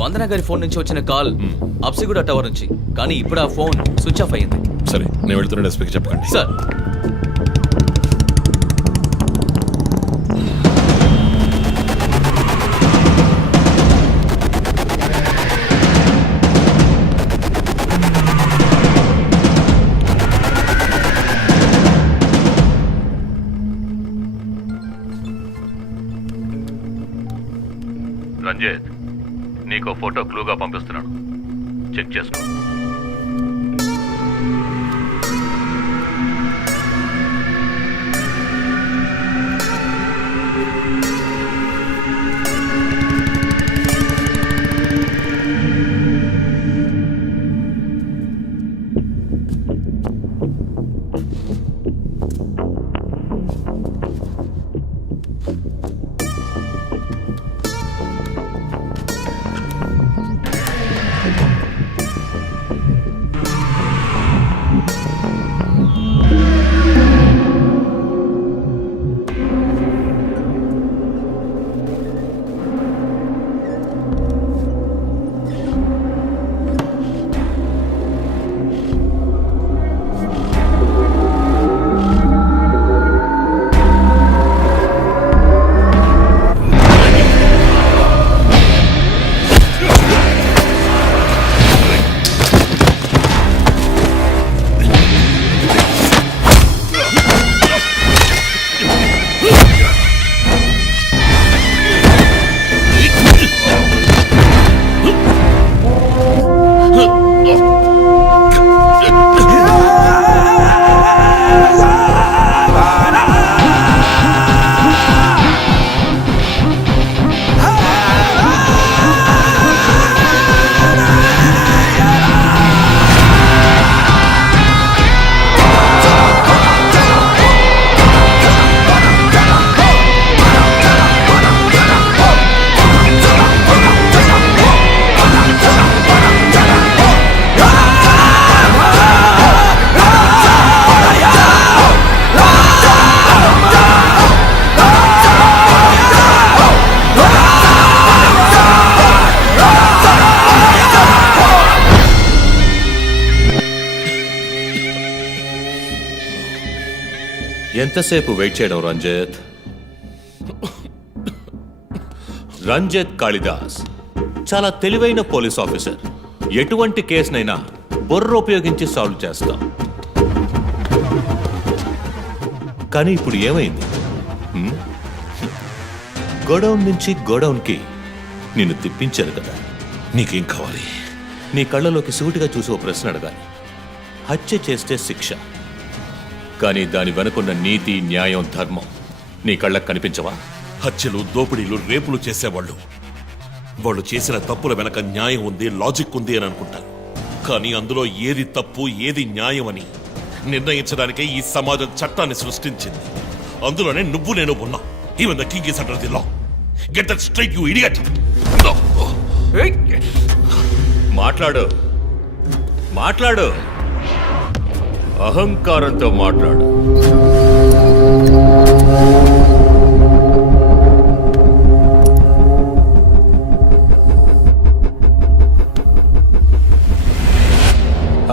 Vandana గారి ఫోన్ నుంచి వచ్చిన కాల్ అప్సిగూడ టవర్ నుంచి, కానీ ఇప్పుడు ఆ ఫోన్ స్విచ్ ఆఫ్ అయ్యింది. సరే, నేను వెళ్తున్న ఎస్పీకి చెప్పకండి. సార్. రంజిత్, నీకో ఫోటో క్లూగా పంపిస్తున్నాను, చెక్ చేసుకో. ఎంతసేపు వెయిట్ చేయడం రంజిత్? రంజిత్ కాళిదాస్ చాలా తెలివైన పోలీస్ ఆఫీసర్. ఎటువంటి కేసునైనా బుర్ర ఉపయోగించి సాల్వ్ చేస్తాం. కానీ ఇప్పుడు ఏమైంది? గోడౌన్ నుంచి గోడౌన్కి నిన్ను తిప్పించారు కదా. నీకేం కావాలి? నీ కళ్ళలోకి సూటిగా చూసి ఓ ప్రశ్న అడగాలి. హత్య చేస్తే శిక్ష, కానీ దాని వెనుకున్న నీతి, న్యాయం, ధర్మం నీ కళ్ళకు కనిపించవా? హత్యలు, దోపిడీలు, రేపులు చేసేవాళ్ళు వాళ్ళు చేసిన తప్పుల వెనక న్యాయం ఉంది, లాజిక్ ఉంది అని అనుకుంటారు. కానీ అందులో ఏది తప్పు ఏది న్యాయమని నిర్ణయించడానికే ఈ సమాజం చట్టాన్ని సృష్టించింది. అందులోనే నువ్వు నేను ఉన్నా. Even the king is under the law. Get that straight you idiot. మాట్లాడు, మాట్లాడు, అహంకారంతో మాట్లాడు.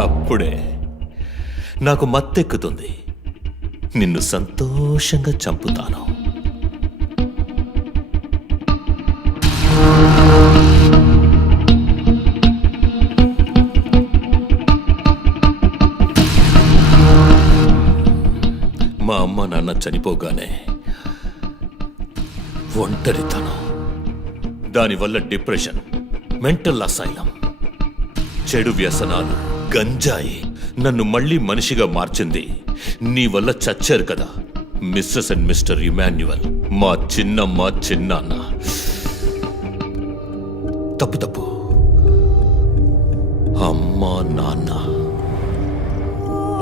అప్పుడే నాకు మత్తెక్కుతుంది. నిన్ను సంతోషంగా చంపుతాను. మా అమ్మ నాన్న చనిపోగానే ఒంటరితనం, దానివల్ల డిప్రెషన్, మెంటల్ అసైలం, చెడు వ్యసనాలు, గంజాయి నన్ను మళ్ళీ మనిషిగా మార్చింది. నీ వల్ల చచ్చారు కదా మిస్సెస్ అండ్ మిస్టర్ ఇమాన్యువల్, మా చిన్నమ్మ చిన్నాన్న. తప్పు తప్పు, అమ్మా నాన్న.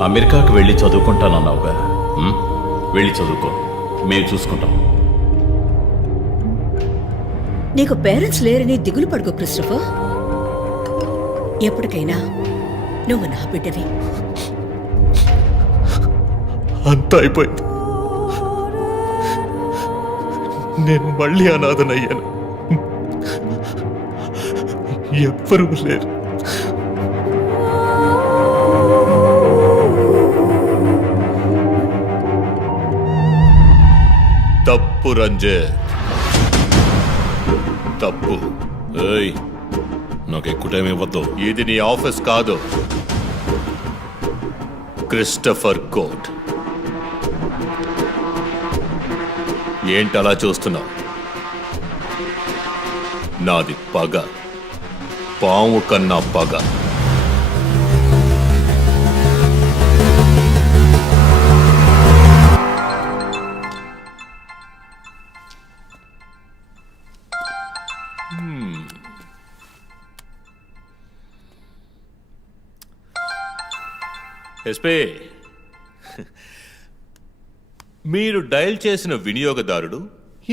అమెరికాకు వెళ్ళి చదువుకుంటానన్నావుగా, వెళ్ళి చదువుకో, మేము చూసుకుంటాం. నీకు పేరెంట్స్ లేరని దిగులు పడుకో క్రిస్టఫర్. ఎప్పటికైనా నువ్వు నా బిడ్డవి. అంతా అయిపోయింది. నేను మళ్ళీ అనాథనయ్యాను. ఎవ్వరూ లేరు. తప్పు రంజిత్, తప్పు. ఏయ్, నాకు ఎక్కువ టైం ఇవ్వద్దు. ఇది నీ ఆఫీస్ కాదు, క్రిస్టఫర్ కోర్ట్. ఏంటలా చూస్తున్నావు? నాది పగ, పాము కన్నా పగ. ఎస్పీ, మీరు డయల్ చేసిన వినియోగదారుడు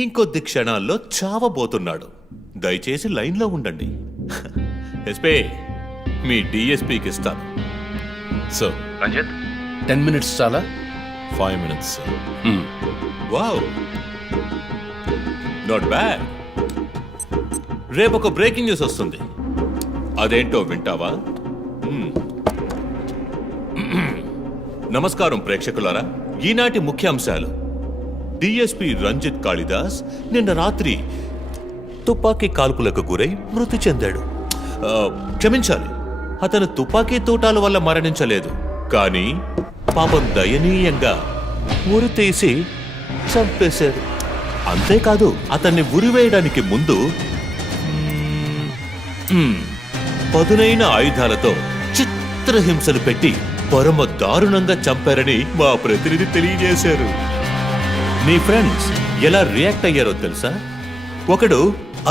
ఇంకొద్ది క్షణాల్లో చావబోతున్నాడు. దయచేసి లైన్లో ఉండండి. ఎస్పీ, మీ డిఎస్పీకి ఇస్తాను. సార్, రంజిత్ 10 minutes చాలా? 5 minutes, sir. Wow, not bad. రేపు ఒక బ్రేకింగ్ న్యూస్ వస్తుంది. అదేంటో వింటావా? నమస్కారం ప్రేక్షకులారా. ఈనాటి ముఖ్యాంశాలు: డిఎస్పీ రంజిత్ కాళిదాస్ నిన్న రాత్రి తుపాకీ కాల్పులకు గురై మృతి చెందాడు. క్షమించాలి, అతను తుపాకీ తూటాల వల్ల మరణించలేదు, కానీ పాపం దయనీయంగా ఉరి తీసి చంపేశారు. అంతేకాదు, అతన్ని ఉరివేయడానికి ముందు పదునైన ఆయుధాలతో చిత్రహింసలు పెట్టి పరమ దారుణంగా చంపారని మా ప్రతినిధి తెలియజేశారు. నీ ఫ్రెండ్స్ ఎలా రియాక్ట్ అయ్యారో తెలుసా? ఒకడు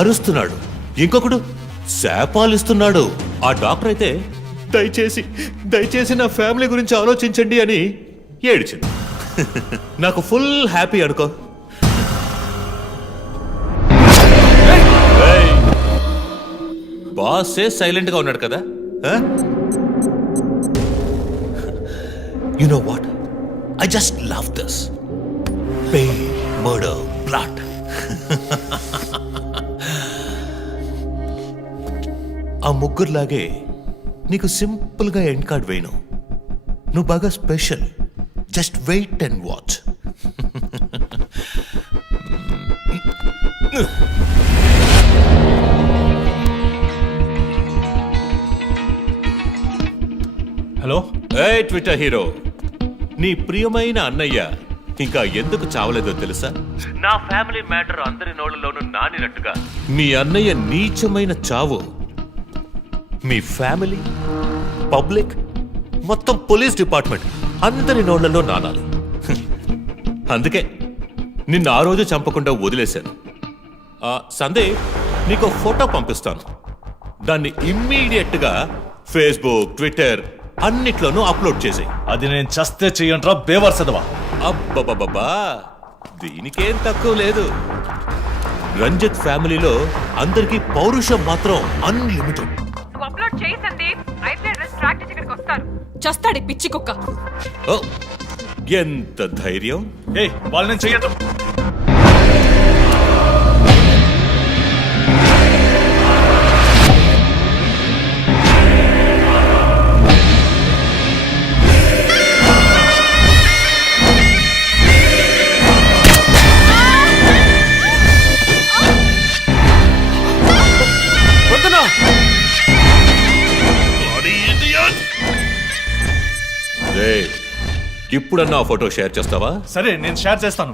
అరుస్తున్నాడు, ఇంకొకడు శాపాలిస్తున్నాడు. ఆ డాక్టర్ అయితే దయచేసి నా ఫ్యామిలీ గురించి ఆలోచించండి అని ఏడ్చింది. నాకు ఫుల్ హ్యాపీ అనుకో. బాసే సైలెంట్ గా ఉన్నాడు కదా. You know what? I just love this. Pain, murder, blood. ఆ ముగ్గురులాగే నీకు సింపుల్ గా ఎండ్ కార్డ్ వేయను. నువ్వు బాగా special. Just wait and watch. Hello, a Twitter hero, నీ ప్రియమైన అన్నయ్య ఇంకా ఎందుకు చావలేదో తెలుసా? నా ఫ్యామిలీ మ్యాటర్ అందరి నోళ్లలోనూ నానినట్టుగా మీ అన్నయ్య నీచమైన చావు మీ ఫ్యామిలీ, పబ్లిక్, మొత్తం పోలీస్ డిపార్ట్మెంట్ అందరి నోళ్లలో నానాలి. అందుకే నిన్ను ఆ రోజు చంపకుండా వదిలేశాను. సందే, నీకు ఫోటో పంపిస్తాను. దాన్ని ఇమ్మీడియట్ గా ఫేస్బుక్, ట్విట్టర్ అన్నిట్లోనూ అప్లోడ్ చేసి. అది నేను చస్తే చెయ్యంట్రా బేవర్సదవా. అబ్బబ్బబ్బా, దీనికేం తక్కువ లేదు. రంజిత్ ఫ్యామిలీలో అందరికీ పౌరుషం మాత్రం అన్లిమిటెడ్. చస్తాడి పిచ్చి కుక్క. ఓ, ఎంత ధైర్యం. వాళ్ళని చెయ్యదు. ఇప్పుడన్నా ఆ ఫోటో షేర్ చేస్తావా? సరే, నేను షేర్ చేస్తాను.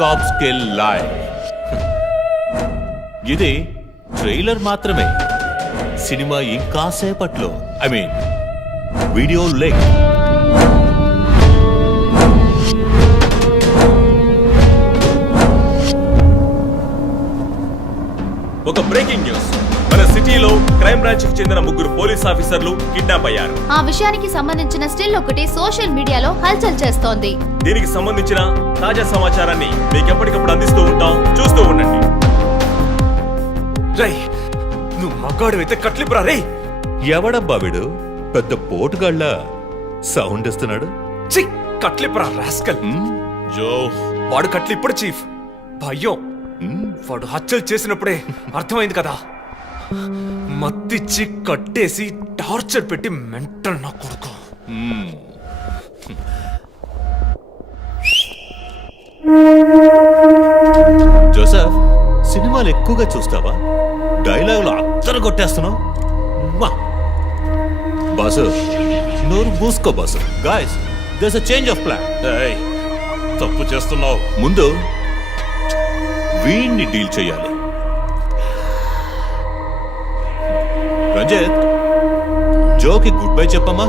#CopSkillLive. ఇది ట్రైలర్ మాత్రమే. సినిమా ఇంకా సేపట్లో, ఐ మీన్ వీడియో లింక్. ఒక బ్రేకింగ్ న్యూస్. మన సిటీలో క్రైమ్ బ్రాంచ్ కి చెందిన 3 పోలీస్ ఆఫీసర్లు కిడ్నాప్ అయ్యారు. ఆ విషయానికి సంబంధించిన స్టిల్ ఒకటి సోషల్ మీడియాలో హల్చల్ చేస్తోంది. దీనికి సంబంధించిన తాజా సమాచారాన్ని మీకు ఎప్పటికప్పుడు అందిస్తూ ఉంటాం, చూస్తూ ఉండండి. రై, నువ్వు మగాడు అయితే కట్లిపురా రే. ఎవడబ్బా వీడు? పెద్ద పోటుగాళ్ళ సౌండ్ ఇస్తున్నాడు. కట్లిపురా రాస్కల్. జో, వాడు కట్లిప్పుడు చీఫ్. భయం. వాడు హత్యలు చేసినప్పుడే అర్థమైంది కదా. మత్తిచ్చి కట్టేసి టార్చర్ పెట్టి మెంటల్ నా కొడుకు. జోసెఫ్, సినిమాలు ఎక్కువగా చూస్తావా? డైలాగులు అత్తరు కొట్టేస్తున్నావు. బాసు, నోరు మూసుకో boss. Guys, there's a change of plan. తప్పు చేస్తున్నావు. ముందు వీణ్ణి డీల్ చేయాలి. రంజిత్, జోకి గుడ్ బై చెప్పమ్మా.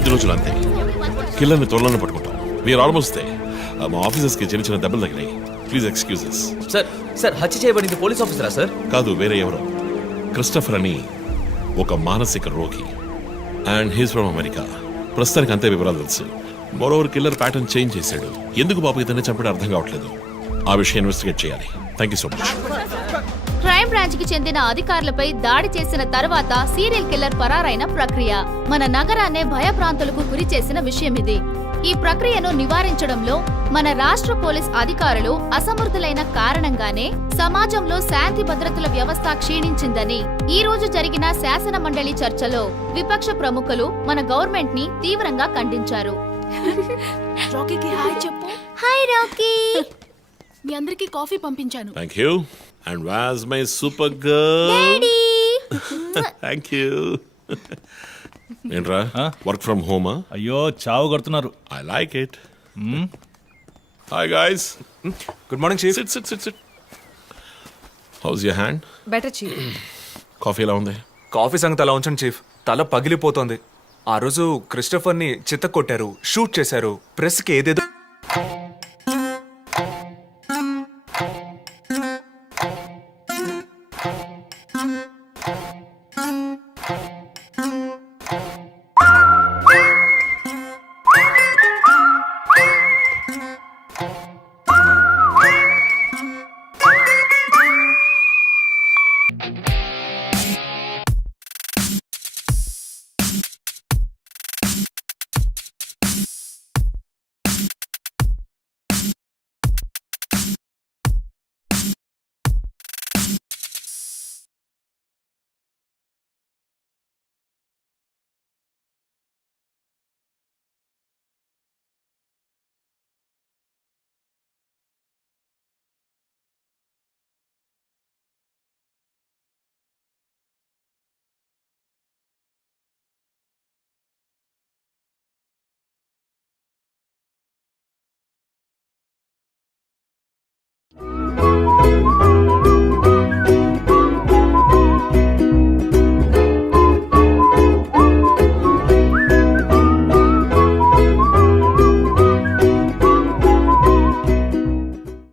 కొద్ది రోజులు అంతే. కిల్లర్ని త్వరలోనే పట్టుకుంటాం. We're almost there. మా ఆఫీసర్స్కి చిన్న చిన్న దెబ్బలు తగిలాయి. Please excuses. సార్ సార్ హత్య చేయబడింది పోలీస్ ఆఫీసరా సార్? కాదు, వేరే ఎవరో. క్రిస్టఫర్ అని ఒక మానసిక రోగి. And he's from America. ప్రస్తుతానికి అంతే వివరాలు తెలుసు. మరోవర్ కిల్లర్ ప్యాటర్న్ చేంజ్ చేశాడు. ఎందుకు బాబు ఇతన్ని చంపడం అర్థం కావట్లేదు. ఆ విషయం ఇన్వెస్టిగేట్ చేయాలి. Thank you so much. Crime branch కి చెందిన అధికారులపై దాడి చేసిన తర్వాత సీరియల్ కిల్లర్ పరారైన ప్రక్రియ మన నగరాన్నే భయభ్రాంతులకు గురి చేసిన విషయం ఇది. ఈ ప్రక్రియను నివారించడంలో మన రాష్ట్ర పోలీస్ అధికారులు అసమర్థులైన కారణంగానే సమాజంలో శాంతి భద్రతల వ్యవస్థ క్షీణించిందని ఈ రోజు జరిగిన శాసన మండలి చర్చలో విపక్ష ప్రముఖులు మన గవర్నమెంట్ ని తీవ్రంగా ఖండించారు. రాకీకి హాయ్ చెప్పు. Hi Rocky. మీ అందరికి కాఫీ పంపించాను. Thank you. And was my super girl. Thank you. ఏంట్రా వర్క్ ఫ్రమ్ హోమా? అయ్యో చావు కొడుతున్నారు. I like it. Hi guys. Good morning chief. Sit sit sit sit. How's your hand? Better chief. Coffee ఎలా ఉంది? కాఫీ సంగతి అలా ఉంచండి చీఫ్. తల పగిలిపోతోంది. ఆ రోజు క్రిస్టఫర్ని చిత్త కొట్టారు, షూట్ చేశారు, ప్రెస్కి ఏదేదో